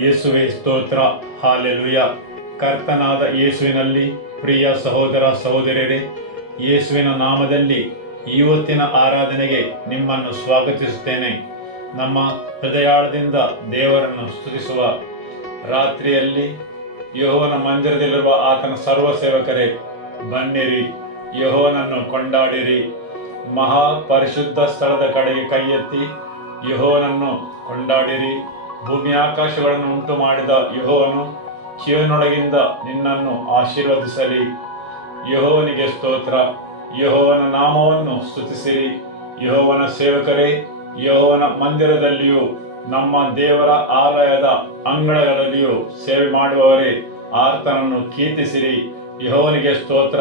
ಯೇಸುವೆ ಸ್ತೋತ್ರ. ಹಾಲೆಲುಯ. ಕರ್ತನಾದ ಯೇಸುವಿನಲ್ಲಿ ಪ್ರಿಯ ಸಹೋದರ ಸಹೋದರಿಯರೇ, ಯೇಸುವಿನ ನಾಮದಲ್ಲಿ ಇವತ್ತಿನ ಆರಾಧನೆಗೆ ನಿಮ್ಮನ್ನು ಸ್ವಾಗತಿಸುತ್ತೇನೆ. ನಮ್ಮ ಹೃದಯಾಳದಿಂದ ದೇವರನ್ನು ಸ್ತುತಿಸುವ ರಾತ್ರಿಯಲ್ಲಿ ಯೆಹೋವನ ಮಂದಿರದಲ್ಲಿರುವ ಆತನ ಸರ್ವ ಸೇವಕರೇ, ಬನ್ನಿರಿ, ಯೆಹೋವನನ್ನು ಕೊಂಡಾಡಿರಿ. ಮಹಾ ಪರಿಶುದ್ಧ ಸ್ಥಳದ ಕಡೆಗೆ ಕೈ ಎತ್ತಿ ಯೆಹೋವನನ್ನು ಕೊಂಡಾಡಿರಿ. ಭೂಮಿ ಆಕಾಶಗಳನ್ನು ಉಂಟು ಮಾಡಿದ ಯೆಹೋವನು ಚೀಯೋನೊಳಗಿಂದ ನಿನ್ನನ್ನು ಆಶೀರ್ವದಿಸಲಿ. ಯೆಹೋವನಿಗೆ ಸ್ತೋತ್ರ. ಯೆಹೋವನ ನಾಮವನ್ನು ಸ್ತುತಿಸಿರಿ. ಯೆಹೋವನ ಸೇವಕರೇ, ಯೆಹೋವನ ಮಂದಿರದಲ್ಲಿಯೂ ನಮ್ಮ ದೇವರ ಆಲಯದ ಅಂಗಳಗಳಲ್ಲಿಯೂ ಸೇವೆ ಮಾಡುವವರೇ, ಆತನನ್ನು ಕೀರ್ತಿಸಿರಿ. ಯೆಹೋವನಿಗೆ ಸ್ತೋತ್ರ.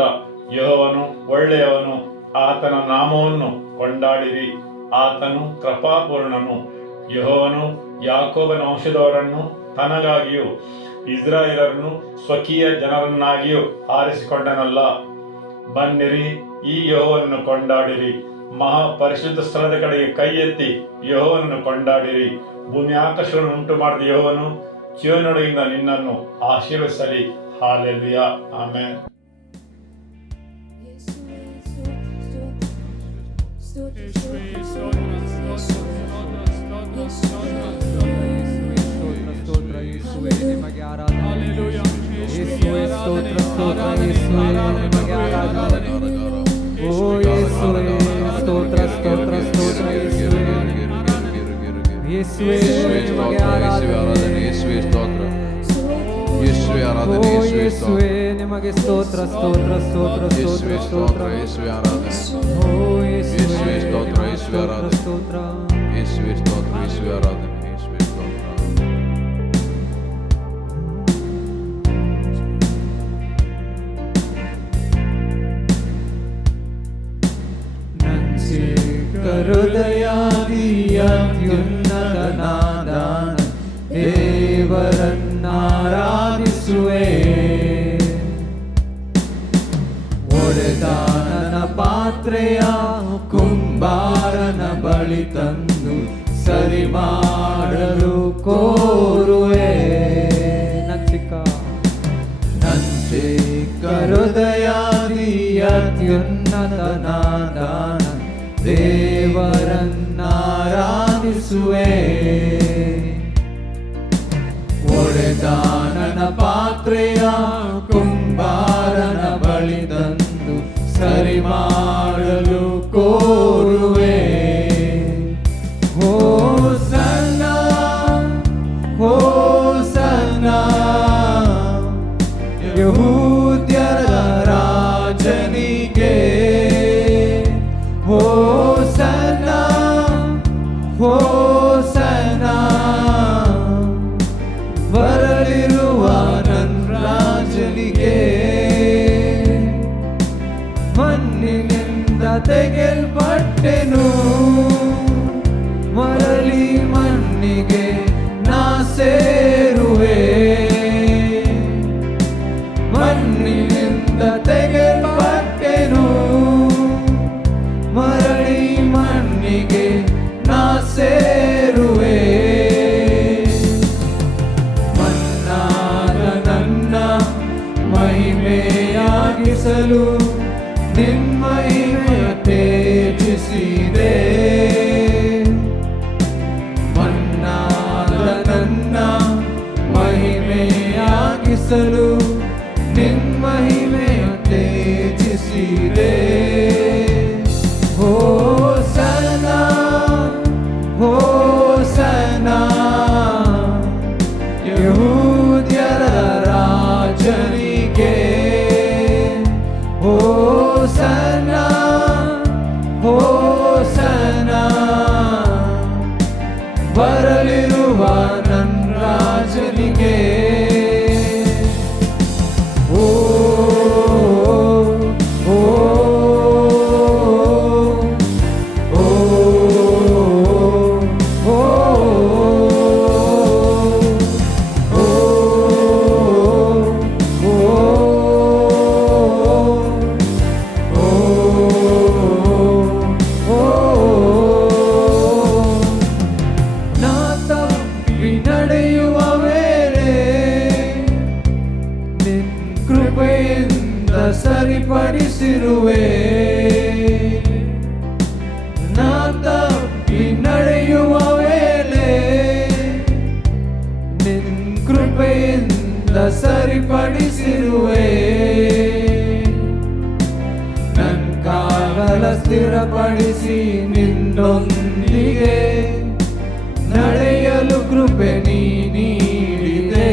ಯೆಹೋವನು ಒಳ್ಳೆಯವನು, ಆತನ ನಾಮವನ್ನು ಕೊಂಡಾಡಿರಿ. ಆತನು ಕೃಪಾಪೂರ್ಣನು. ಯೆಹೋವನು ಯಾಕೋಬನ ವಂಶದವರನ್ನು ತನಗಾಗಿಯೂ ಇಸ್ರಾಯೇಲರನ್ನು ಸ್ವಕೀಯ ಜನರನ್ನಾಗಿಯೂ ಆರಿಸಿಕೊಂಡನಲ್ಲ. ಬನ್ನಿರಿ, ಈ ಯೆಹೋವನನ್ನು ಕೊಂಡಾಡಿರಿ. ಮಹಾ ಪರಿಶುದ್ಧ ಸ್ಥಳದ ಕಡೆಗೆ ಕೈ ಎತ್ತಿ ಯೆಹೋವನನ್ನು ಕೊಂಡಾಡಿರಿ. ಭೂಮಿ ಆಕಾಶವನ್ನು ಉಂಟು ಮಾಡಿದ ಯೆಹೋವನು ಚೀಯೋನೊಳಗಿಂದ ನಿನ್ನನ್ನು ಆಶೀರ್ವದಿಸಲಿ. ಹಾಲೆಲುಯ. ಆಮೆನ್. ನಿಮಗೆ ಆರಾಧನೆ. ಯೇಸುವೇ ಸ್ತೋತ್ರ, ಸ್ತೋತ್ರ ಯೇಸುವೇ, ನಿಮಗೆ ಆರಾಧನೆ. ಓ ಯೇಸುವೇ ಸ್ತೋತ್ರ, ಸ್ತೋತ್ರ, ಸ್ತೋತ್ರ ಯೇಸುವೇ. ಯೇಸುವೇ ನಿಮಗೆ ಆರಾಧನೆ. ಯೇಸುವೇ ಸ್ತೋತ್ರ. ಯೇಸುವೇ ಆರಾಧನೆ. ಓ ಯೇಸುವೇ ನಿಮಗೆ ಸ್ತೋತ್ರ, ಸ್ತೋತ್ರ, ಸ್ತೋತ್ರ, ಯೇಸುವೇ ಸ್ತೋತ್ರ. ಯೇಸುವೇ ಆರಾಧನೆ. ಓ ಯೇಸುವೇ ಸ್ತೋತ್ರ, ಯೇಸುವೇ ಆರಾಧನೆ. ಸ್ತೋತ್ರ. ಯೇಸುವೇ ಸ್ತೋತ್ರ. ಯೇಸುವೇ ಆರಾಧನೆ. ಯೇಸುವೇ ಸ್ತೋತ್ರ. ಹೃದಯಾದಿ ಅತ್ಯುನ್ನತನಾದ ದೇವರನ್ನಾರಾಧಿಸುವೆ. ಒಡೆದ ನನ್ನ ಪಾತ್ರೆಯ ಕುಂಬಾರನ ಬಳಿ ತಂದು ಸರಿ ಮಾಡಲು ಕೋರುವೆ. ನಂಚಿಕ ಹೃದಯಾದಿ ಅತ್ಯುನ್ನತನಾದ ದೇವರನ್ನಾರಾಧಿಸುವೆ. ಒಡೆದ ನನ್ನ ಪಾತ್ರೆಯ ಕುಂಬಾರನ ಬಳಿ ತಂದು ಸರಿ ಮಾಡಲು ಕೋರುವೆ. ಹೋಸನ್ನ, ಹೋಸನ್ನ, ಯೆಹೂದ್ಯರ ರಾಜನಿಗೆ. ಹೋಸನ್ನ, ಹೋಸನ್ನ, ಬರಲಿರುವ ನನ್ನ ರಾಜನಿಗೆ. ಮಣ್ಣಿನಿಂದ ತೆಗೆಲ್ಪಟ್ಟೆನು, ಮರಳಿ ಮಣ್ಣಿಗೆ ನಾ ಸೇರುವೆ. ಮಣ್ಣಿನಿಂದ ತೆಗೆಲ್ಪಟ್ಟೆನು, ಮರಳಿ ಮಣ್ಣಿಗೆ ನಾ ಸೇರುವೆ. ಮನ್ನಾದ ನನ್ನ ಮಹಿಮೆಯಾಗಿಸಲು ನಿನ್ಮಹಿಮೆಯ ತೇಜಿಸಿದೆ. ಮನ್ನಾದ ನನ್ನ ಮಹಿಮೆಯಾಗಿಸಲು ನಿನ್ಮಹಿಮೆಯ ತೇಜಿಸಿದೆ. ಹೋಸನ, ಹೋಸನ, ಯೆಹೂದ್ಯರ ರಾಜನಿಗೆ. ಹೋಸನ, ಹೋಸನ, ಬರಲಿರುವ ನನ್ನ ರಾಜನಿಗೆ. ಓ ಓ ನಡೆಯುವವೇ ಬರಲಿರುವೆ. ನಾ ತಪ್ಪಿ ನಡೆಯುವ ವೇಳೆ ನಿನ್ ಕೃಪೆಯಿಂದ ಸರಿಪಡಿಸಿರುವೆ. ನನ್ ಕಾಲ ಸ್ಥಿರಪಡಿಸಿ ನಿನ್ನೊಂದಿಗೆ ನಡೆಯಲು ಕೃಪೆ ನೀ ನೀಡಿದೆ.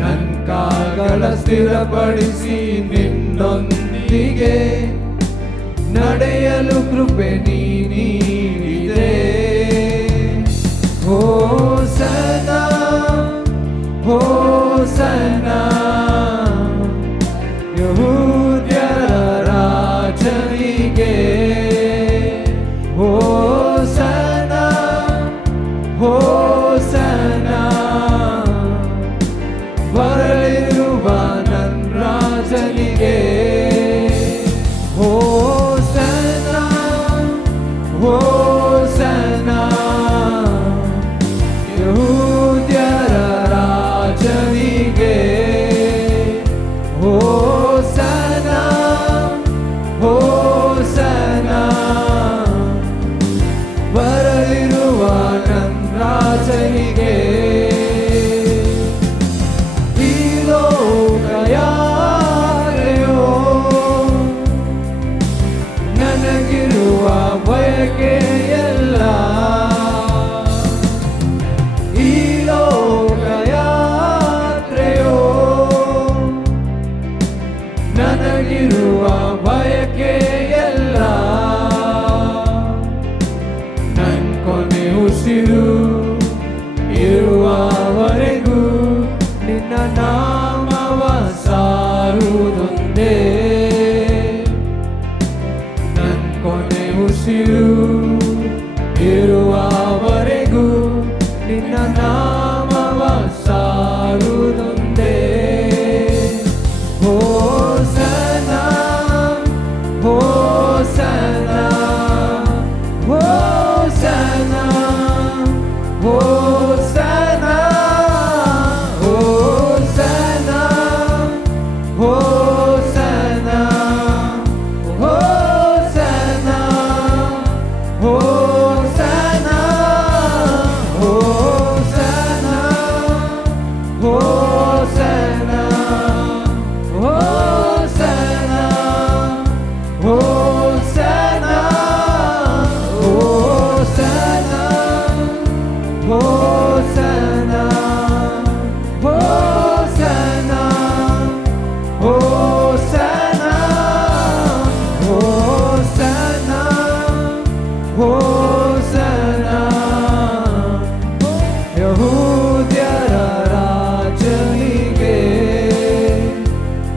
ನನ್ ಕಾಲ ಸ್ಥಿರಪಡಿಸಿ ನಿನ್ನೊಂದಿಗೆ ನಡೆಯಲು ಕೃಪೆ ನೀ ನೀಡಿದೆ. ಹೋಸನಾ ಹೋಸನಾ ಯೆಹೂದ್ಯರ ರಾಜನಿಗೆ. ಹೋಸನಾ ಹೋಸನಾ ಬರಲಿರುವ ನನ್ ರಾಜನಿಗೆ. ಹೋಸನಾ ಹೋಸನಾ ಯೆಹೂದ್ಯರ ರಾಜನಿಗೆ. ಹೋಸನಾ ಹೋಸನಾ ಬರಲಿರುವ ನನ್ ರಾಜನಿಗೆ. ಈ ಲೋಕ ಯಾರೆಯೋ ನನಗಿರುವ ಬಯಕೆಯಲ್ಲ. ಈ ಲೋಕ ಯಾತ್ರೆಯೋ ನನಗಿರುವ ಬಯಕೆಯಲ್ಲ. ನನ್ ಕೊನೆ ಉಸಿರು ಇರುವವರೆಗೂ ನಿನ್ನ ನಾಮವ ಸಾರುವುದೊಂದೇ. ನನ್ ಕೊನೆ ಉಸಿರು ಇರುವವರೆಗೂ ನಿನ್ನ ನಾಮವ ಸಾರುವುದೊಂದೇ. ಹೋಸನಾ ಹೋಸನಾ ಹೋಸನಾ ಹೋಸನಾ ಹೋಸನಾ ಹೋಸನಾ ಹೋಸನಾ ಹೋಸನಾ ಹೋಸನಾ ಹೋಸನಾ ಹೋಸನಾ ಹೋಸನಾ ಹೋಸನಾ ಹೋಸನಾ ಹೋಸನಾ ಹೋಸನಾ ಹೋಸನಾ ಹೋಸನಾ ಯೆಹೂದ್ಯರ ರಾಜನಿಗೆ.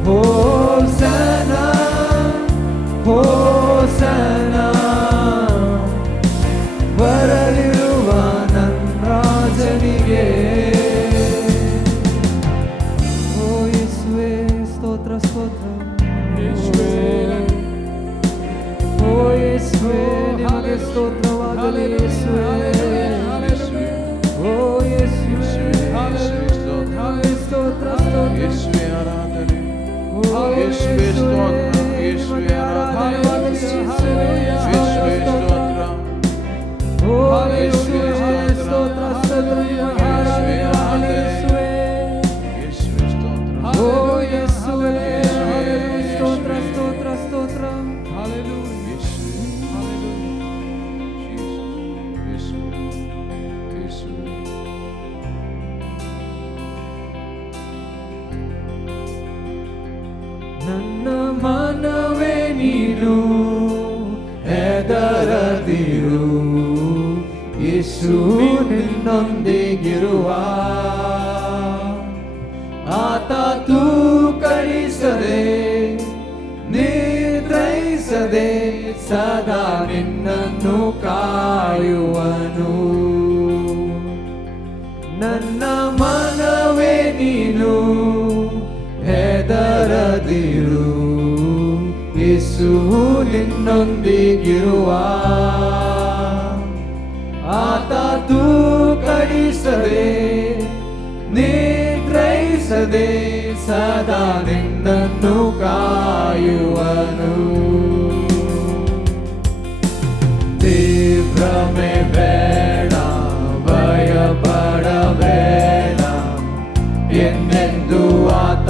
ಹೋಸನಾ ಹೋಸನಾ ಬರಲಿರುವ ನನ್ ರಾಜನಿಗೆ. ಓ ಯೇಸುವೇ ಸ್ತೋತ್ರ ಸ್ತೋತ್ರ. ಓ ಯೇಸುವೇ ನಿಮಗೆ ಸ್ತೋತ್ರವಾಗಲಿ ಯೇಸುವೇ. ಓ ಯೇಸುವೇ ನಿಮಗೆ ಸ್ತೋತ್ರ ಸ್ತೋತ್ರ. ಯೇಸುವೇ ಆರಾಧನೆ. ಓ ಯೇಸುವೇ ಸ್ತೋತ್ರ. ಯೇಸುವೇ ಆರಾಧನೆ. ಯೇಸುವೇ ಸ್ತೋತ್ರ. ಓ ಯೇಸುವೇ ಸ್ತೋತ್ರ ಸ್ತೋತ್ರ ಆರಾಧನೆ ಯೇಸುವೇ. ಯೇಸುವೇ ಸ್ತೋತ್ರ. ಓ ಯೇಸುವೇ ಸ್ತೋತ್ರ ಸ್ತೋತ್ರ ಸ್ತೋತ್ರ. ಯೇಸುವೇ. ಯೇಸುವೇ. ಯೇಸುವೇ. ನನ್ನ ಮನವೇ ನೀನು ಹೆದರದಿರು. ಯೇಸು ನಿನ್ನೊಂದಿಗಿರುವ. ಆತ ತೂಕಡಿಸದೆ ನಿದ್ರಿಸದೆ ಸದಾ ನಿನ್ನನ್ನು ಕಾಯುವನು. ನನ್ನ ಮನವೇ ನೀನು ಹೆದರದಿರು. ಯೇಸು ನಿನ್ನೊಂದಿಗಿರುವ. ಆತ ತೂಕಡಿಸದೆ ನಿದ್ರಿಸದೆ ನಿದ್ರಿಸದೆ ಸದಾ ನಿನ್ನನ್ನು ಕಾಯುವನು. ಭ್ರಮೆ ಬೇಡ, ಭಯಪಡಬೇಡ, ಎಂದೆಂದು ಆತ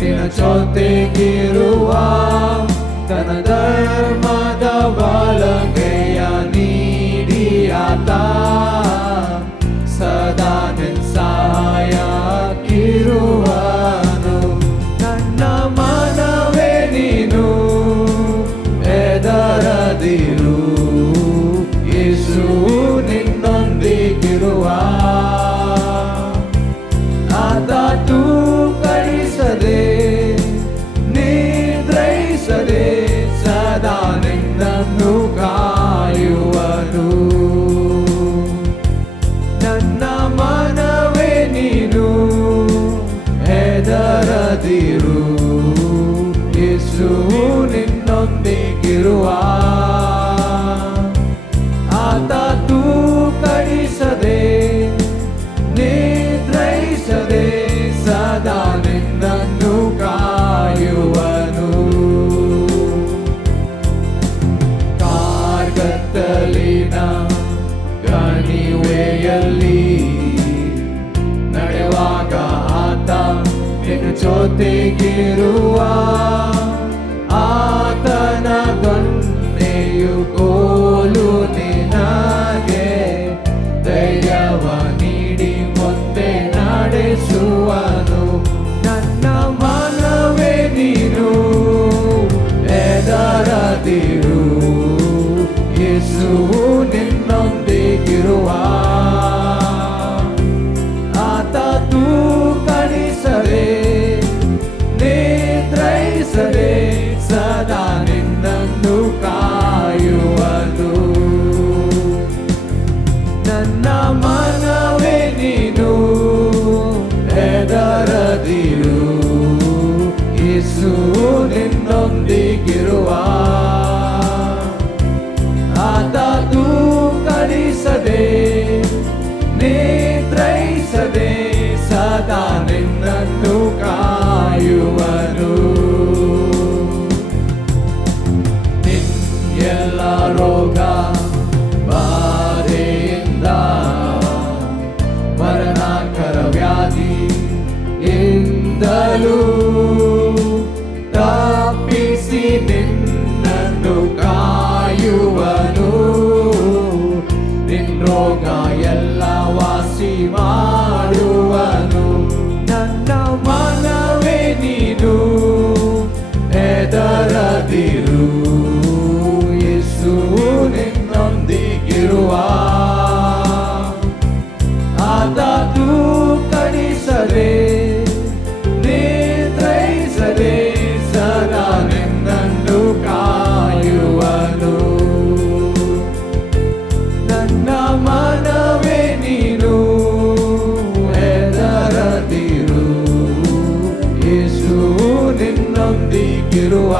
ನಿನ್ನ ಜೊತೆಗಿರುವ, ತನ್ನ ಧರ್ಮದ ಬಲಗೈಯ ನೀಡಿ ಆತ ಸದಾ ನಿನ್ನ ಸಹಾಯಕ್ಕಿರುವನು. ನನ್ನ ಮನವೇ ನೀನು ಹೆದರದಿರು, ಯೇಸು ನಿನ್ನೊಂದಿಗಿರುವ, ಆತ ತೂಕಡಿಸದೆ ನಿದ್ರಿಸದೆ ಸದಾ ನಿನ್ನನ್ನು ಕಾಯುವನು. ನನ್ನ ಮನವೇ ನೀನು ಹೆದರದಿರು, ಯೇಸು ನಿನ್ನೊಂದಿಗಿರುವ, ಆತ ತೂಕಡಿಸದೆ ನಿದ್ರಿಸದೆ ಸದಾ ನಿನ್ನನ್ನು ಕಾಯುವನು. ಕಾರ್ಗತ್ತಲಿನ ಕಣಿವೆಯಲ್ಲಿ ನಡೆವಾಗ ಆತ ನಿನ್ನ ಜೊತೆಗಿರುವ, ಆತನ ದೊಣ್ಣೆಯು ಕೋಲು ನಿನಗೆ ಧೈರ್ಯವ ನೀಡಿ ಮುಂದೆ ನಡೆಸುವನು. ನನ್ನ ಮನವೇ ನೀನು ಹೆದರದಿರು, ಯೇಸು ನಿನ್ನೊಂದಿಗಿರುವ, ಆತ ತೂಕಡಿಸದೆ ನಿದ್ರಿಸದೆ ಸದಾ ನಿನ್ನನ್ನು ಕಾಯುವನು. ನನ್ನ ಮನವೇ ನೀನು ಹೆದರದಿರು, ಯೇಸು ನಿನ್ನೊಂದಿಗಿರುವ, ಆತ ತೂಕಡಿಸದೆ ನಿದ್ರಿಸದೆ ಸದಾ ನಿನ್ನನ್ನು ಕಾಯುವನು. ನಿನ್ನೆಲ್ಲ ರೋಗ ಬಾಧೆಯಿಂದ ಮರಣಕರ ವ್ಯಾಧಿಯಿಂದಲೂ ತಪ್ಪಿಸಿ ನಿನ್ನನ್ನು ಕಾಯುವನು. ನಿನ್ನ ರೋಗ ಎಲ್ಲ ವಾಸಿ ಮಾಡುವನು. ನನ್ನ ಮನವೇ ನೀನು ಹೆದರದಿರು, ಯೇಸು ನಿನ್ನೊಂದಿಗಿರುವ, ಆತ ತೂಕಡಿಸದೆ ನಿದ್ರಿಸದೆ ಸದಾ ನಿನ್ನನ್ನು ಕಾಯುವನು. ನನ್ನ ಮನವೇ ನೀನು ಹೆದರದಿರು, ಯೇಸು ನಿನ್ನೊಂದಿಗಿರುವ,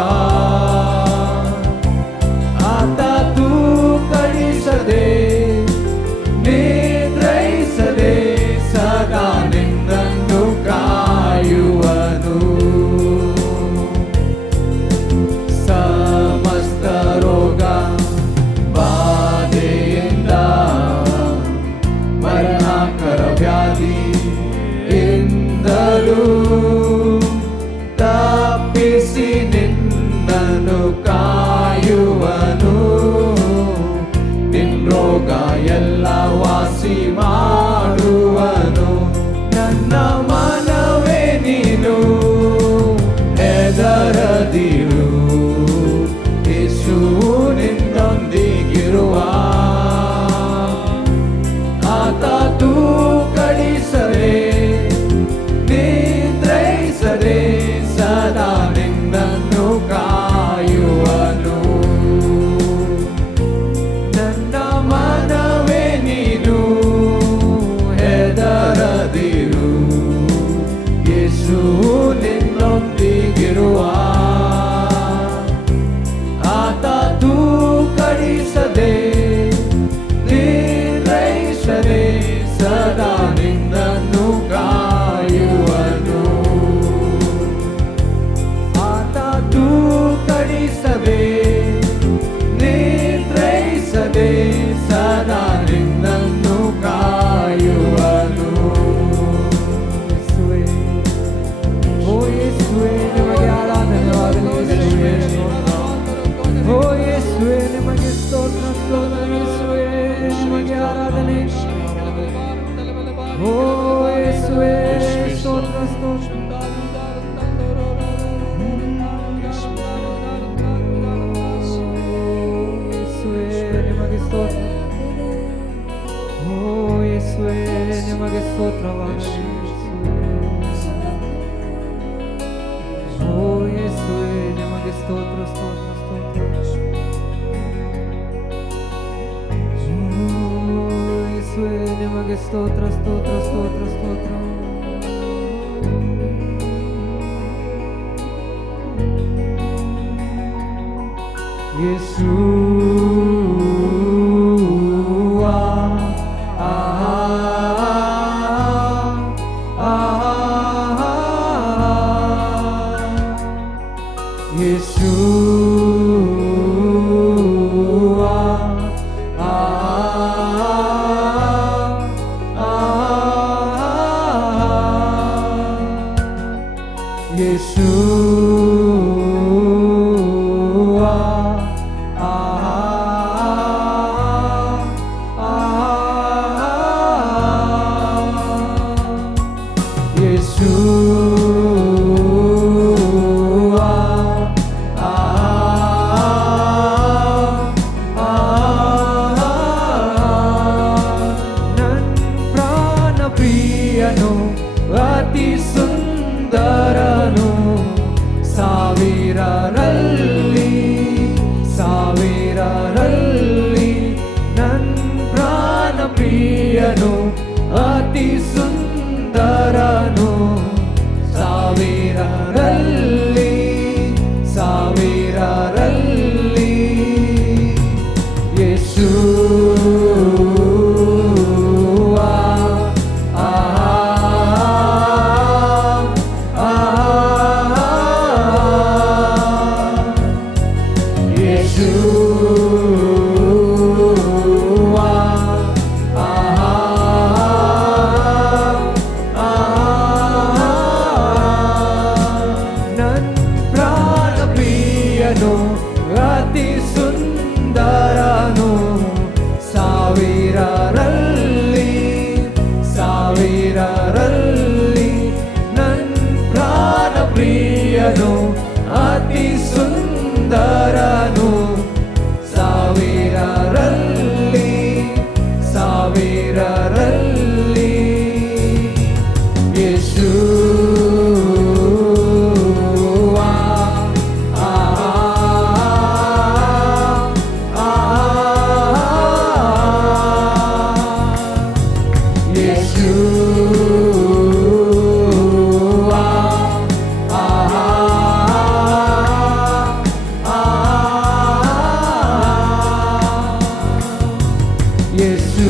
ಆತ ತೂಕಡಿಸದೆ ನಿದ್ರಿಸದೆ ಸದಾ ನಿನ್ನನ್ನು ಕಾಯುವನು. ಸಮಸ್ತ ರೋಗ ಬಾಧೆಯಿಂದ ಮರಣಕರ ವ್ಯಾಧಿಯಿಂದಲೂ ತಪ್ಪಿಸಿ ನಿನ್ನನ್ನು ಕಾಯುವನು. ನಿನ್ನ ರೋಗ ಎಲ್ಲ ವಾಸಿ ಮಾಡುವನು. ನನ್ನ ಮನವೇ ನೀನು ಹೆದರದಿರು, ಯೇಸು ನಿನ್ನೊಂದಿಗಿರುವ, ಆತ ತೂಕಡಿಸದೆ ನಿದ್ರಿಸದೆ ಸದಾ ನಿನ್ನನ್ನು ಕಾಯುವನು. ನನ್ನ ಮನವೇ ನೀನು ಓ ಯೇಸುವೇ ಸ್ತೋತ್ರ ಸ್ತೋತ್ರ ಯೇಸುವೇ ನಿಮಗೆ ಸ್ತೋತ್ರ ಓ ಯೇಸುವೇ ನಿಮಗೆ ಸ್ತೋತ್ರವಾಗಲಿ ಓ ಯೇಸುವೇ ನಿಮಗೆ ಸ್ತೋತ್ರ ಸ್ತೋತ್ರ ಸ್ತೋತ್ರ ಯೇಸುವೇ ನಿಮಗೆ ಸ್ತೋತ್ರ ಸ್ತೋತ್ರ ಸ್ತೋತ್ರ ಸ್ತೋತ್ರ ಯೇಸುವಾ ಅತಿ ಸುಂದರನು ಸಾವಿರರಲ್ಲಿ ನನ್ನ ಪ್ರಾಣ ಪ್ರಿಯನು ಅತಿ ಸುಂದರನು ಸಾವಿರರಲ್ಲಿ ಯೇಸು ಅತಿ ಸುಂದರನು ಸಾವಿರರಲ್ಲಿ ನನ್ನ ಪ್ರಾಣ ಪ್ರಿಯನು ಅತಿ ಸುಂದರನು ಸಾವಿರರಲ್ಲಿ ಯೇಸು ಯೇಸು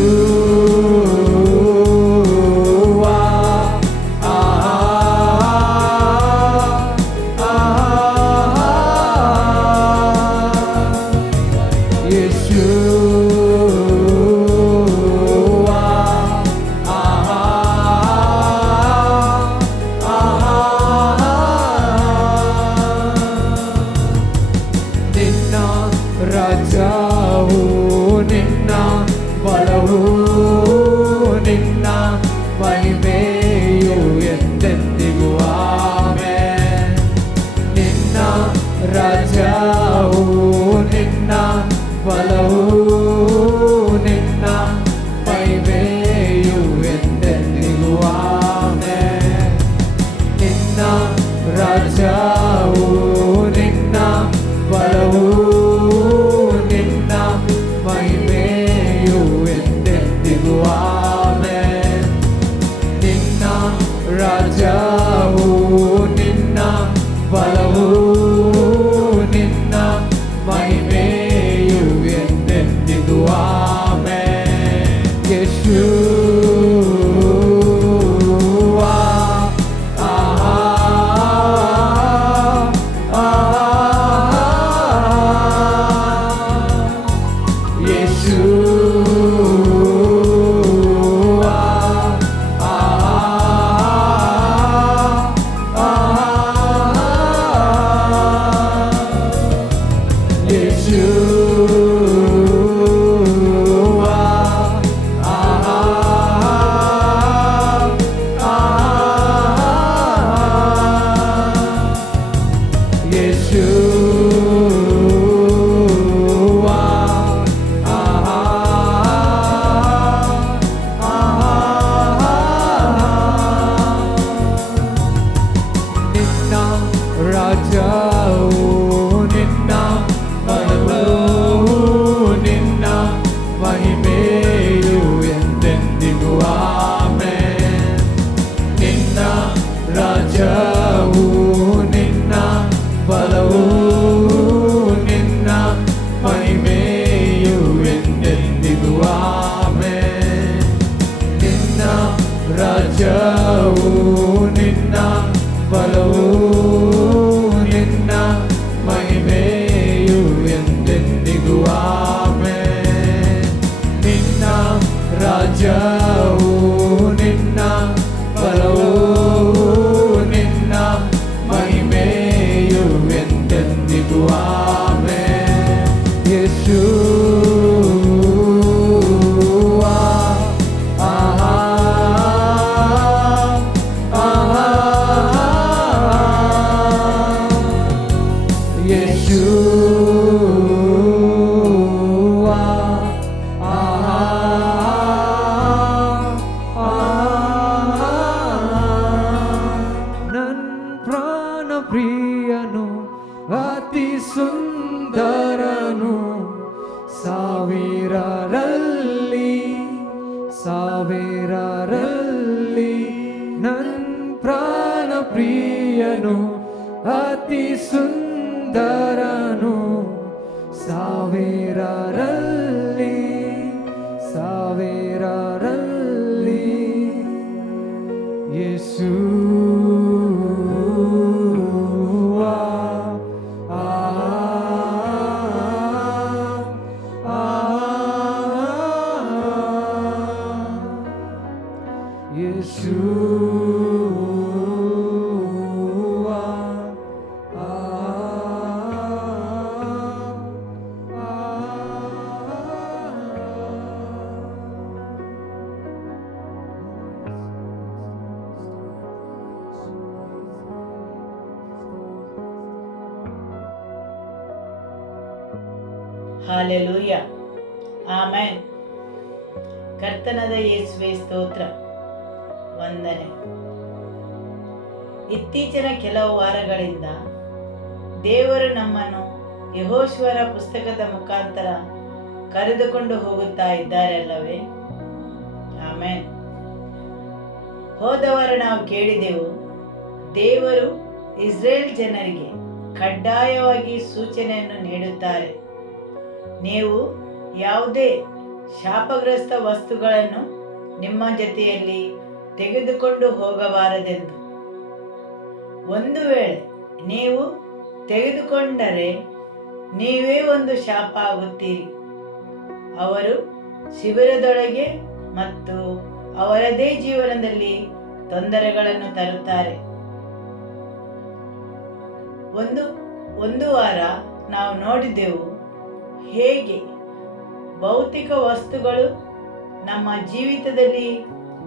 ರಾಜ್ಯವು ನಿನ್ನ, ಬಲವು ನಿನ್ನ, ಮಹಿಮೆಯು ಎಂದೆಂದಿಗೂ ಆಮೆನ್. ನಿನ್ನ ರಾಜ್ಯವು ನಿನ್ನ, ಬಲವು ನಿನ್ನ, ಮಹಿಮೆಯು ಎಂದೆಂದಿಗೂ ಆಮೆನ್. ಯೇಸುವಾ, ಆಹಾ, ಆಹಾ, ಯೇಸುವಾ, ಆಹಾ, ಆಹಾ. ನನ್ ಪ್ರಾಣ ಪ್ರಿಯನು, ಅತಿ ಸುಂದರನು, ಸಾವಿರರಲ್ಲಿ ನನ್ ಪ್ರಾಣ ಪ್ರಿಯನು, ಅತಿ ಸುಂದರನು, ಸಾವಿರರಲ್ಲಿ ಯೇಸುವಾ, ಯೇಸುವಾ, ಹಾಲೆಲೂಯ, ಆಮೆನ್. ಕರ್ತನಾದ ಯೇಸುವೆ ಸ್ತೋತ್ರ, ವಂದನೆ. ಇತ್ತೀಚಿನ ಕೆಲವು ವಾರಗಳಿಂದ ದೇವರು ನಮ್ಮನ್ನು ಯೆಹೋಶುವನ ಪುಸ್ತಕದ ಮುಖಾಂತರ ಕರೆದುಕೊಂಡು ಹೋಗುತ್ತಾ ಇದ್ದಾರೆ ಅಲ್ಲವೇ? ಆಮೆನ್. ಹೋದ ವಾರ ನಾವು ಕೇಳಿದೆವು, ದೇವರು ಇಸ್ರೇಲ್ ಜನರಿಗೆ ಕಡ್ಡಾಯವಾಗಿ ಸೂಚನೆಯನ್ನು ನೀಡುತ್ತಾರೆ. ನೀವು ಯಾವುದೇ ಶಾಪಗ್ರಸ್ತ ವಸ್ತುಗಳನ್ನು ನಿಮ್ಮ ಜೊತೆಯಲ್ಲಿ ತೆಗೆದುಕೊಂಡು ಹೋಗಬಾರದೆಂದು. ಒಂದು ವೇಳೆ ನೀವು ತೆಗೆದುಕೊಂಡರೆ ನೀವೇ ಒಂದು ಶಾಪ ಆಗುತ್ತೀರಿ. ಅವರು ಶಿಬಿರದೊಳಗೆ ಮತ್ತು ಅವರದೇ ಜೀವನದಲ್ಲಿ ತೊಂದರೆಗಳನ್ನು ತರುತ್ತಾರೆ. ಒಂದು ವಾರ ನಾವು ನೋಡಿದೆವು ಹೇಗೆ ಭೌತಿಕ ವಸ್ತುಗಳು ನಮ್ಮ ಜೀವಿತದಲ್ಲಿ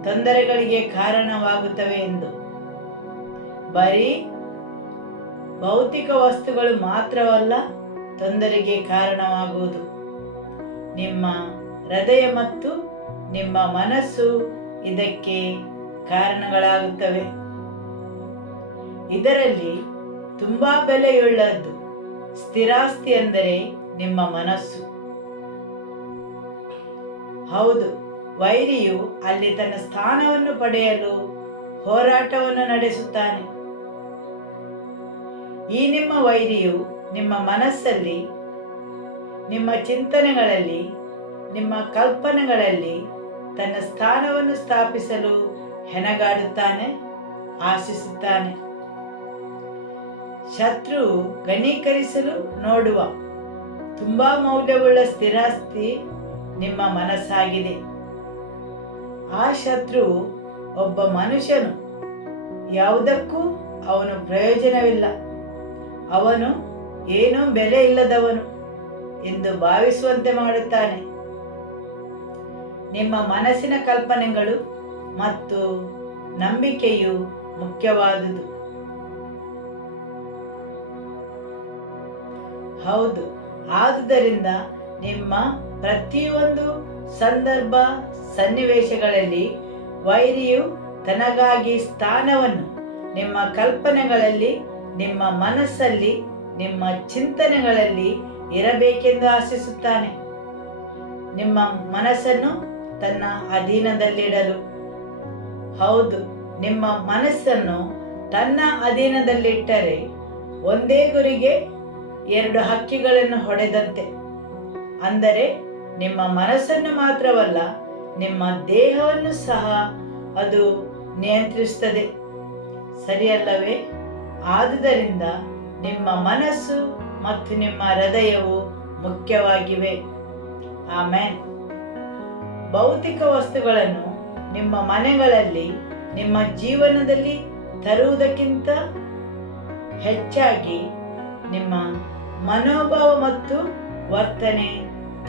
ತೊಂದರೆಗಳಿಗೆ ಕಾರಣವಾಗುತ್ತವೆ ಎಂದು. ಬರೀ ಭೌತಿಕ ವಸ್ತುಗಳು ಮಾತ್ರವಲ್ಲ ತೊಂದರೆಗೆ ಕಾರಣವಾಗುವುದು. ನಿಮ್ಮ ಹೃದಯ ಮತ್ತು ನಿಮ್ಮ ಮನಸ್ಸು ಇದಕ್ಕೆ ಕಾರಣಗಳಾಗುತ್ತವೆ. ಇದರಲ್ಲಿ ತುಂಬಾ ಬೆಲೆಯುಳ್ಳದ್ದು ಸ್ಥಿರಾಸ್ತಿ ಅಂದರೆ ನಿಮ್ಮ ಮನಸ್ಸು. ಹೌದು, ವೈರಿಯು ಅಲ್ಲಿ ತನ್ನ ಸ್ಥಾನವನ್ನು ಪಡೆಯಲು ಹೋರಾಟವನ್ನು ನಡೆಸುತ್ತಾನೆ. ಈ ನಿಮ್ಮ ವೈರಿಯು ನಿಮ್ಮ ಮನಸ್ಸಲ್ಲಿ, ನಿಮ್ಮ ಚಿಂತನೆಗಳಲ್ಲಿ, ನಿಮ್ಮ ಕಲ್ಪನೆಗಳಲ್ಲಿ ತನ್ನ ಸ್ಥಾನವನ್ನು ಸ್ಥಾಪಿಸಲು ಹೆಣಗಾಡುತ್ತಾನೆ, ಆಶಿಸುತ್ತಾನೆ. ಶತ್ರುವು ಘನೀಕರಿಸಲು ನೋಡುವ ತುಂಬಾ ಮೌಲ್ಯವುಳ್ಳ ಸ್ಥಿರಾಸ್ತಿ ನಿಮ್ಮ ಮನಸ್ಸಾಗಿದೆ. ಆ ಶತ್ರುವು ಒಬ್ಬ ಮನುಷ್ಯನು ಯಾವುದಕ್ಕೂ ಅವನು ಪ್ರಯೋಜನವಿಲ್ಲ, ಅವನು ಏನೂ ಬೆಲೆ ಇಲ್ಲದವನು ಎಂದು ಭಾವಿಸುವಂತೆ ಮಾಡುತ್ತಾನೆ. ನಿಮ್ಮ ಮನಸ್ಸಿನ ಕಲ್ಪನೆಗಳು ಮತ್ತು ನಂಬಿಕೆಯು ಮುಖ್ಯವಾದುದು. ಹೌದು, ಆದುದರಿಂದ ನಿಮ್ಮ ಪ್ರತಿಯೊಂದು ಸಂದರ್ಭ ಸನ್ನಿವೇಶಗಳಲ್ಲಿ ವೈರಿಯು ತನಗಾಗಿ ಸ್ಥಾನವನ್ನು ನಿಮ್ಮ ಕಲ್ಪನೆಗಳಲ್ಲಿ, ನಿಮ್ಮ ಮನಸ್ಸಲ್ಲಿ, ನಿಮ್ಮ ಚಿಂತನೆಗಳಲ್ಲಿ ಇರಬೇಕೆಂದು ಆಶಿಸುತ್ತಾನೆ. ನಿಮ್ಮ ಮನಸ್ಸನ್ನು ತನ್ನ ಅಧೀನದಲ್ಲಿಡಲು. ಹೌದು, ನಿಮ್ಮ ಮನಸ್ಸನ್ನು ತನ್ನ ಅಧೀನದಲ್ಲಿಟ್ಟರೆ ಒಂದೇ ಗುರಿಗೆ 2 ಹಕ್ಕಿಗಳನ್ನು ಹೊಡೆದಂತೆ. ಅಂದರೆ ನಿಮ್ಮ ಮನಸ್ಸನ್ನು ಮಾತ್ರವಲ್ಲ, ನಿಮ್ಮ ದೇಹವನ್ನು ಸಹ ಅದು ನಿಯಂತ್ರಿಸುತ್ತದೆ, ಸರಿಯಲ್ಲವೇ? ಆದುದರಿಂದ ನಿಮ್ಮ ಮನಸ್ಸು ಮತ್ತು ನಿಮ್ಮ ಹೃದಯವು ಮುಖ್ಯವಾಗಿವೆ. ಆಮೆನ್. ಭೌತಿಕ ವಸ್ತುಗಳನ್ನು ನಿಮ್ಮ ಮನೆಗಳಲ್ಲಿ, ನಿಮ್ಮ ಜೀವನದಲ್ಲಿ ತರುವುದಕ್ಕಿಂತ ಹೆಚ್ಚಾಗಿ ನಿಮ್ಮ ಮನೋಭಾವ ಮತ್ತು ವರ್ತನೆ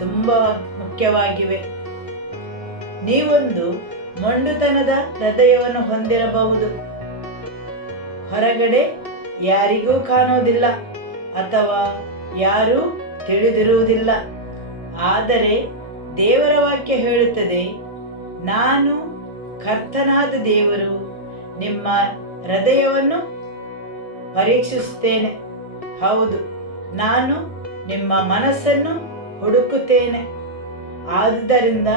ತುಂಬ ಮುಖ್ಯವಾಗಿವೆ. ನೀವೊಂದು ಮೊಂಡುತನದ ಹೃದಯವನ್ನು ಹೊಂದಿರಬಹುದು, ಹೊರಗಡೆ ಯಾರಿಗೂ ಕಾಣುವುದಿಲ್ಲ ಅಥವಾ ಯಾರೂ ತಿಳಿದಿರುವುದಿಲ್ಲ. ಆದರೆ ದೇವರ ವಾಕ್ಯ ಹೇಳುತ್ತದೆ, ನಾನು ಕರ್ತನಾದ ದೇವರು ನಿಮ್ಮ ಹೃದಯವನ್ನು ಪರೀಕ್ಷಿಸುತ್ತೇನೆ. ಹೌದು, ನಾನು ನಿಮ್ಮ ಮನಸ್ಸನ್ನು ಹುಡುಕುತ್ತೇನೆ. ಆದುದರಿಂದ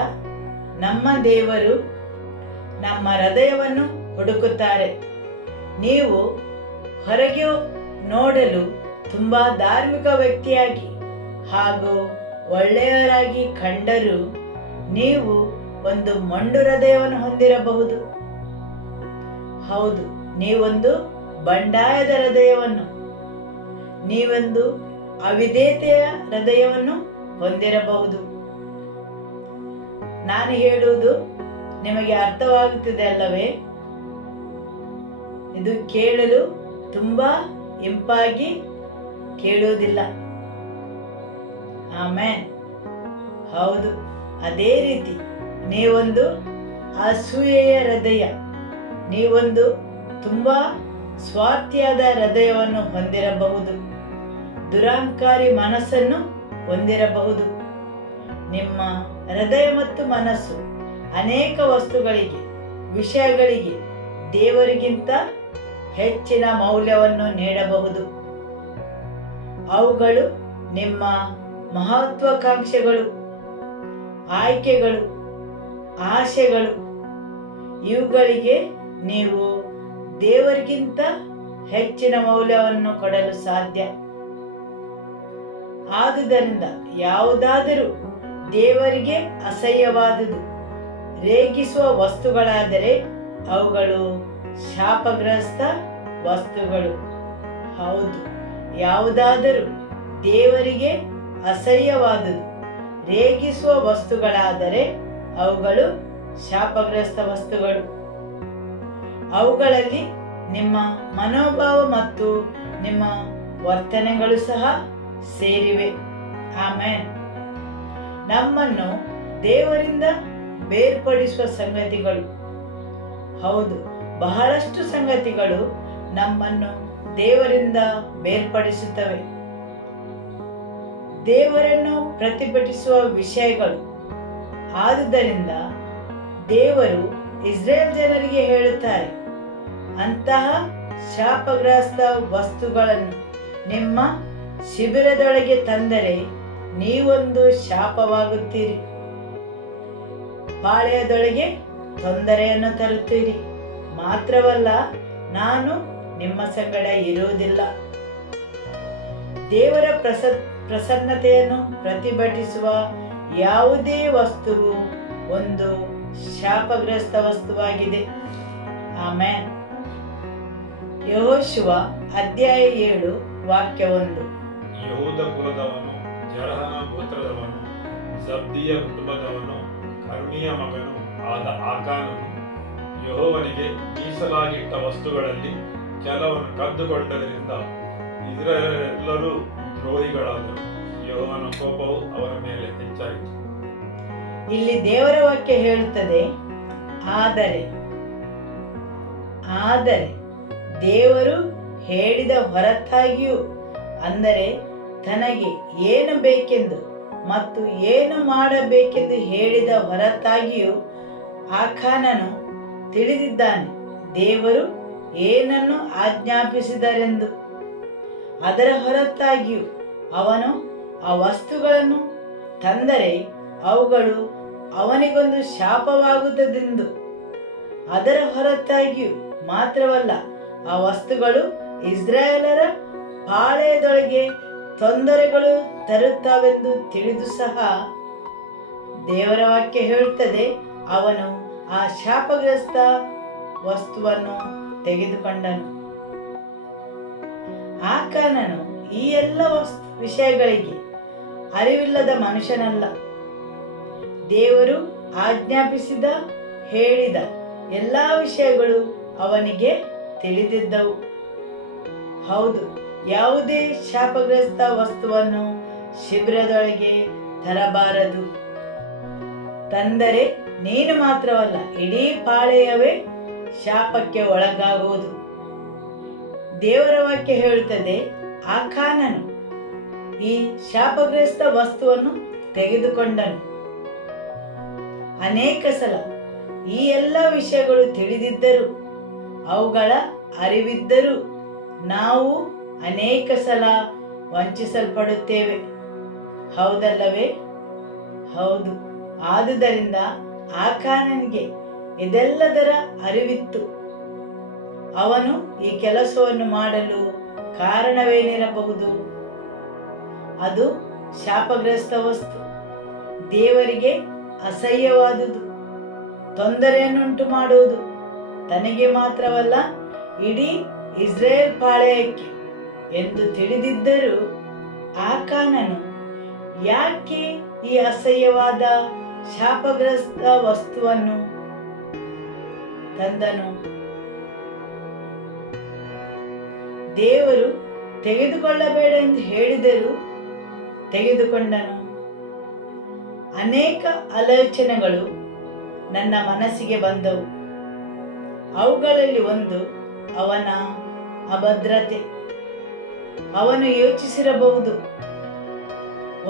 ನಮ್ಮ ದೇವರು ನಮ್ಮ ಹೃದಯವನ್ನು ಹುಡುಕುತ್ತಾರೆ. ನೀವು ಹೊರಗೆ ನೋಡಲು ತುಂಬ ಧಾರ್ಮಿಕ ವ್ಯಕ್ತಿಯಾಗಿ ಹಾಗೂ ಒಳ್ಳೆಯವರಾಗಿ ಕಂಡರೂ ನೀವು ಒಂದು ಮೊಂಡು ಹೃದಯವನ್ನು ಹೊಂದಿರಬಹುದು. ಹೌದು, ನೀವೊಂದು ಬಂಡಾಯದ ಹೃದಯವನ್ನು, ನೀವೊಂದು ಅವಿಧೇಯತೆಯ ಹೃದಯವನ್ನು ಹೊಂದಿರಬಹುದು. ನಾನು ಹೇಳುವುದು ನಿಮಗೆ ಅರ್ಥವಾಗುತ್ತಿದೆ ಅಲ್ಲವೇ? ಇದು ಕೇಳಲು ತುಂಬಾ ಇಂಪಾಗಿ ಕೇಳುವುದಿಲ್ಲ. ಆಮೆನ್. ಹೌದು, ಅದೇ ರೀತಿ ನೀವೊಂದು ಅಸೂಯೆಯ ಹೃದಯ, ನೀವೊಂದು ತುಂಬಾ ಸ್ವಾರ್ಥಿಯಾದ ಹೃದಯವನ್ನು ಹೊಂದಿರಬಹುದು, ದುರಹಂಕಾರಿ ಮನಸ್ಸನ್ನು ಹೊಂದಿರಬಹುದು. ನಿಮ್ಮ ಹೃದಯ ಮತ್ತು ಮನಸ್ಸು ಅನೇಕ ವಸ್ತುಗಳಿಗೆ, ವಿಷಯಗಳಿಗೆ ದೇವರಿಗಿಂತ ಹೆಚ್ಚಿನ ಮೌಲ್ಯವನ್ನು ನೀಡಬಹುದು. ಅವುಗಳು ನಿಮ್ಮ ಮಹತ್ವಾಕಾಂಕ್ಷೆಗಳು, ಆಯ್ಕೆಗಳು, ಆಶೆಗಳು. ಇವುಗಳಿಗೆ ನೀವು ದೇವರಿಗಿಂತ ಹೆಚ್ಚಿನ ಮೌಲ್ಯವನ್ನು ಕೊಡಲು ಸಾಧ್ಯ. ಆದುದರಿಂದ ಯಾವುದಾದರೂ ದೇವರಿಗೆ ಅಸಹ್ಯವಾದುದು, ರೇಗಿಸುವ ವಸ್ತುಗಳಾದರೆ ಅವುಗಳು ಶಾಪಗ್ರಸ್ತ ವಸ್ತುಗಳು. ಹೌದು, ಯಾವುದಾದರೂ ದೇವರಿಗೆ ಅಸಹ್ಯವಾದುದು, ರೇಗಿಸುವ ವಸ್ತುಗಳಾದರೆ ಅವುಗಳು ಶಾಪಗ್ರಸ್ತ ವಸ್ತುಗಳು. ಅವುಗಳಲ್ಲಿ ನಿಮ್ಮ ಮನೋಭಾವ ಮತ್ತು ನಿಮ್ಮ ವರ್ತನೆಗಳು ಸಹ ಸೇರಿವೆ. ಆಮೆನ್. ನಮ್ಮನ್ನು ದೇವರಿಂದ ಬೇರ್ಪಡಿಸುವ ಸಂಗತಿಗಳು, ಹೌದು, ಬಹಳಷ್ಟು ಸಂಗತಿಗಳು ನಮ್ಮನ್ನು ದೇವರಿಂದ ಬೇರ್ಪಡಿಸುತ್ತವೆ. ದೇವರನ್ನು ಪ್ರತಿಭಟಿಸುವ ವಿಷಯಗಳು. ಆದುದರಿಂದ ದೇವರು ಇಸ್ರೇಲ್ ಜನರಿಗೆ ಹೇಳುತ್ತಾರೆ, ಅಂತಹ ಶಾಪಗ್ರಸ್ತ ವಸ್ತುಗಳನ್ನು ನಿಮ್ಮ ಶಿಬಿರದೊಳಗೆ ತಂದರೆ ನೀವೊಂದು ಶಾಪವಾಗುತ್ತೀರಿ, ಪಾಳೆಯದೊಳಗೆ ತೊಂದರೆಯನ್ನು ತರುತ್ತೀರಿ. ಮಾತ್ರವಲ್ಲ, ನಾನು ನಿಮ್ಮ ಸಂಗಡ ಇರುವುದಿಲ್ಲ. ದೇವರ ಪ್ರಸನ್ನತೆಯನ್ನು ಪ್ರತಿಭಟಿಸುವ ಯಾವುದೇ ವಸ್ತುವು ಒಂದು ಶಾಪಗ್ರಸ್ತ ವಸ್ತುವಾಗಿದೆ. ಆಮೆನ್. ಯೆಹೋಶುವ ಅಧ್ಯಾಯ 7 ವಾಕ್ಯ 1. ಯಹೂದ ಕುಲದವನು, ಜರಹನ ಗೋತ್ರದವನು, ಜಬ್ದಿಯ ಕುಟುಂಬದವನು, ಕರ್ಮಿಯ ಮಗನು ಆದ ಆಕಾನನು ಯೆಹೋವನಿಗೆ ಮೀಸಲಾಗಿಟ್ಟ ವಸ್ತುಗಳಲ್ಲಿ ಕೆಲವನ್ನು ಕದ್ದುಕೊಂಡರಿಂದ ಇಸ್ರಾಯೇಲರು ದ್ರೋಹಿಗಳಾದರು. ಯೆಹೋವನ ಕೋಪವು ಅವರ ಮೇಲೆ ಹೆಚ್ಚಾಯಿತು. ಇಲ್ಲಿ ದೇವರ ವಾಕ್ಯ ಹೇಳುತ್ತದೆ, ಆದರೆ ದೇವರು ಹೇಳಿದ ಹೊರತಾಗಿಯೂ, ಅಂದರೆ ತನಗೆ ಏನು ಬೇಕೆಂದು ಮತ್ತು ಏನು ಮಾಡಬೇಕೆಂದು ಹೇಳಿದ ಹೊರತಾಗಿಯೂ ಆಕಾನನು ತಿಳಿದಿದ್ದಾನೆ ದೇವರು ಏನನ್ನು ಆಜ್ಞಾಪಿಸಿದರೆಂದು. ಅದರ ಹೊರತಾಗಿಯೂ ಅವನು ಆ ವಸ್ತುಗಳನ್ನು ತಂದರೆ ಅವುಗಳು ಅವನಿಗೊಂದು ಶಾಪವಾಗುತ್ತದೆಂದು. ಅದರ ಹೊರತಾಗಿಯೂ ಮಾತ್ರವಲ್ಲ, ಆ ವಸ್ತುಗಳು ಇಸ್ರಾಯೇಲರ ಪಾಳೆಯದೊಳಗೆ ತೊಂದರೆಗಳು ತರುತ್ತವೆಂದು ತಿಳಿದು ಸಹ ದೇವರ ವಾಕ್ಯ ಹೇಳುತ್ತದೆ, ಅವನು ಆ ಶಾಪಗ್ರಸ್ತ ವಸ್ತುವನ್ನು ತೆಗೆದುಕೊಂಡನು. ಆಕಾನನು ಈ ಎಲ್ಲ ವಿಷಯಗಳಿಗೆ ಅರಿವಿಲ್ಲದ ಮನುಷ್ಯನಲ್ಲ. ದೇವರು ಆಜ್ಞಾಪಿಸಿದ ಹೇಳಿದ ಎಲ್ಲ ವಿಷಯಗಳು ಅವನಿಗೆ ತಿಳಿದಿದ್ದವು. ಹೌದು, ಯಾವುದೇ ಶಾಪಗ್ರಸ್ತ ವಸ್ತುವನ್ನು ಶಿಬಿರದೊಳಗೆ ತರಬಾರದು. ತಂದರೆ ನೀನು ಮಾತ್ರವಲ್ಲ, ಇಡೀ ಪಾಳೆಯವೇ ಶಾಪಕ್ಕೆ ಒಳಗಾಗುವುದು. ದೇವರ ವಾಕ್ಯ ಹೇಳುತ್ತದೆ, ಆಕಾನನು ಈ ಶಾಪಗ್ರಸ್ತ ವಸ್ತುವನ್ನು ತೆಗೆದುಕೊಂಡನು. ಅನೇಕ ಸಲ ಈ ಎಲ್ಲ ವಿಷಯಗಳು ತಿಳಿದಿದ್ದರೂ, ಅವುಗಳ ಅರಿವಿದ್ದರೂ ನಾವು ಅನೇಕ ಸಲ ವಂಚಿಸಲ್ಪಡುತ್ತೇವೆ. ಹೌದಲ್ಲವೇ? ಹೌದು. ಆದುದರಿಂದ ಆಕಾನನಿಗೆ ಇದೆಲ್ಲದರ ಅರಿವಿತ್ತು. ಅವನು ಈ ಕೆಲಸವನ್ನು ಮಾಡಲು ಕಾರಣವೇನಿರಬಹುದು? ಅದು ಶಾಪಗ್ರಸ್ತ ವಸ್ತು, ದೇವರಿಗೆ ಅಸಹ್ಯವಾದುದು, ತೊಂದರೆಯನ್ನುಂಟು ಮಾಡುವುದು. ತನಗೆ ಮಾತ್ರವಲ್ಲ, ಇಡೀ ಇಸ್ರೇಲ್ ಪಾಳೆಯಕ್ಕೆ ಎಂದು ತಿಳಿದಿದ್ದರೂ ಆಕಾನನು ಯಾಕೆ ಈ ಅಸಹ್ಯವಾದ ಶಾಪಗ್ರಸ್ತ ವಸ್ತುವನ್ನು ತಂದನು? ದೇವರು ತೆಗೆದುಕೊಳ್ಳಬೇಡ ಎಂದು ಹೇಳಿದರೂ ತೆಗೆದುಕೊಂಡನು. ಅನೇಕ ಆಲೋಚನೆಗಳು ನನ್ನ ಮನಸ್ಸಿಗೆ ಬಂದವು. ಅವುಗಳಲ್ಲಿ ಒಂದು ಅವನ ಅಭದ್ರತೆ. ಅವನು ಯೋಚಿಸಿರಬಹುದು,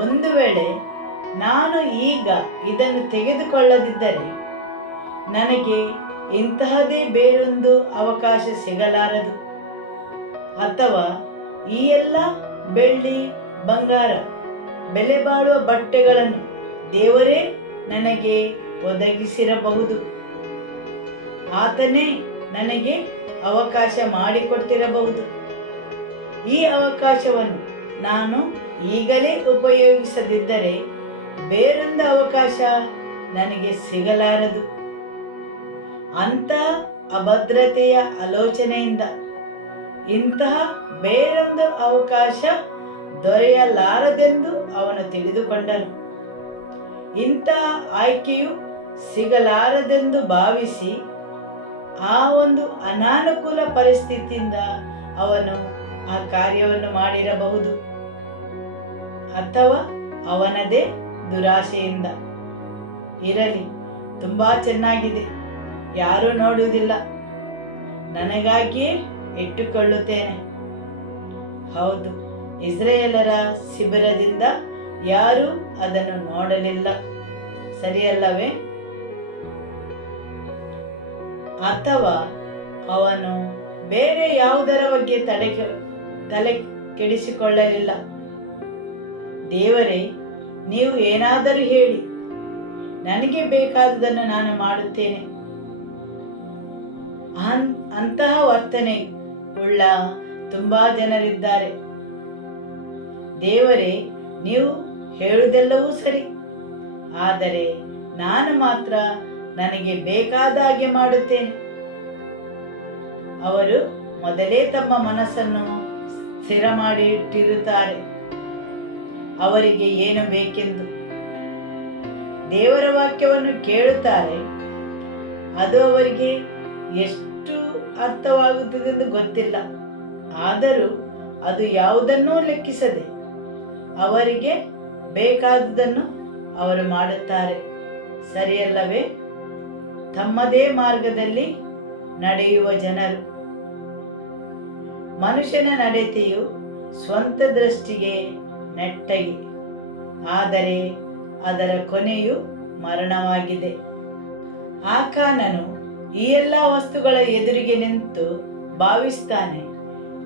ಒಂದು ವೇಳೆ ನಾನು ಈಗ ಇದನ್ನು ತೆಗೆದುಕೊಳ್ಳದಿದ್ದರೆ ನನಗೆ ಇಂತಹದೇ ಬೇರೊಂದು ಅವಕಾಶ ಸಿಗಲಾರದು, ಅಥವಾ ಈ ಎಲ್ಲ ಬೆಳ್ಳಿ ಬಂಗಾರ ಬೆಲೆ ಬಾಳುವ ಬಟ್ಟೆಗಳನ್ನು ದೇವರೇ ನನಗೆ ಒದಗಿಸಿರಬಹುದು. ಆತನೇ ನನಗೆ ಅವಕಾಶ ಮಾಡಿಕೊಟ್ಟಿರಬಹುದು. ಈ ಅವಕಾಶವನ್ನು ನಾನು ಈಗಲೇ ಉಪಯೋಗಿಸದಿದ್ದರೆ ಬೇರೊಂದು ಅವಕಾಶ ನನಗೆ ಸಿಗಲಾರದು. ಅಂತಹ ಅಭದ್ರತೆಯ ಆಲೋಚನೆಯಿಂದ ಇಂತಹ ಬೇರೊಂದು ಅವಕಾಶ ದೊರೆಯಲಾರದೆಂದು ಅವನು ತಿಳಿದುಕೊಂಡನು. ಇಂತಹ ಆಯ್ಕೆಯು ಸಿಗಲಾರದೆಂದು ಭಾವಿಸಿ ಆ ಒಂದು ಅನಾನುಕೂಲ ಪರಿಸ್ಥಿತಿಯಿಂದ ಅವನು ಆ ಕಾರ್ಯವನ್ನು ಮಾಡಿರಬಹುದು, ಅಥವಾ ಅವನದೇ ದುರಾಶೆಯಿಂದ. ಇರಲಿ, ತುಂಬಾ ಚೆನ್ನಾಗಿದೆ, ಯಾರೂ ನೋಡುವುದಿಲ್ಲ, ನನಗಾಗಿಯೇ ಇಟ್ಟುಕೊಳ್ಳುತ್ತೇನೆ. ಹೌದು, ಇಸ್ರೇಲರ ಶಿಬಿರದಿಂದ ಯಾರೂ ಅದನ್ನು ನೋಡಲಿಲ್ಲ, ಸರಿಯಲ್ಲವೇ? ಅಥವಾ ಅವನು ಬೇರೆ ಯಾವುದರ ಬಗ್ಗೆ ತಲೆ ಕೆಡಿಸಿಕೊಳ್ಳಲಿಲ್ಲ. ದೇವರೇ, ನೀವು ಏನಾದರೂ ಹೇಳಿ, ನನಗೆ ಬೇಕಾದುದನ್ನು ನಾನು ಮಾಡುತ್ತೇನೆ. ಅಂತಹ ವರ್ತನೆ ಉಳ್ಳ ತುಂಬಾ ಜನರಿದ್ದಾರೆ. ದೇವರೇ, ನೀವು ಹೇಳುವುದೆಲ್ಲವೂ ಸರಿ, ಆದರೆ ನಾನು ಮಾತ್ರ ನನಗೆ ಬೇಕಾದ ಹಾಗೆ ಮಾಡುತ್ತೇನೆ. ಅವರು ಮೊದಲೇ ತಮ್ಮ ಮನಸ್ಸನ್ನು ಸ್ಥಿರ ಮಾಡಿ ಇಟ್ಟಿರುತ್ತಾರೆ, ಅವರಿಗೆ ಏನು ಬೇಕೆಂದು. ದೇವರ ವಾಕ್ಯವನ್ನು ಕೇಳುತ್ತಾರೆ, ಅದು ಅವರಿಗೆ ಎಷ್ಟು ಅರ್ಥವಾಗುತ್ತದೆಂದು ಗೊತ್ತಿಲ್ಲ. ಆದರೂ ಅದು ಯಾವುದನ್ನೂ ಲೆಕ್ಕಿಸದೆ ಅವರಿಗೆ ಬೇಕಾದುದನ್ನು ಅವರು ಮಾಡುತ್ತಾರೆ, ಸರಿಯಲ್ಲವೇ? ತಮ್ಮದೇ ಮಾರ್ಗದಲ್ಲಿ ನಡೆಯುವ ಜನರು. ಮನುಷ್ಯನ ನಡತೆಯು ಸ್ವಂತ ದೃಷ್ಟಿಗೆ ನೆಟ್ಟಗೆ, ಆದರೆ ಅದರ ಕೊನೆಯು ಮರಣವಾಗಿದೆ. ಆಕಾನನು ಈ ಎಲ್ಲ ವಸ್ತುಗಳ ಎದುರಿಗೆ ನಿಂತು ಭಾವಿಸ್ತಾನೆ,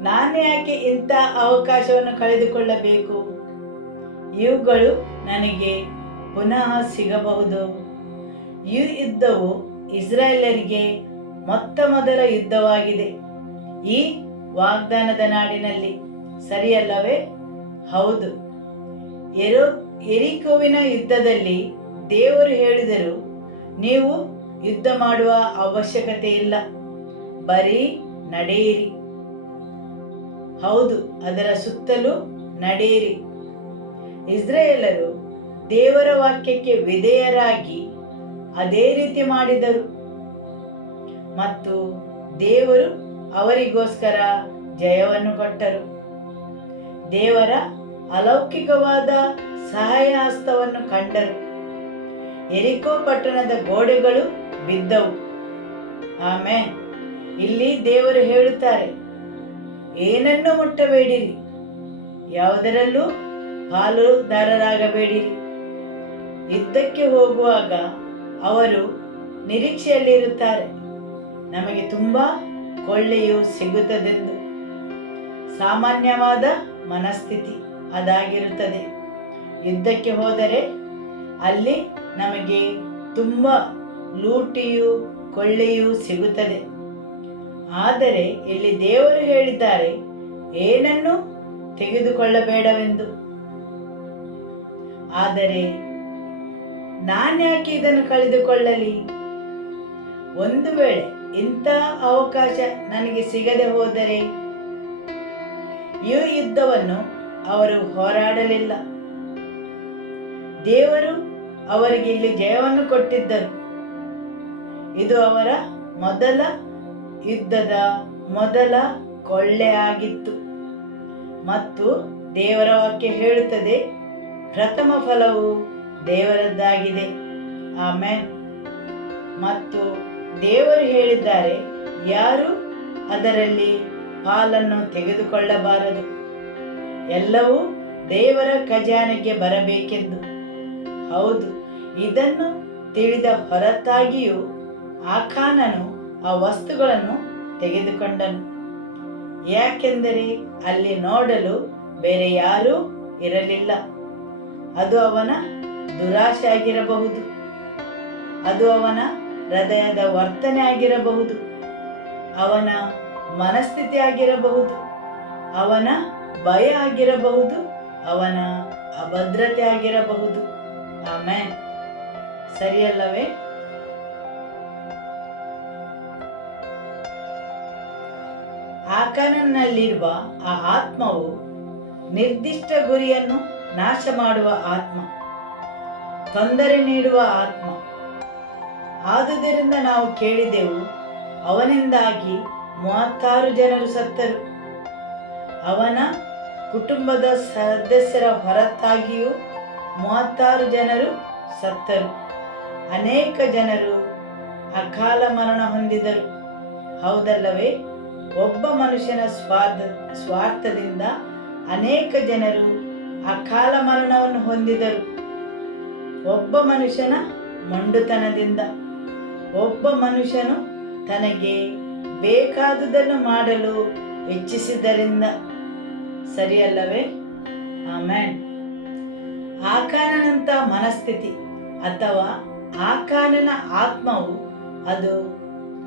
ನಾನು ಯಾಕೆ ಇಂಥ ಅವಕಾಶವನ್ನು ಕಳೆದುಕೊಳ್ಳಬೇಕು? ಇವುಗಳು ನನಗೆ ಪುನಃ ಸಿಗಬಹುದು. ಈ ಯುದ್ಧವು ಇಸ್ರಾಯೇಲರಿಗೆ ಮೊತ್ತ ಮೊದಲ ಯುದ್ಧವಾಗಿದೆ ಈ ವಾಗ್ದಾನದ ನಾಡಿನಲ್ಲಿ, ಸರಿಯಲ್ಲವೇ? ಹೌದು. ಯೆರಿಕೋವಿನ ಯುದ್ಧದಲ್ಲಿ ದೇವರು ಹೇಳಿದರು, ನೀವು ಯುದ್ಧ ಮಾಡುವ ಅವಶ್ಯಕತೆ ಇಲ್ಲ, ಬರೀ ನಡೆಯಿರಿ. ಹೌದು, ಅದರ ಸುತ್ತಲೂ ನಡೆಯಿರಿ. ಇಸ್ರಾಯೇಲರು ದೇವರ ವಾಕ್ಯಕ್ಕೆ ವಿಧೇಯರಾಗಿ ಅದೇ ರೀತಿ ಮಾಡಿದರು ಮತ್ತು ದೇವರು ಅವರಿಗೋಸ್ಕರ ಜಯವನ್ನು ಕೊಟ್ಟರು. ದೇವರ ಅಲೌಕಿಕವಾದ ಸಹಾಯ ಹಸ್ತವನ್ನು ಕಂಡರು. ಯೆರಿಕೋ ಪಟ್ಟಣದ ಗೋಡೆಗಳು ಬಿದ್ದವು. ಆಮೇನ್. ಇಲ್ಲಿ ದೇವರು ಹೇಳುತ್ತಾರೆ, ಏನನ್ನೂ ಮುಟ್ಟಬೇಡಿರಿ, ಯಾವುದರಲ್ಲೂ ಪಾಲುದಾರರಾಗಬೇಡಿರಿ. ಯುದ್ಧಕ್ಕೆ ಹೋಗುವಾಗ ಅವರು ನಿರೀಕ್ಷೆಯಲ್ಲಿರುತ್ತಾರೆ, ನಮಗೆ ತುಂಬಾ ಕೊಳ್ಳೆಯು ಸಿಗುತ್ತದೆಂದು. ಸಾಮಾನ್ಯವಾದ ಮನಸ್ಥಿತಿ ಅದಾಗಿರುತ್ತದೆ. ಯುದ್ಧಕ್ಕೆ ಹೋದರೆ ಅಲ್ಲಿ ನಮಗೆ ತುಂಬ ಲೂಟಿಯು ಕೊಳ್ಳೆಯೂ ಸಿಗುತ್ತದೆ. ಆದರೆ ಇಲ್ಲಿ ದೇವರು ಹೇಳಿದ್ದಾರೆ, ಏನನ್ನೂ ತೆಗೆದುಕೊಳ್ಳಬೇಡವೆಂದು. ಆದರೆ ನಾನ್ಯಾಕೆ ಇದನ್ನು ಕಳೆದುಕೊಳ್ಳಲಿ? ಒಂದು ವೇಳೆ ಇಂಥ ಅವಕಾಶ ನನಗೆ ಸಿಗದೆ ಹೋದರೆ? ಈ ಯುದ್ಧವನ್ನು ಅವರು ಹೋರಾಡಲಿಲ್ಲ. ದೇವರು ಅವರಿಗೆ ಇಲ್ಲಿ ಜಯವನ್ನು ಕೊಟ್ಟಿದ್ದರು. ಇದು ಅವರ ಮೊದಲ ಯುದ್ಧದ ಮೊದಲ ಕೊಳ್ಳೆ ಆಗಿತ್ತು ಮತ್ತು ದೇವರ ವಾಕ್ಯ ಹೇಳುತ್ತದೆ, ಪ್ರಥಮ ಫಲವು ದೇವರದ್ದಾಗಿದೆ. ಆಮೇನ್. ಮತ್ತು ದೇವರು ಹೇಳಿದ್ದಾರೆ, ಯಾರು ಅದರಲ್ಲಿ ಪಾಲನ್ನು ತೆಗೆದುಕೊಳ್ಳಬಾರದು, ಎಲ್ಲವೂ ದೇವರ ಖಜಾನೆಗೆ ಬರಬೇಕೆಂದು. ಹೌದು, ಇದನ್ನು ತಿಳಿದ ಹೊರತಾಗಿಯೂ ಆಕಾನನು ಆ ವಸ್ತುಗಳನ್ನು ತೆಗೆದುಕೊಂಡನು. ಯಾಕೆಂದರೆ ಅಲ್ಲಿ ನೋಡಲು ಬೇರೆ ಯಾರೂ ಇರಲಿಲ್ಲ. ಅದು ಅವನ ದುರಾಶೆ ಆಗಿರಬಹುದು, ಅದು ಅವನ ಹೃದಯದ ವರ್ತನೆ ಆಗಿರಬಹುದು, ಅವನ ಮನಸ್ಥಿತಿ ಆಗಿರಬಹುದು, ಅವನ ಭಯ ಆಗಿರಬಹುದು, ಅವನ ಅಭದ್ರತೆ ಆಗಿರಬಹುದು. ಆಮೇನ್. ಸರಿಯಲ್ಲವೇ? ಆಕಾನನಲ್ಲಿರುವ ಆ ಆತ್ಮವು ನಿರ್ದಿಷ್ಟ ಗುರಿಯನ್ನು ನಾಶ ಮಾಡುವ ಆತ್ಮ, ತೊಂದರೆ ನೀಡುವ ಆತ್ಮ. ಆದುದರಿಂದ ನಾವು ಕೇಳಿದೆವು, ಅವನಿಂದಾಗಿ 36 ಜನರು ಸತ್ತರು. ಅವನ ಕುಟುಂಬದ ಸದಸ್ಯರ ಹೊರತಾಗಿಯೂ 36 ಜನರು ಸತ್ತರು. ಅನೇಕ ಜನರು ಅಕಾಲ ಮರಣ ಹೊಂದಿದರು. ಹೌದಲ್ಲವೇ? ಒಬ್ಬ ಮನುಷ್ಯನ ಸ್ವಾರ್ಥದಿಂದ ಅನೇಕ ಜನರು ಅಕಾಲ ಮರಣವನ್ನು ಹೊಂದಿದರು. ಒಬ್ಬ ಮನುಷ್ಯನ ಮೊಂಡುತನದಿಂದ, ಒಬ್ಬ ಮನುಷ್ಯನು ತನಗೆ ಬೇಕಾದುದನ್ನು ಮಾಡಲು ಇಚ್ಛಿಸಿದ್ದರಿಂದ. ಸರಿಯಲ್ಲವೇ? ಆಮೇನ್. ಆಕಾನನಂತ ಮನಸ್ಥಿತಿ ಅಥವಾ ಆಕಾನನ ಆತ್ಮವು ಅದು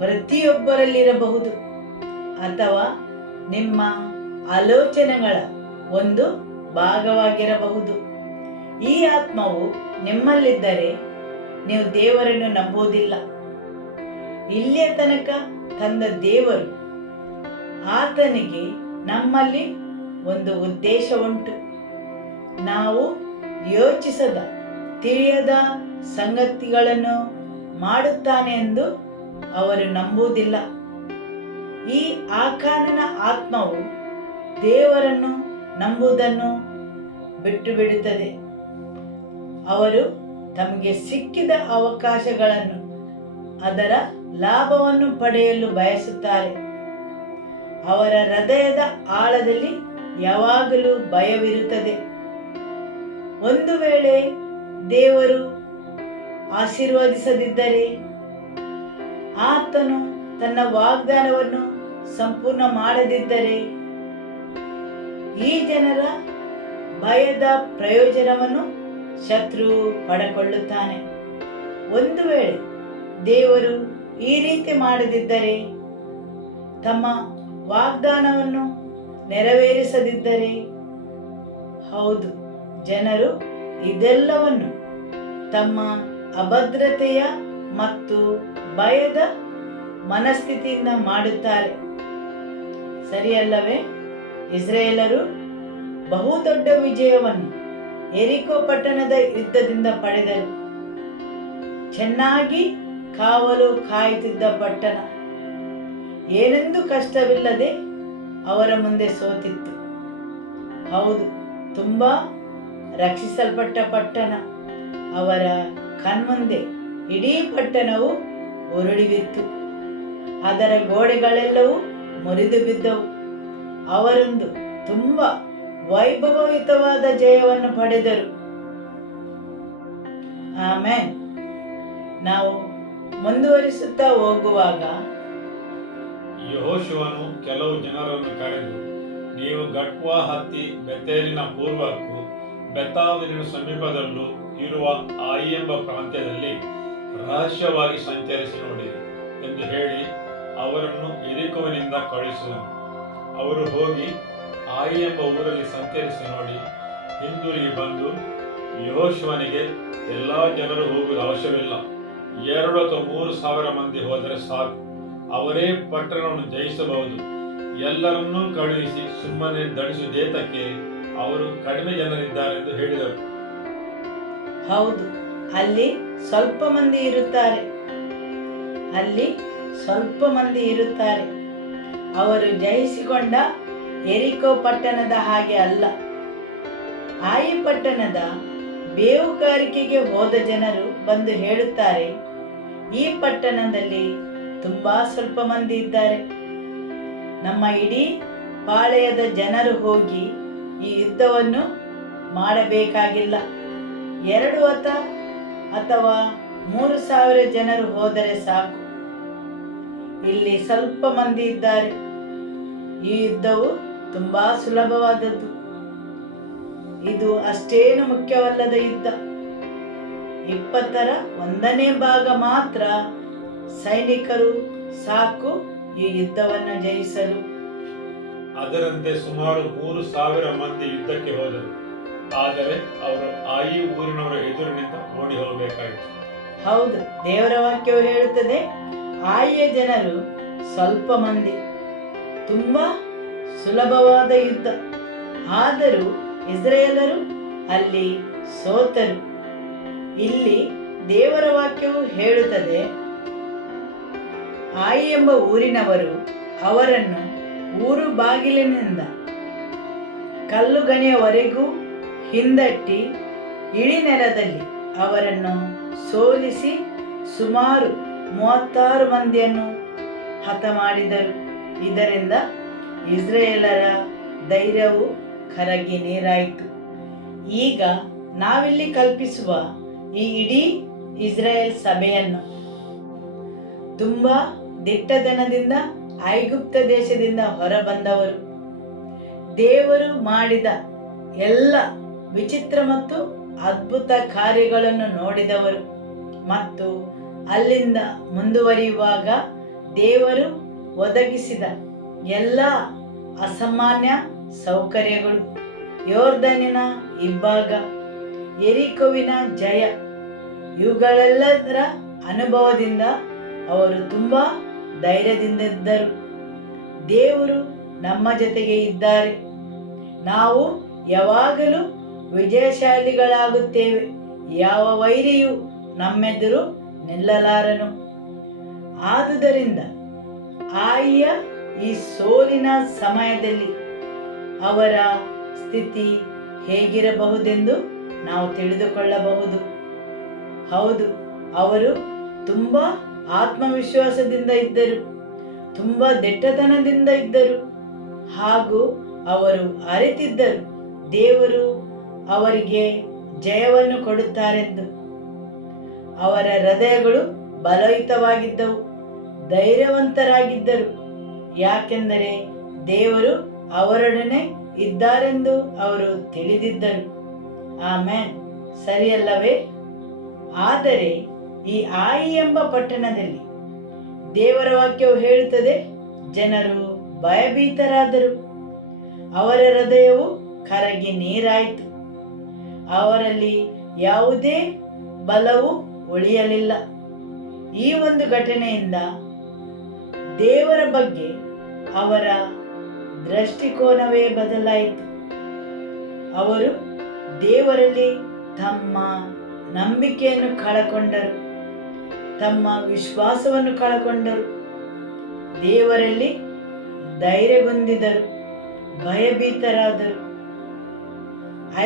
ಪ್ರತಿಯೊಬ್ಬರಲ್ಲಿರಬಹುದು ಅಥವಾ ನಿಮ್ಮ ಆಲೋಚನೆಗಳ ಒಂದು ಭಾಗವಾಗಿರಬಹುದು. ಈ ಆತ್ಮವು ನಿಮ್ಮಲ್ಲಿದ್ದರೆ ನೀವು ದೇವರನ್ನು ನಂಬುವುದಿಲ್ಲ. ಇಲ್ಲಿಯ ತನಕ ತಂದ ದೇವರು, ಆತನಿಗೆ ನಮ್ಮಲ್ಲಿ ಒಂದು ಉದ್ದೇಶ ಉಂಟು. ನಾವು ಯೋಚಿಸದ ತಿಳಿಯದ ಸಂಗತಿಗಳನ್ನು ಮಾಡುತ್ತಾನೆ ಎಂದು ಅವರು ನಂಬುವುದಿಲ್ಲ. ಈ ಆಕಾನನ ಆತ್ಮವು ದೇವರನ್ನು ನಂಬುವುದನ್ನು ಬಿಟ್ಟು ಬಿಡುತ್ತದೆ. ಅವರು ತಮಗೆ ಸಿಕ್ಕಿದ ಅವಕಾಶಗಳನ್ನು, ಅದರ ಲಾಭವನ್ನು ಪಡೆಯಲು ಬಯಸುತ್ತಾರೆ. ಅವರ ಹೃದಯದ ಆಳದಲ್ಲಿ ಯಾವಾಗಲೂ ಭಯವಿರುತ್ತದೆ. ಒಂದು ವೇಳೆ ದೇವರು ಆಶೀರ್ವದಿಸದಿದ್ದರೆ, ಆತನು ತನ್ನ ವಾಗ್ದಾನವನ್ನು ಸಂಪೂರ್ಣ ಮಾಡದಿದ್ದರೆ, ಈ ಜನರ ಭಯದ ಪ್ರಯೋಜನವನ್ನು ಶತ್ರು ಪಡೆದುಕೊಳ್ಳುತ್ತಾನೆ. ಒಂದು ವೇಳೆ ದೇವರು ಈ ರೀತಿ ಮಾಡದಿದ್ದರೆ, ತಮ್ಮ ವಾಗ್ದಾನವನ್ನು ನೆರವೇರಿಸದಿದ್ದರೆ, ಹೌದು, ಜನರು ಇದೆಲ್ಲವನ್ನು ತಮ್ಮ ಅಭದ್ರತೆಯ ಮತ್ತು ಭಯದ ಮನಸ್ಥಿತಿಯಿಂದ ಮಾಡುತ್ತಾರೆ. ಸರಿಯಲ್ಲವೇ? ಇಸ್ರಾಯೇಲರು ಬಹುದೊಡ್ಡ ವಿಜಯವನ್ನು ಯೆರಿಕೋ ಪಟ್ಟಣದ ಯುದ್ಧದಿಂದ ಪಡೆದರು. ಚೆನ್ನಾಗಿ ಕಾವಲು ಕಾಯುತ್ತಿದ್ದ ಪಟ್ಟಣ ಏನೆಂದು ಕಷ್ಟವಿಲ್ಲದೆ ಅವರ ಮುಂದೆ ಸೋತಿತ್ತು. ಹೌದು, ತುಂಬಾ ರಕ್ಷಿಸಲ್ಪಟ್ಟ ಪಟ್ಟಣ. ಅವರ ಕಣ್ಮುಂದೆ ಇಡೀ ಪಟ್ಟಣವು ಉರುಳಿಬಿತ್ತು. ಅದರ ಗೋಡೆಗಳೆಲ್ಲವೂ ಮುರಿದು ಬಿದ್ದವು. ಅವರೊಂದು ತುಂಬಾ ವೈಭವಯುತವಾದ ಜಯವನ್ನು ಪಡೆದರು. ಆಮೇನ್. ನಾವು ಮುಂದುವರಿಸುತ್ತಾ ಹೋಗುವಾಗ ಯೆಹೋಶುವನು ಕೆಲವು ಜನರನ್ನು ಕರೆದು, ನೀವು ಗಟ್ವಾ ಹತ್ತಿ ಬೆತೇಲಿನ ಪೂರ್ವಕ್ಕೂ ಬೆತಾವಿನ ಸಮೀಪದಲ್ಲೂ ಇರುವ ಆಯಿ ಎಂಬ ಪ್ರಾಂತ್ಯದಲ್ಲಿ ರಹಸ್ಯವಾಗಿ ಸಂಚರಿಸಿ ನೋಡಿರಿ ಎಂದು ಹೇಳಿ ಅವರನ್ನು ಯೆರಿಕೋವಿನಿಂದ ಕಳುಹಿಸುವನು. ಅವರು ಹೋಗಿ ಆಯಿ ಎಂಬ ಊರಲ್ಲಿ ಸಂಚರಿಸಿ ನೋಡಿ ಹಿಂದಿರುಗಿ ಬಂದು ಯೆಹೋಶುವನಿಗೆ, ಎಲ್ಲ ಜನರು ಹೋಗುವುದು ಅವಶ್ಯವಿಲ್ಲ, 2 ಅಥವಾ 3 ಸಾವಿರ ಮಂದಿ ಹೋದರೆ ಸಾಕು, ಅವರೇ ಪಟ್ಟಣವನ್ನು ಜಯಿಸಬಹುದು. ಎಲ್ಲರನ್ನೂ ಕಳುಹಿಸಿ ಸುಮ್ಮನೆ ದಂಡಿಸುವುದೇತಕ್ಕೆ, ಅವರು ಕಡಿಮೆ ಜನರಿದ್ದಾರೆಂದು ಹೇಳಿದರು. ಹೌದು, ಅಲ್ಲಿ ಸ್ವಲ್ಪ ಮಂದಿ ಇರುತ್ತಾರೆ. ಅವರು ಜಯಿಸಿಕೊಂಡ ಯೆರಿಕೋ ಪಟ್ಟಣದ ಹಾಗೆ ಅಲ್ಲ. ಆಯಿ ಪಟ್ಟಣದ ಬೇಹುಗಾರಿಕೆಗೆ ಹೋದ ಜನರು ಬಂದು ಹೇಳುತ್ತಾರೆ, ಈ ಪಟ್ಟಣದಲ್ಲಿ ತುಂಬಾ ಸ್ವಲ್ಪ ಮಂದಿ ಇದ್ದಾರೆ. ನಮ್ಮ ಇಡೀ ಪಾಳೆಯದ ಜನರು ಹೋಗಿ ಈ ಯುದ್ಧವನ್ನು ಮಾಡಬೇಕಾಗಿಲ್ಲ. 2 ಅಥವಾ 3 ಸಾವಿರ ಜನರು ಹೋದರೆ ಸಾಕು. ಇಲ್ಲಿ ಸ್ವಲ್ಪ ಮಂದಿ ಇದ್ದಾರೆ. ಈ ಯುದ್ಧವು ತುಂಬಾ ಸುಲಭವಾದದ್ದು. ಇದು ಅಷ್ಟೇನು ಮುಖ್ಯವಲ್ಲದ ಯುದ್ಧ. 1/20 ಭಾಗ ಮಾತ್ರ ಸೈನಿಕರು ಸಾಕು ಈ ಯುದ್ಧವನ್ನು ಜಯಿಸಲು. ಅದರಂತೆ ಸುಮಾರು 3,000 ಮಂದಿ ಯುದ್ಧಕ್ಕೆ ಹೋದರು. ಆದರೆ ಅವರು ಆಯಿ ಊರಿನವರ ಎದುರಿನಿಂದ ಓಡಿ ಹೋಗಬೇಕಾಯಿತು. ಹೌದು, ದೇವರ ವಾಕ್ಯವು ಹೇಳುತ್ತದೆ, ಆಯಿಯ ಜನರು ಸ್ವಲ್ಪ ಮಂದಿ. ತುಂಬಾ ಸುಲಭವಾದ ಯುದ್ಧ. ಆದರೂ ಇಸ್ರಾಯೇಲರು ಅಲ್ಲಿ ಸೋತರು. ಇಲ್ಲಿ ದೇವರ ವಾಕ್ಯವು ಹೇಳುತ್ತದೆ, ಆಯಿ ಎಂಬ ಊರಿನವರು ಅವರನ್ನು ಊರು ಬಾಗಿಲಿನಿಂದ ಕಲ್ಲುಗಣಿಯವರೆಗೂ ಹಿಂದಟ್ಟಿ ಇಳಿ ನೆಲದಲ್ಲಿ ಅವರನ್ನು ಸೋಲಿಸಿ ಸುಮಾರು 36 ಮಂದಿಯನ್ನು ಹತ ಮಾಡಿದರು. ಇದರಿಂದ ಇಸ್ರಾಯೇಲರ ಧೈರ್ಯವು ಕರಗಿ ನೀರಾಯಿತು. ಈಗ ನಾವಿಲ್ಲಿ ಕಲ್ಪಿಸುವ ಈ ಇಡೀ ಇಸ್ರಾಯೇಲ್ ಸಭೆಯನ್ನು ತುಂಬಾ ದಿಟ್ಟತನದಿಂದ ಐಗುಪ್ತ ದೇಶದಿಂದ ಹೊರಬಂದವರು, ದೇವರು ಮಾಡಿದ ಎಲ್ಲ ವಿಚಿತ್ರ ಮತ್ತು ಅದ್ಭುತ ಕಾರ್ಯಗಳನ್ನು ನೋಡಿದವರು ಮತ್ತು ಅಲ್ಲಿಂದ ಮುಂದುವರಿಯುವಾಗ ದೇವರು ಒದಗಿಸಿದ ಎಲ್ಲ ಅಸಾಮಾನ್ಯ ಸೌಕರ್ಯಗಳು, ಯೋರ್ದನಿನ ಇಬ್ಬಾಗ, ಯೆರಿಕೋವಿನ ಜಯ, ಇವುಗಳೆಲ್ಲದರ ಅನುಭವದಿಂದ ಅವರು ತುಂಬಾ ಧೈರ್ಯದಿಂದಿದ್ದರು. ದೇವರು ನಮ್ಮ ಜೊತೆಗೆ ಇದ್ದಾರೆ. ನಾವು ಯಾವಾಗಲೂ ವಿಜಯಶಾಲಿಗಳಾಗುತ್ತೇವೆ. ಯಾವ ವೈರಿಯೂ ನಮ್ಮೆದುರು ನಿಲ್ಲಲಾರನು. ಆದುದರಿಂದ ಆಯಿಯ ಈ ಸೋಲಿನ ಸಮಯದಲ್ಲಿ ಅವರ ಸ್ಥಿತಿ ಹೇಗಿರಬಹುದೆಂದು ನಾವು ತಿಳಿದುಕೊಳ್ಳಬಹುದು. ಹೌದು, ಅವರು ತುಂಬಾ ಆತ್ಮವಿಶ್ವಾಸದಿಂದ ಇದ್ದರು, ತುಂಬಾ ದಿಟ್ಟತನದಿಂದ ಇದ್ದರು ಹಾಗೂ ಅವರು ಅರಿತಿದ್ದರು ದೇವರು ಅವರಿಗೆ ಜಯವನ್ನು ಕೊಡುತ್ತಾರೆಂದು. ಅವರ ಹೃದಯಗಳು ಬಲಯುತವಾಗಿದ್ದವು, ಧೈರ್ಯವಂತರಾಗಿದ್ದರು. ಯಾಕೆಂದರೆ ದೇವರು ಅವರೊಡನೆ ಇದ್ದಾರೆಂದು ಅವರು ತಿಳಿದಿದ್ದರು. ಆಮೇನ್, ಸರಿಯಲ್ಲವೇ? ಆದರೆ ಈ ಆಯಿ ಎಂಬ ಪಟ್ಟಣದಲ್ಲಿ ದೇವರ ವಾಕ್ಯವು ಹೇಳುತ್ತದೆ, ಜನರು ಭಯಭೀತರಾದರು. ಅವರ ಹೃದಯವು ಕರಗಿ ನೀರಾಯಿತು. ಅವರಲ್ಲಿ ಯಾವುದೇ ಬಲವು ಉಳಿಯಲಿಲ್ಲ. ಈ ಒಂದು ಘಟನೆಯಿಂದ ದೇವರ ಬಗ್ಗೆ ಅವರ ದೃಷ್ಟಿಕೋನವೇ ಬದಲಾಯಿತು. ಅವರು ದೇವರಲ್ಲಿ ತಮ್ಮ ನಂಬಿಕೆಯನ್ನು ಕಳಕೊಂಡರು, ತಮ್ಮ ವಿಶ್ವಾಸವನ್ನು ಕಳಕೊಂಡರು, ದೇವರಲ್ಲಿ ಧೈರ್ಯಗೊಂದಿದರು, ಭಯಭೀತರಾದರು.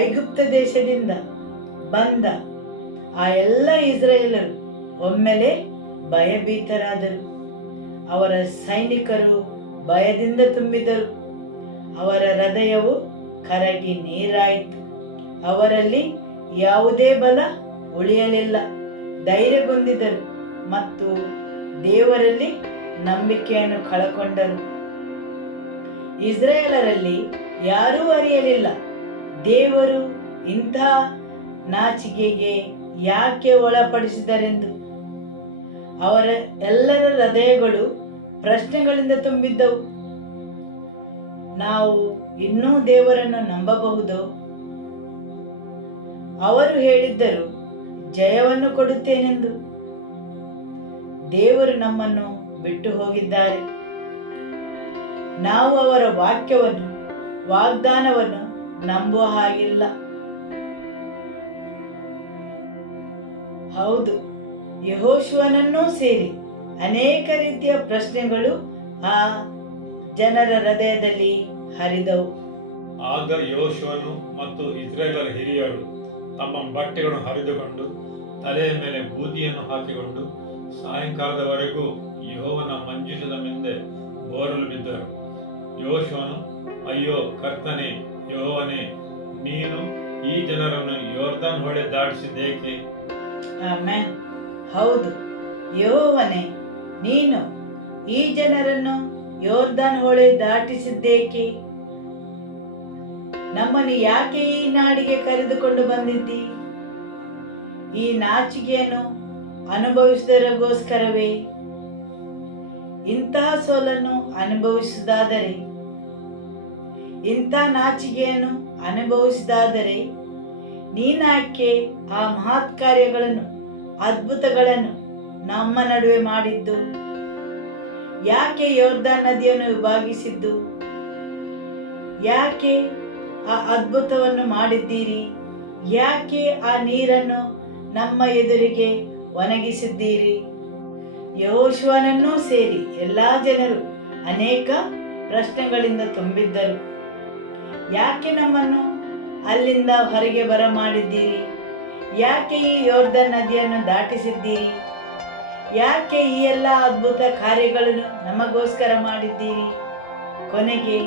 ಐಗುಪ್ತ ದೇಶದಿಂದ ಬಂದ ಆ ಎಲ್ಲ ಇಸ್ರಾಯೇಲರು ಒಮ್ಮೆಲೆ ಭಯಭೀತರಾದರು. ಅವರ ಸೈನಿಕರು ಭಯದಿಂದ ತುಂಬಿದರು. ಅವರ ಹೃದಯವು ಕರಗಿ ನೀರಾಯಿತು. ಅವರಲ್ಲಿ ಯಾವುದೇ ಬಲ ಉಳಿಯಲಿಲ್ಲ. ಧೈರ್ಯಗೊಂದಿದರು ಮತ್ತು ದೇವರಲ್ಲಿ ನಂಬಿಕೆಯನ್ನು ಕಳಕೊಂಡರು. ಇಸ್ರಾಯೇಲರಲ್ಲಿ ಯಾರೂ ಅರಿಯಲಿಲ್ಲ ದೇವರು ಇಂಥ ನಾಚಿಕೆಗೆ ಯಾಕೆ ಒಳಪಡಿಸಿದರೆಂದು. ಅವರ ಎಲ್ಲರ ಹೃದಯಗಳು ಪ್ರಶ್ನೆಗಳಿಂದ ತುಂಬಿದ್ದವು. ನಾವು ಇನ್ನೂ ದೇವರನ್ನು ನಂಬಬಹುದೋ? ಅವರು ಹೇಳಿದ್ದರು ಜಯವನ್ನು ಕೊಡುತ್ತೇನೆಂದು. ದೇವರು ನಮ್ಮನ್ನು ಬಿಟ್ಟು ಹೋಗಿದ್ದಾರೆ. ನಾವು ಅವರ ವಾಗ್ದಾನವನ್ನು ನಂಬುವ ಹಾಗಿಲ್ಲ. ಹೌದು, ಯೆಹೋಶುವನನ್ನೂ ಸೇರಿ ಅನೇಕ ರೀತಿಯ ಪ್ರಶ್ನೆಗಳು ಆ ಜನರ ಹೃದಯದಲ್ಲಿ ಹರಿದವು. ಆಗ ಯೆಹೋಶುವನು ಮತ್ತು ಇಸ್ರಾಯೇಲರ ಹಿರಿಯರು ತಮ್ಮ ಬಟ್ಟೆಗಳನ್ನು ಹರಿದುಕೊಂಡು ತಲೆಯ ಮೇಲೆ ಬೂದಿಯನ್ನು ಹಾಕಿಕೊಂಡು ಸಾಯಂಕಾಲದವರೆಗೂ ಯೆಹೋವನ ಮಂಜೂಷದ ಮುಂದೆ ಬೋರಲು ಬಿದ್ದರು. ಯೆಹೋಶುವನು, ಅಯ್ಯೋ ಕರ್ತನೇ, ಯೆಹೋವನೇ, ನೀನು ಈ ಜನರನ್ನು ಯೊರ್ದಾನ್ ಹೊಳೆ ದಾಟಿಸಿದ್ದೇಕೆ? ಆಮೆನ್. ಹೌದು, ಯೆಹೋವನೇ, ನೀನು ಈ ಜನರನ್ನು ಯೊರ್ದಾನ್ ಹೊಳೆ ದಾಟಿಸಿದ್ದೇಕೆ? ನಮ್ಮನ್ನು ಯಾಕೆ ಈ ನಾಡಿಗೆ ಕರೆದುಕೊಂಡು ಬಂದಿದ್ದಿ? ಈ ನಾಚಿಕೆಯನ್ನು ಅನುಭವಿಸುವುದಕ್ಕೋಸ್ಕರವೇ? ಇಂತಹ ಸೋಲನ್ನು ಅನುಭವಿಸುವುದಾದರೆ, ಇಂಥ ನಾಚಿಕೆಯನ್ನು ಅನುಭವಿಸಿದಾದರೆ ನೀನಾಕೆ ಆ ಮಹತ್ ಕಾರ್ಯಗಳನ್ನು, ಅದ್ಭುತಗಳನ್ನು ನಮ್ಮ ನಡುವೆ ಮಾಡಿದ್ದು? ಯಾಕೆ ಯೊರ್ದಾನ್ ನದಿಯನ್ನು ವಿಭಾಗಿಸಿದ್ದು? ಯಾಕೆ ಆ ಅದ್ಭುತವನ್ನು ಮಾಡಿದ್ದೀರಿ? ಯಾಕೆ ಆ ನೀರನ್ನು ನಮ್ಮ ಎದುರಿಗೆ ಒಣಗಿಸಿದ್ದೀರಿ? ಯೆಹೋಶುವನನ್ನೂ ಸೇರಿ ಎಲ್ಲಾ ಜನರು ಅನೇಕ ಪ್ರಶ್ನೆಗಳಿಂದ ತುಂಬಿದ್ದರು. ಯಾಕೆ ನಮ್ಮನ್ನು ಅಲ್ಲಿಂದ ಹೊರಗೆ ಬರಮಾಡಿದ್ದೀರಿ? ಯಾಕೆ ಈ ಯೊರ್ದಾನ್ ನದಿಯನ್ನು ದಾಟಿಸಿದ್ದೀರಿ? ಯಾಕೆ ಈ ಎಲ್ಲ ಅದ್ಭುತ ಕಾರ್ಯಗಳನ್ನು ನಮಗೋಸ್ಕರ ಮಾಡಿದ್ದೀರಿ? ಕೊನೆಗೆ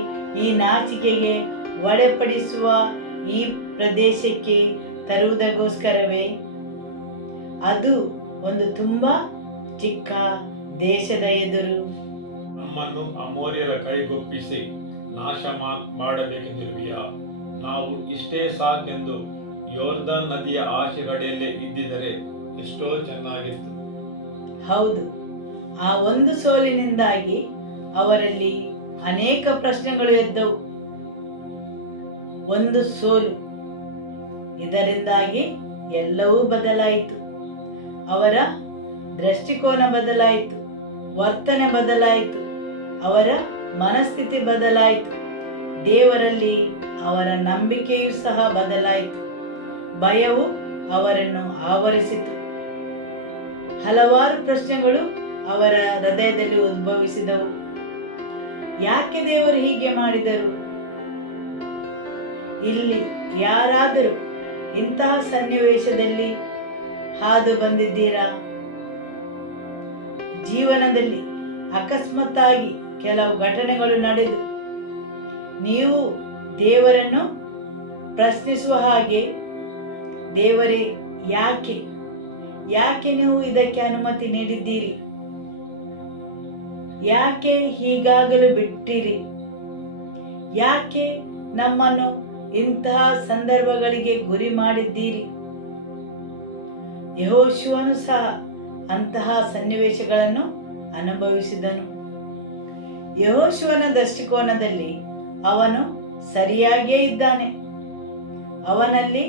ಈ ನಾಚಿಕೆಗೆ ಒಳಪಡಿಸುವ ಈ ಪ್ರದೇಶಕ್ಕೆ ತರುವುದಕ್ಕೋಸ್ಕರವೇ? ಅದು ಒಂದು ತುಂಬಾ ಚಿಕ್ಕ ದೇಶದ ಎದುರು. ನಮ್ಮನ್ನು ಅಮೋರಿಯರ ಕೈಗೊಪ್ಪಿಸಿ ನಾಶ ಮಾಡಬೇಕೆಂದಿರುವೆಯಾ? ನಾವು ಇಷ್ಟೇ ಸಾಕೆಂದು ಯೊರ್ದಾನ್ ನದಿಯ ಆಚೆಗಡೆಯಲ್ಲೇ ಇದ್ದಿದ್ದರೆ ಎಷ್ಟೋ ಚೆನ್ನಾಗಿತ್ತು. ಹೌದು, ಆ ಒಂದು ಸೋಲಿನಿಂದಾಗಿ ಅವರಲ್ಲಿ ಅನೇಕ ಪ್ರಶ್ನೆಗಳು ಎದ್ದವು. ಒಂದು ಸೋಲು, ಇದರಿಂದಾಗಿ ಎಲ್ಲವೂ ಬದಲಾಯಿತು. ಅವರ ದೃಷ್ಟಿಕೋನ ಬದಲಾಯಿತು, ವರ್ತನೆ ಬದಲಾಯಿತು, ಅವರ ಮನಸ್ಥಿತಿ ಬದಲಾಯಿತು. ದೇವರಲ್ಲಿ ಅವರ ನಂಬಿಕೆಯೂ ಸಹ ಬದಲಾಯಿತು. ಭಯವು ಅವರನ್ನು ಆವರಿಸಿತು. ಹಲವಾರು ಪ್ರಶ್ನೆಗಳು ಅವರ ಹೃದಯದಲ್ಲಿ ಉದ್ಭವಿಸಿದವು. ಯಾಕೆ ದೇವರು ಹೀಗೆ ಮಾಡಿದರು? ಇಲ್ಲಿ ಯಾರಾದರೂ ಇಂತಹ ಸನ್ನಿವೇಶದಲ್ಲಿ ಹಾದು ಬಂದಿದ್ದೀರಾ? ಜೀವನದಲ್ಲಿ ಅಕಸ್ಮಾತ್ತಾಗಿ ಕೆಲವು ಘಟನೆಗಳು ನಡೆದು ನೀವು ದೇವರನ್ನು ಪ್ರಶ್ನಿಸುವ ಹಾಗೆ, ದೇವರೇ ಯಾಕೆ ನೀವು ಇದಕ್ಕೆ ಅನುಮತಿ ನೀಡಿದ್ದೀರಿ? ಯಾಕೆ ಹೀಗಾಗಲು ಬಿಟ್ಟಿರಿ? ಯಾಕೆ ನಮ್ಮನ್ನು ಇಂತಹ ಸಂದರ್ಭಗಳಿಗೆ ಗುರಿ ಮಾಡಿದ್ದೀರಿ? ಯೆಹೋಶುವನು ಸಹ ಅಂತಹ ಸನ್ನಿವೇಶಗಳನ್ನು ಅನುಭವಿಸಿದನು. ಯೆಹೋಶುವನ ದೃಷ್ಟಿಕೋನದಲ್ಲಿ ಅವನು ಸರಿಯಾಗಿಯೇ ಇದ್ದಾನೆ. ಅವನಲ್ಲಿ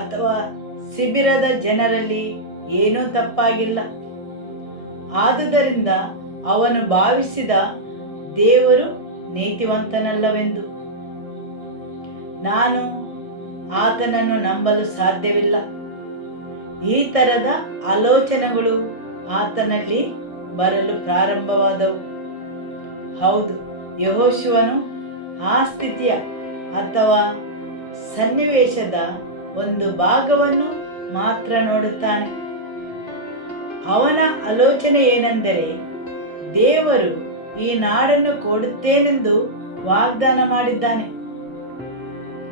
ಅಥವಾ ಶಿಬಿರದ ಜನರಲ್ಲಿ ಏನೂ ತಪ್ಪಾಗಿಲ್ಲ. ಆದುದರಿಂದ ಅವನು ಭಾವಿಸಿದ ದೇವರು ನೀತಿವಂತನಲ್ಲವೆಂದು. ನಾನು ಆತನನ್ನು ನಂಬಲು ಸಾಧ್ಯವಿಲ್ಲ. ಈ ಥರದ ಆಲೋಚನೆಗಳು ಆತನಲ್ಲಿ ಬರಲು ಪ್ರಾರಂಭವಾದವು. ಹೌದು, ಯೆಹೋಶುವನು ಆ ಸ್ಥಿತಿಯ ಅಥವಾ ಸನ್ನಿವೇಶದ ಒಂದು ಭಾಗವನ್ನು ಮಾತ್ರ ನೋಡುತ್ತಾನೆ. ಅವನ ಆಲೋಚನೆ ಏನೆಂದರೆ, ದೇವರು ಈ ನಾಡನ್ನು ಕೊಡುತ್ತೇನೆಂದು ವಾಗ್ದಾನ ಮಾಡಿದ್ದಾನೆ,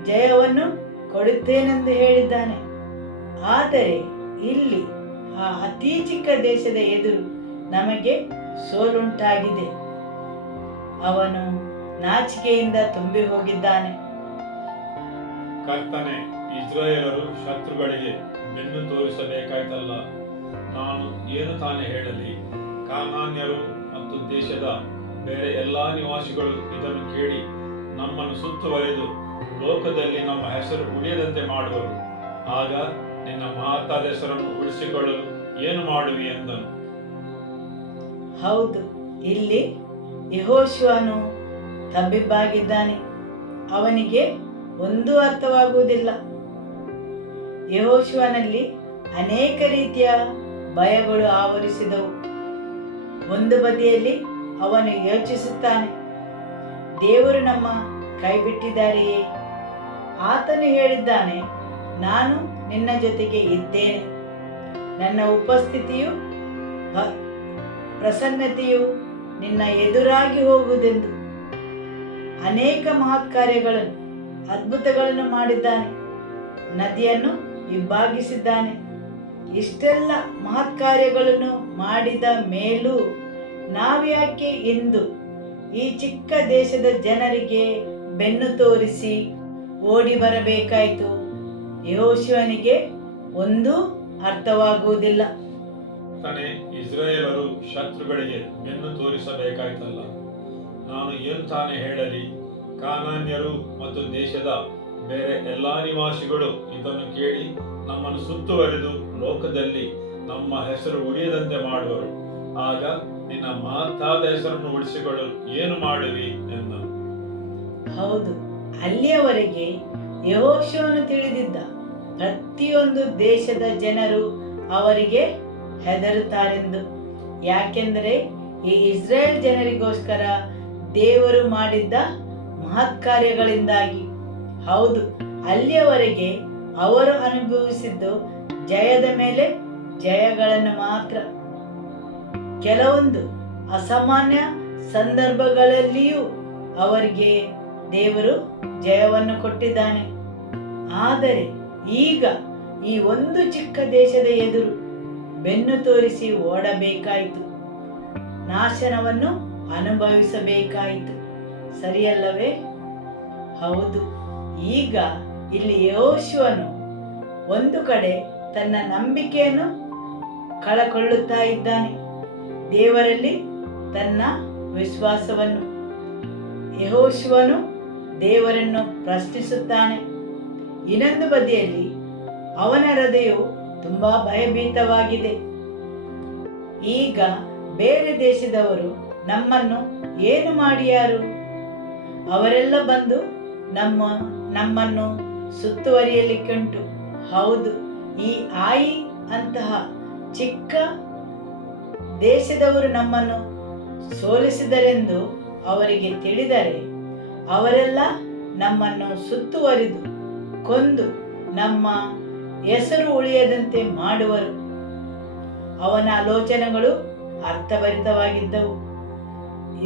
ಜಯವನ್ನು ಕೊಡುತ್ತೇನೆಂದು ಹೇಳಿದ್ದಾನೆ. ಆದರೆ ಇಲ್ಲಿ ಆ ಅತಿ ಚಿಕ್ಕ ದೇಶದ ಎದುರು ನಮಗೆ ಸೋಲುಂಟಾಗಿದೆ. ಅವನು ನಾಚಿಕೆಯಿಂದ ತುಂಬಿ ಹೋಗಿದ್ದಾನೆ. ಕರ್ತನೆ, ಇಸ್ರಾಯೇಲರು ಶತ್ರುಗಳಿಗೆ ಬೆನ್ನು ತೋರಿಸಬೇಕಾಯ್ತಲ್ಲ. ನಾನು ಏನು ತಾನೇ ಹೇಳಲಿ? ಕಾನಾನ್ಯರು ಮತ್ತು ದೇಶದ ಬೇರೆ ಎಲ್ಲಾ ನಿವಾಸಿಗಳು ಇದನ್ನು ಕೇಳಿ ನಮ್ಮನ್ನು ಸುತ್ತುವರೆದು ಲೋಕದಲ್ಲಿ ನಮ್ಮ ಹೆಸರು ಉಳಿಯದಂತೆ ಮಾಡುವರು. ಆಗ ನಿನ್ನ ಮಹತ್ತಾದ ಹೆಸರನ್ನು ಉಳಿಸಿಕೊಳ್ಳಲು ಏನು ಮಾಡುವಿ ಎಂದನು. ಹೌದು, ಇಲ್ಲಿ ಯೆಹೋಶುವನು ತಬ್ಬಿಬ್ಬಾಗಿದ್ದಾನೆ. ಅವನಿಗೆ ಒಂದೂ ಅರ್ಥವಾಗುವುದಿಲ್ಲ. ಯೆಹೋಶುವನಲ್ಲಿ ಅನೇಕ ರೀತಿಯ ಭಯಗಳು ಆವರಿಸಿದವು. ಒಂದು ಬದಿಯಲ್ಲಿ ಅವನು ಯೋಚಿಸುತ್ತಾನೆ, ದೇವರು ನಮ್ಮ ಕೈ ಬಿಟ್ಟಿದ್ದಾರೆಯೇ? ಆತನು ಹೇಳಿದ್ದಾನೆ, ನಾನು ನಿನ್ನ ಜೊತೆಗೆ ಇದ್ದೇನೆ. ನನ್ನ ಉಪಸ್ಥಿತಿಯು ಪ್ರಸನ್ನತೆಯು ನಿನ್ನ ಎದುರಾಗಿ ಹೋಗುವುದೆಂದು. ಅನೇಕ ಮಹತ್ ಕಾರ್ಯಗಳನ್ನು, ಅದ್ಭುತಗಳನ್ನು ಮಾಡಿದ್ದಾನೆ. ನದಿಯನ್ನು ಇಬ್ಬಾಗಿಸಿದ್ದಾನೆ. ಇಷ್ಟೆಲ್ಲ ಮಹತ್ ಕಾರ್ಯಗಳನ್ನು ಮಾಡಿದ ಮೇಲೂ ನಾವ್ಯಾಕೆ ಇಂದು ಈ ಚಿಕ್ಕ ದೇಶದ ಜನರಿಗೆ ಬೆನ್ನು ತೋರಿಸಿ ಓಡಿ ಬರಬೇಕಾಯಿತು? ಯೆಹೋಶುವನಿಗೆ ಒಂದೂ ಅರ್ಥವಾಗುವುದಿಲ್ಲ. ಇಸ್ರಾಯೇಲರು ಶತ್ರುಗಳಿಗೆ ಬೆನ್ನು ತೋರಿಸಬೇಕಾಯ್ತಲ್ಲ. ನಾನು ಏನು ತಾನೇ ಹೇಳಲಿ? ಕಾನಾನ್ಯರು ಮತ್ತು ದೇಶದ ಬೇರೆ ಎಲ್ಲಾ ನಿವಾಸಿಗಳು ಇದನ್ನು ಕೇಳಿ ನಮ್ಮನ್ನು ಸುತ್ತುವರೆದು ಲೋಕದಲ್ಲಿ ನಮ್ಮ ಹೆಸರು ಉಳಿಯದಂತೆ ಮಾಡುವರು. ಆಗ ನಿನ್ನ ಮಹತ್ತಾದ ಹೆಸರನ್ನು ಉಳಿಸಿಕೊಳ್ಳಲು ಏನು ಮಾಡುವಿ ಎಂದನು. ಹೌದು, ಅಲ್ಲಿಯವರೆಗೆ ಯೆಹೋಶುವನು ತಿಳಿದಿದ್ದ ಪ್ರತಿಯೊಂದು ದೇಶದ ಜನರು ಅವರಿಗೆ ಹೆದರುತ್ತಾರೆಂದು. ಯಾಕೆಂದರೆ ಈ ಇಸ್ರೇಲ್ ಜನರಿಗೋಸ್ಕರ ದೇವರು ಮಾಡಿದ್ದ ಮಹತ್ ಕಾರ್ಯಗಳಿಂದಾಗಿ. ಹೌದು, ಅಲ್ಲಿಯವರೆಗೆ ಅವರು ಅನುಭವಿಸಿದ್ದು ಜಯದ ಮೇಲೆ ಜಯಗಳನ್ನು ಮಾತ್ರ. ಕೆಲವೊಂದು ಅಸಾಮಾನ್ಯ ಸಂದರ್ಭಗಳಲ್ಲಿಯೂ ಅವರಿಗೆ ದೇವರು ಜಯವನ್ನು ಕೊಟ್ಟಿದ್ದಾನೆ. ಆದರೆ ಈಗ ಈ ಒಂದು ಚಿಕ್ಕ ದೇಶದ ಎದುರು ಬೆನ್ನು ತೋರಿಸಿ ಓಡಬೇಕಾಯಿತು, ನಾಶನವನ್ನು ಅನುಭವಿಸಬೇಕಾಯಿತು. ಸರಿಯಲ್ಲವೇ? ಹೌದು, ಈಗ ಇಲ್ಲಿ ಯೆಹೋಶುವನು ಒಂದು ಕಡೆ ತನ್ನ ನಂಬಿಕೆಯನ್ನು ಕಳಕೊಳ್ಳುತ್ತಾ ಇದ್ದಾನೆ, ದೇವರಲ್ಲಿ ತನ್ನ ವಿಶ್ವಾಸವನ್ನು. ಯೆಹೋಶುವನು ದೇವರನ್ನು ಪ್ರಶ್ನಿಸುತ್ತಾನೆ. ಇನ್ನೊಂದು ಬದಿಯಲ್ಲಿ ಅವನ ಹೃದಯವು ತುಂಬಾ ಭಯಭೀತವಾಗಿದೆ. ಈಗ ಬೇರೆ ದೇಶದವರು ನಮ್ಮನ್ನು ಏನು ಮಾಡಿಯಾರು? ಅವರೆಲ್ಲ ಬಂದು ನಮ್ಮನ್ನು ಸುತ್ತುವರಿಯಲಿಕ್ಕುಂಟು. ಹೌದು, ಈ ಆಯಿ ಅಂತಹ ಚಿಕ್ಕ ದೇಶದವರು ನಮ್ಮನ್ನು ಸೋಲಿಸಿದರೆಂದು ಅವರಿಗೆ ತಿಳಿದರೆ ಅವರೆಲ್ಲ ನಮ್ಮನ್ನು ಸುತ್ತುವರಿದು ಕೊಂದು ನಮ್ಮ ಹೆಸರು ಉಳಿಯದಂತೆ ಮಾಡುವರು. ಅವನ ಆಲೋಚನೆಗಳು ಅರ್ಥಭರಿತವಾಗಿದ್ದವು.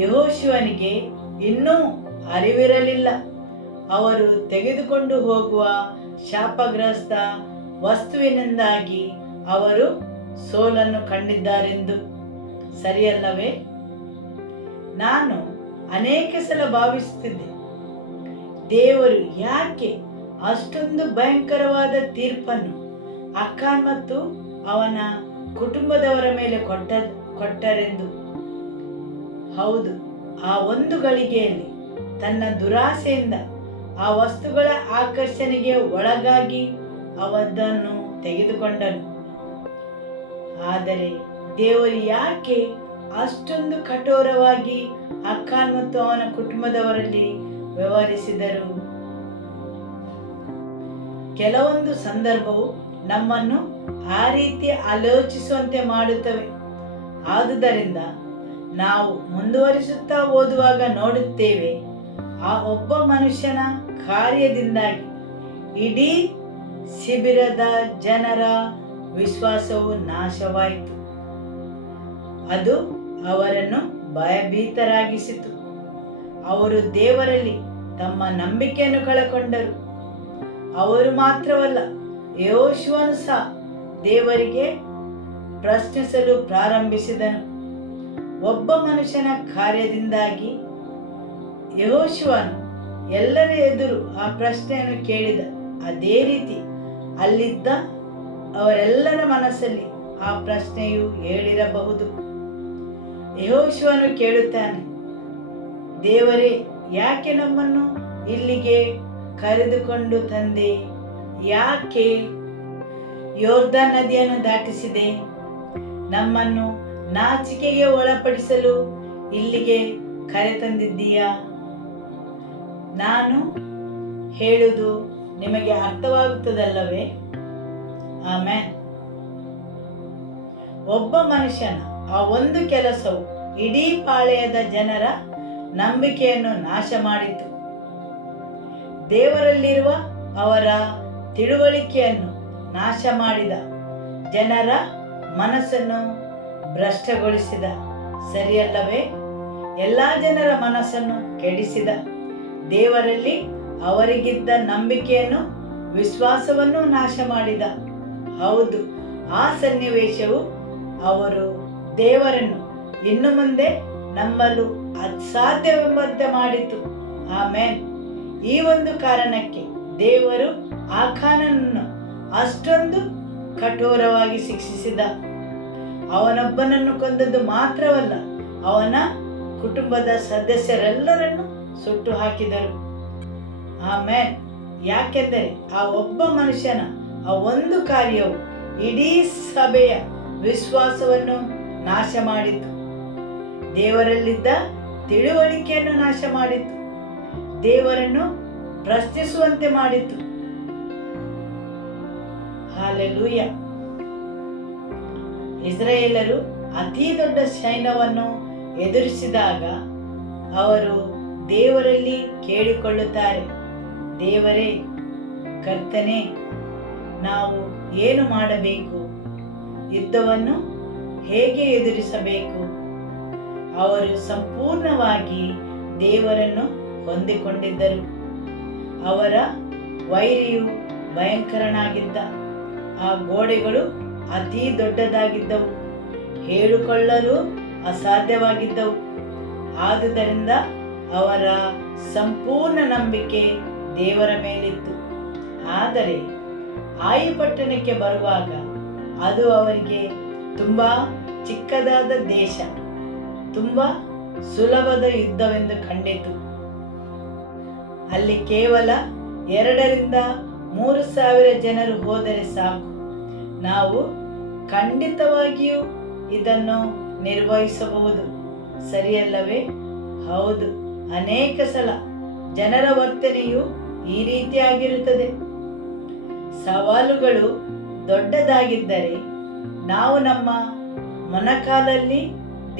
ಯೆಹೋಶುವನಿಗೆ ಇನ್ನೂ ಅರಿವಿರಲಿಲ್ಲ ಅವರು ತೆಗೆದುಕೊಂಡು ಹೋಗುವ ಶಾಪಗ್ರಸ್ತ ವಸ್ತುವಿನಿಂದಾಗಿ ಅವರು ಸೋಲನ್ನು ಕಂಡಿದ್ದಾರೆಂದು. ಸರಿಯಲ್ಲವೇ? ನಾನು ಅನೇಕ ಸಲ ಭಾವಿಸುತ್ತಿದ್ದೆ, ದೇವರು ಯಾಕೆ ಅಷ್ಟೊಂದು ಭಯಂಕರವಾದ ತೀರ್ಪನ್ನು ಅಖಾನ್ ಮತ್ತು ಅವನ ಕುಟುಂಬದವರ ಮೇಲೆ ಕೊಟ್ಟರೆಂದು. ಹೌದು, ಆ ಒಂದು ಗಳಿಗೆಯಲ್ಲಿ ತನ್ನ ದುರಾಸೆಯಿಂದ ಆ ವಸ್ತುಗಳ ಆಕರ್ಷಣೆಗೆ ಒಳಗಾಗಿ ಅವದನ್ನು ತೆಗೆದುಕೊಂಡನು. ಆದರೆ ದೇವರು ಯಾಕೆ ಅಷ್ಟೊಂದು ಕಠೋರವಾಗಿ ಅಖಾನ್ ಮತ್ತು ಅವನ ಕುಟುಂಬದವರಲ್ಲಿ ವ್ಯವಹರಿಸಿದರು. ಕೆಲವೊಂದು ಸಂದರ್ಭವು ನಮ್ಮನ್ನು ಆ ರೀತಿ ಆಲೋಚಿಸುವಂತೆ ಮಾಡುತ್ತವೆ. ಆದುದರಿಂದ ನಾವು ಮುಂದುವರಿಸುತ್ತಾ ಓದುವಾಗ ನೋಡುತ್ತೇವೆ, ಆ ಒಬ್ಬ ಮನುಷ್ಯನ ಕಾರ್ಯದಿಂದಾಗಿ ಇಡೀ ಶಿಬಿರದ ಜನರ ವಿಶ್ವಾಸವು ನಾಶವಾಯಿತು. ಅದು ಅವರನ್ನು ಭಯಭೀತರಾಗಿಸಿತು. ಅವರು ದೇವರಲ್ಲಿ ತಮ್ಮ ನಂಬಿಕೆಯನ್ನು ಕಳಕೊಂಡರು. ಅವರು ಮಾತ್ರವಲ್ಲ, ಯೆಹೋಶುವನು ಸಹ ದೇವರಿಗೆ ಪ್ರಶ್ನಿಸಲು ಪ್ರಾರಂಭಿಸಿದನು. ಒಬ್ಬ ಮನುಷ್ಯನ ಕಾರ್ಯದಿಂದಾಗಿ ಯೆಹೋಶುವನು ಎಲ್ಲರ ಎದುರು ಆ ಪ್ರಶ್ನೆಯನ್ನು ಕೇಳಿದ. ಅದೇ ರೀತಿ ಅಲ್ಲಿದ್ದ ಅವರೆಲ್ಲರ ಮನಸ್ಸಲ್ಲಿ ಆ ಪ್ರಶ್ನೆಯು ಹೇಳಿರಬಹುದು. ಯೆಹೋಶುವನು ಕೇಳುತ್ತಾನೆ, ದೇವರೇ, ಯಾಕೆ ನಮ್ಮನ್ನು ಇಲ್ಲಿಗೆ ಕರೆದುಕೊಂಡು ತಂದೆ? ಯಾಕೆ ಯೋರ್ದಾನ್ ನದಿಯನ್ನು ದಾಟಿಸಿದೆ? ನಮ್ಮನ್ನು ನಾಚಿಕೆಗೆ ಒಳಪಡಿಸಲು ಇಲ್ಲಿಗೆ ಕರೆತಂದಿದ್ದೀಯಾ? ನಾನು ಹೇಳುವುದು ನಿಮಗೆ ಅರ್ಥವಾಗುತ್ತದಲ್ಲವೇ? ಆಮೆನ್. ಒಬ್ಬ ಮನುಷ್ಯನ ಆ ಒಂದು ಕೆಲಸವು ಇಡೀ ಪಾಳೆಯದ ಜನರ ನಂಬಿಕೆಯನ್ನು ನಾಶ ಮಾಡಿತು. ದೇವರಲ್ಲಿರುವ ಅವರ ತಿಳುವಳಿಕೆಯನ್ನು ನಾಶ ಮಾಡಿದ. ಜನರ ಮನಸ್ಸನ್ನು ಭ್ರಷ್ಟಗೊಳಿಸಿದ. ಸರಿಯಲ್ಲವೇ? ಎಲ್ಲ ಜನರ ಮನಸ್ಸನ್ನು ಕೆಡಿಸಿದ. ದೇವರಲ್ಲಿ ಅವರಿಗಿದ್ದ ನಂಬಿಕೆಯನ್ನು, ವಿಶ್ವಾಸವನ್ನು ನಾಶ ಮಾಡಿದ. ಹೌದು, ಆ ಸನ್ನಿವೇಶವು ಅವರು ದೇವರನ್ನು ಇನ್ನು ಮುಂದೆ ನಂಬಲು ಅಸಾಧ್ಯವೆಂಬಂತೆ ಮಾಡಿತು. ಆಮೇನ್. ಈ ಒಂದು ಕಾರಣಕ್ಕೆ ದೇವರು ಆಖಾನನನ್ನು ಅಷ್ಟೊಂದು ಕಠೋರವಾಗಿ ಶಿಕ್ಷಿಸಿದ. ಅವನೊಬ್ಬನನ್ನು ಕೊಂದದ್ದು ಮಾತ್ರವಲ್ಲ, ಅವನ ಕುಟುಂಬದ ಸದಸ್ಯರೆಲ್ಲರನ್ನು ಸುಟ್ಟು ಹಾಕಿದರು. ಆಮೇನ್. ಯಾಕೆಂದರೆ ಆ ಒಬ್ಬ ಮನುಷ್ಯನ ಆ ಒಂದು ಕಾರ್ಯವು ಇಡೀ ಸಭೆಯ ವಿಶ್ವಾಸವನ್ನು ನಾಶ ಮಾಡಿತು. ದೇವರಲ್ಲಿದ್ದ ತಿಳುವಳಿಕೆಯನ್ನು ನಾಶ ಮಾಡಿತು. ದೇವರನ್ನು ಪ್ರಶ್ನಿಸುವಂತೆ ಮಾಡಿತು. ಹಾಲೆಲೂಯ. ಇಸ್ರಾಯೇಲರು ಅತಿ ದೊಡ್ಡ ಸೈನ್ಯವನ್ನು ಎದುರಿಸಿದಾಗ ಅವರು ದೇವರಲ್ಲಿ ಕೇಳಿಕೊಳ್ಳುತ್ತಾರೆ, ದೇವರೇ, ಕರ್ತನೇ, ನಾವು ಏನು ಮಾಡಬೇಕು? ಯುದ್ಧವನ್ನು ಹೇಗೆ ಎದುರಿಸಬೇಕು? ಅವರು ಸಂಪೂರ್ಣವಾಗಿ ದೇವರನ್ನು ಹೊಂದಿಕೊಂಡಿದ್ದರು. ಅವರ ವೈರಿಯು ಭಯಂಕರನಾಗಿದ್ದ. ಆ ಗೋಡೆಗಳು ಅತಿ ದೊಡ್ಡದಾಗಿದ್ದವು, ಹೇಳಿಕೊಳ್ಳಲು ಅಸಾಧ್ಯವಾಗಿದ್ದವು. ಆದುದರಿಂದ ಅವರ ಸಂಪೂರ್ಣ ನಂಬಿಕೆ ದೇವರ ಮೇಲಿತ್ತು. ಆದರೆ ಆಯಿ ಪಟ್ಟಣಕ್ಕೆ ಬರುವಾಗ ಅದು ಅವರಿಗೆ ತುಂಬಾ ಚಿಕ್ಕದಾದ ದೇಶ, ತುಂಬಾ ಸುಲಭದ ಯುದ್ಧವೆಂದು ಕಂಡಿತು. ಅಲ್ಲಿ ಕೇವಲ 2,000-3,000 ಜನರು ಹೋದರೆ ಸಾಕು. ನಾವು ಖಂಡಿತವಾಗಿಯೂ ಇದನ್ನು ನಿರ್ವಹಿಸಬಹುದು. ಸರಿಯಲ್ಲವೇ? ಹೌದು. ಅನೇಕ ಸಲ ಜನರ ವರ್ತನೆಯು ಈ ರೀತಿಯಾಗಿರುತ್ತದೆ. ಸವಾಲುಗಳು ದೊಡ್ಡದಾಗಿದ್ದರೆ ನಾವು ನಮ್ಮ ಮೊಣಕಾಲಲ್ಲಿ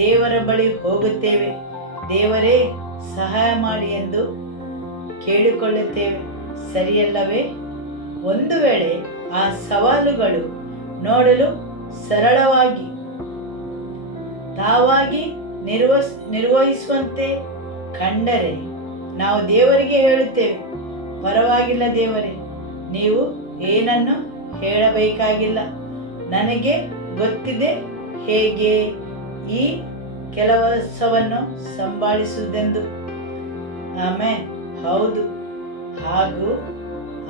ದೇವರ ಬಳಿ ಹೋಗುತ್ತೇವೆ. ದೇವರೇ, ಸಹಾಯ ಮಾಡಿ ಎಂದು ಕೇಳಿಕೊಳ್ಳುತ್ತೇವೆ. ಸರಿಯಲ್ಲವೇ? ಒಂದು ವೇಳೆ ಆ ಸವಾಲುಗಳು ನೋಡಲು ಸರಳವಾಗಿ ತಾವಾಗಿ ನಿರ್ವಹಿಸುವಂತೆ ಕಂಡರೆ ನಾವು ದೇವರಿಗೆ ಹೇಳುತ್ತೇವೆ, ಪರವಾಗಿಲ್ಲ ದೇವರೇ, ನೀವು ಏನನ್ನು ಹೇಳಬೇಕಾಗಿಲ್ಲ, ನನಗೆ ಗೊತ್ತಿದೆ ಹೇಗೆ ಈ ಕೆಲಸವನ್ನು ಸಂಭಾಳಿಸುವುದೆಂದು. ಆಮೇಲೆ ಹೌದು, ಹಾಗೂ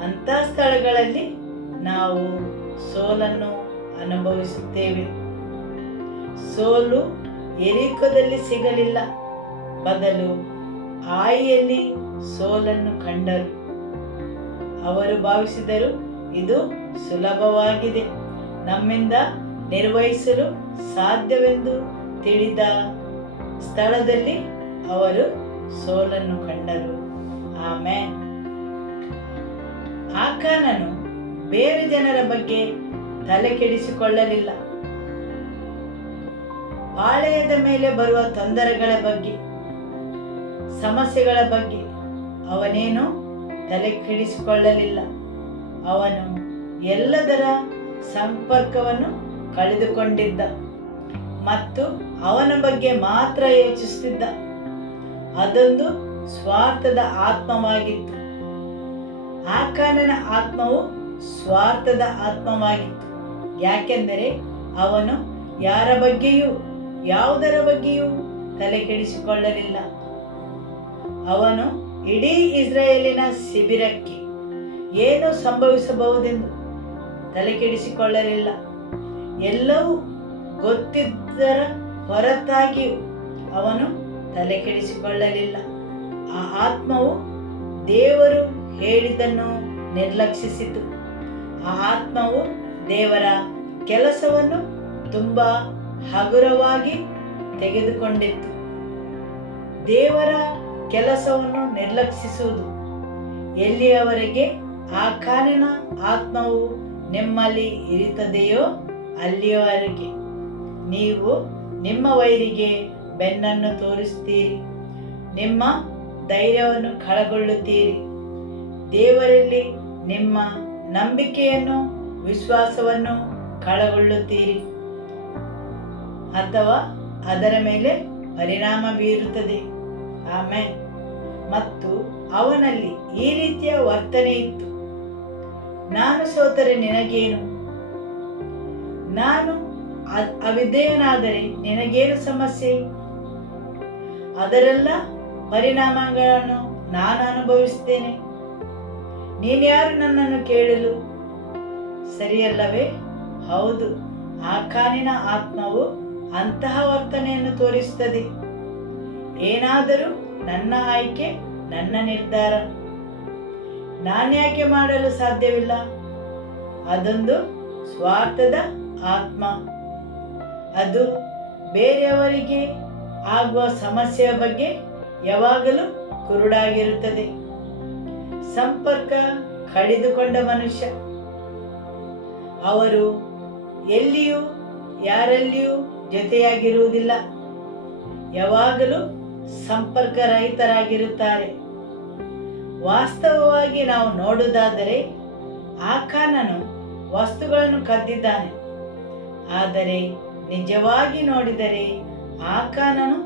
ಅಂಥ ಸ್ಥಳಗಳಲ್ಲಿ ನಾವು ಸೋಲನ್ನು ಅನುಭವಿಸುತ್ತೇವೆ. ಸೋಲು ಯೆರಿಕೋದಲ್ಲಿ ಸಿಗಲಿಲ್ಲ, ಬದಲು ಆಯಿಯಲ್ಲಿ ಸೋಲನ್ನು ಕಂಡರು. ಅವರು ಭಾವಿಸಿದರು, ಇದು ಸುಲಭವಾಗಿದೆ, ನಮ್ಮಿಂದ ನಿರ್ವಹಿಸಲು ಸಾಧ್ಯವೆಂದು ತಿಳಿದ ಸ್ಥಳದಲ್ಲಿ ಅವರು ಸೋಲನ್ನು ಕಂಡರು. ಆಮೇನ್. ಆಕಾನನು ಬೇರೆ ಜನರ ಬಗ್ಗೆ ತಲೆ ಕೆಡಿಸಿಕೊಳ್ಳಲಿಲ್ಲ. ಪಾಳೆಯದ ಮೇಲೆ ಬರುವ ತೊಂದರೆಗಳ ಬಗ್ಗೆ, ಸಮಸ್ಯೆಗಳ ಬಗ್ಗೆ ಅವನೇನು ತಲೆ ಕೆಡಿಸಿಕೊಳ್ಳಲಿಲ್ಲ. ಅವನು ಎಲ್ಲದರ ಸಂಪರ್ಕವನ್ನು ಕಳೆದುಕೊಂಡಿದ್ದ ಮತ್ತು ಅವನ ಬಗ್ಗೆ ಮಾತ್ರ ಯೋಚಿಸುತ್ತಿದ್ದ. ಅದೊಂದು ಸ್ವಾರ್ಥದ ಆತ್ಮವಾಗಿತ್ತು. ಆಕಾನನ ಆತ್ಮವು ಸ್ವಾರ್ಥದ ಆತ್ಮವಾಗಿತ್ತು. ಯಾಕೆಂದರೆ ಅವನು ಯಾರ ಬಗ್ಗೆಯೂ ಯಾವುದರ ಬಗ್ಗೆಯೂ ತಲೆ ಕೆಡಿಸಿಕೊಳ್ಳಲಿಲ್ಲ. ಅವನು ಇಡೀ ಇಸ್ರಾಯೇಲಿನ ಶಿಬಿರಕ್ಕೆ ಏನು ಸಂಭವಿಸಬಹುದೆಂದು ತಲೆ ಕೆಡಿಸಿಕೊಳ್ಳಲಿಲ್ಲ. ಎಲ್ಲವೂ ಗೊತ್ತಿದ್ದರ ಹೊರತಾಗಿಯೂ ಅವನು ತಲೆ ಕೆಡಿಸಿಕೊಳ್ಳಲಿಲ್ಲ. ಆ ಆತ್ಮವು ದೇವರು ಹೇಳಿದ್ದನ್ನು ನಿರ್ಲಕ್ಷಿಸಿತು. ಆ ಆತ್ಮವು ದೇವರ ಕೆಲಸವನ್ನು ತುಂಬ ಹಗುರವಾಗಿ ತೆಗೆದುಕೊಂಡಿತ್ತು. ದೇವರ ಕೆಲಸವನ್ನು ನಿರ್ಲಕ್ಷಿಸುವುದು ಎಲ್ಲಿಯವರೆಗೆ ಆಕಾನನ ಆತ್ಮವು ನಿಮ್ಮಲ್ಲಿ ಇರುತ್ತದೆಯೋ ಅಲ್ಲಿಯವರೆಗೆ ನೀವು ನಿಮ್ಮ ವೈರಿಗೆ ಬೆನ್ನನ್ನು ತೋರಿಸ್ತೀರಿ, ನಿಮ್ಮ ಧೈರ್ಯವನ್ನು ಕಳಗೊಳ್ಳುತ್ತೀರಿ, ದೇವರಲ್ಲಿ ನಿಮ್ಮ ನಂಬಿಕೆಯನ್ನು ವಿಶ್ವಾಸವನ್ನು ಕಳಗೊಳ್ಳುತ್ತೀರಿ ಅಥವಾ ಅದರ ಮೇಲೆ ಪರಿಣಾಮ ಬೀರುತ್ತದೆ. ಆಮೇಲೆ ಮತ್ತು ಅವನಲ್ಲಿ ಈ ರೀತಿಯ ವರ್ತನೆ ಇತ್ತು. ನಾನು ಸೋತರೆ ನಿನಗೇನು? ನಾನು ಅವಿಧೇಯನಾದರೆ ನಿನಗೇನು ಸಮಸ್ಯೆ? ಅದರೆಲ್ಲ ಪರಿಣಾಮಗಳನ್ನು ನಾನು ಅನುಭವಿಸ್ತೇನೆ. ನೀನ್ಯಾರು ನನ್ನನ್ನು ಕೇಳಲು? ಸರಿಯಲ್ಲವೇ? ಹೌದು, ಆಕಾನಿನ ಆತ್ಮವು ಅಂತಹ ವರ್ತನೆಯನ್ನು ತೋರಿಸುತ್ತದೆ. ಏನಾದರೂ ನನ್ನ ಆಯ್ಕೆ, ನನ್ನ ನಿರ್ಧಾರ. ನಾನ್ಯಾಕೆ ಮಾಡಲು ಸಾಧ್ಯವಿಲ್ಲ? ಅದೊಂದು ಸ್ವಾರ್ಥದ ಆತ್ಮ. ಅದು ಬೇರೆಯವರಿಗೆ ಆಗುವ ಸಮಸ್ಯೆಯ ಬಗ್ಗೆ ಯಾವಾಗಲೂ ಕುರುಡಾಗಿರುತ್ತದೆ. ಸಂಪರ್ಕ ಕಡಿದುಕೊಂಡ ಮನುಷ್ಯ. ಅವರು ಎಲ್ಲಿಯೂ ಯಾರಲ್ಲಿಯೂ ಜೊತೆಯಾಗಿರುವುದಿಲ್ಲ. ಯಾವಾಗಲೂ ಸಂಪರ್ಕ ರಹಿತರಾಗಿರುತ್ತಾರೆ. ವಾಸ್ತವವಾಗಿ ನಾವು ನೋಡುವುದಾದರೆ ಆಕಾನನು ವಸ್ತುಗಳನ್ನು ಕದ್ದಿದ್ದಾನೆ. ಆದರೆ ನಿಜವಾಗಿ ನೋಡಿದರೆ ಆಕಾನನು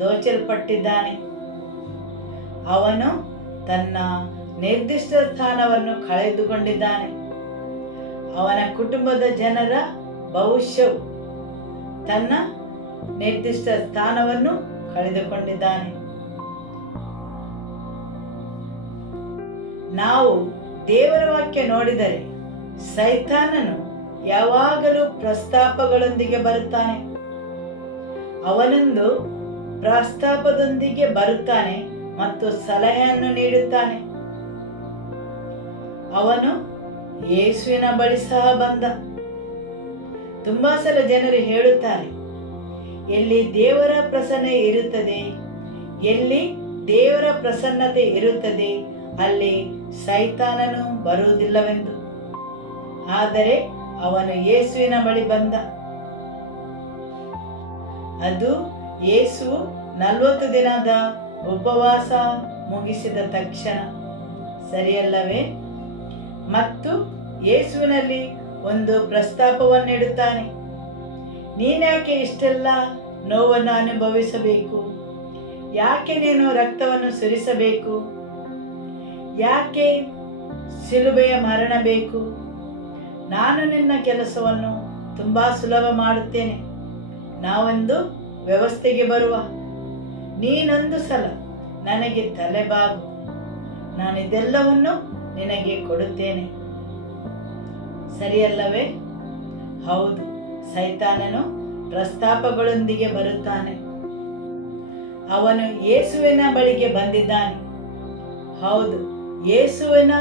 ದೋಚಲ್ಪಟ್ಟಿದ್ದಾನೆ. ಅವನು ತನ್ನ ನಿರ್ದಿಷ್ಟ ಸ್ಥಾನವನ್ನು ಕಳೆದುಕೊಂಡಿದ್ದಾನೆ. ಅವನ ಕುಟುಂಬದ ಜನರ ಭವಿಷ್ಯವು ತನ್ನ ನಿರ್ದಿಷ್ಟ ಸ್ಥಾನವನ್ನು ಕಳೆದುಕೊಂಡಿದ್ದಾನೆ. ನಾವು ದೇವರ ವಾಕ್ಯ ನೋಡಿದರೆ ಸೈತಾನನು ಯಾವಾಗಲೂ ಪ್ರಸ್ತಾಪಗಳೊಂದಿಗೆ ಬರುತ್ತಾನೆ. ಅವನೊಂದು ಪ್ರಸ್ತಾಪದೊಂದಿಗೆ ಬರುತ್ತಾನೆ ಮತ್ತು ಸಲಹೆಯನ್ನು ನೀಡುತ್ತಾನೆ. ಅವನು ಯೇಸುವಿನ ಬಳಿ ಸಹ ಬಂದ. ತುಂಬಾ ಸಲ ಜನರು ಹೇಳುತ್ತಾರೆ, ಎಲ್ಲಿ ದೇವರ ಪ್ರಸನ್ನ ಇರುತ್ತದೆ, ಎಲ್ಲಿ ದೇವರ ಪ್ರಸನ್ನತೆ ಇರುತ್ತದೆ ಅಲ್ಲಿ ಸೈತಾನನು ಬರುವುದಿಲ್ಲವೆಂದು. ಆದರೆ ಅವನು ಯೇಸುವಿನ ಬಳಿ ಬಂದ. ಅದು ಯೇಸು 40 ದಿನದ ಉಪವಾಸ ಮುಗಿಸಿದ ತಕ್ಷಣ, ಸರಿಯಲ್ಲವೇ? ಮತ್ತು ಯೇಸುವಿನಲ್ಲಿ ಒಂದು ಪ್ರಸ್ತಾಪವನ್ನಿಡುತ್ತಾನೆ. ನೀನ್ಯಾಕೆ ಇಷ್ಟೆಲ್ಲ ನೋವನ್ನು ಅನುಭವಿಸಬೇಕು? ಯಾಕೆ ನೀನು ರಕ್ತವನ್ನು ಸುರಿಸಬೇಕು? ಯಾಕೆ ಶಿಲುಬೆಯ ಮರಣ ಬೇಕು? ನಾನು ನಿನ್ನ ಕೆಲಸವನ್ನು ತುಂಬ ಸುಲಭ ಮಾಡುತ್ತೇನೆ. ನಾವೊಂದು ವ್ಯವಸ್ಥೆಗೆ ಬರುವ. ನೀನೊಂದು ಸಲ ನನಗೆ ತಲೆಬಾಗು, ನಾನಿದೆಲ್ಲವನ್ನು ನಿನಗೆ ಕೊಡುತ್ತೇನೆ. ಸರಿಯಲ್ಲವೇ? ಹೌದು, ಸೈತಾನನು ಪ್ರಸ್ತಾಪಗಳೊಂದಿಗೆ ಬರುತ್ತಾನೆ. ಅವನು ಯೇಸುವಿನ ಬಳಿಗೆ ಬಂದಿದ್ದಾನೆ. ಹೌದು, ಯೇಸುವಿನ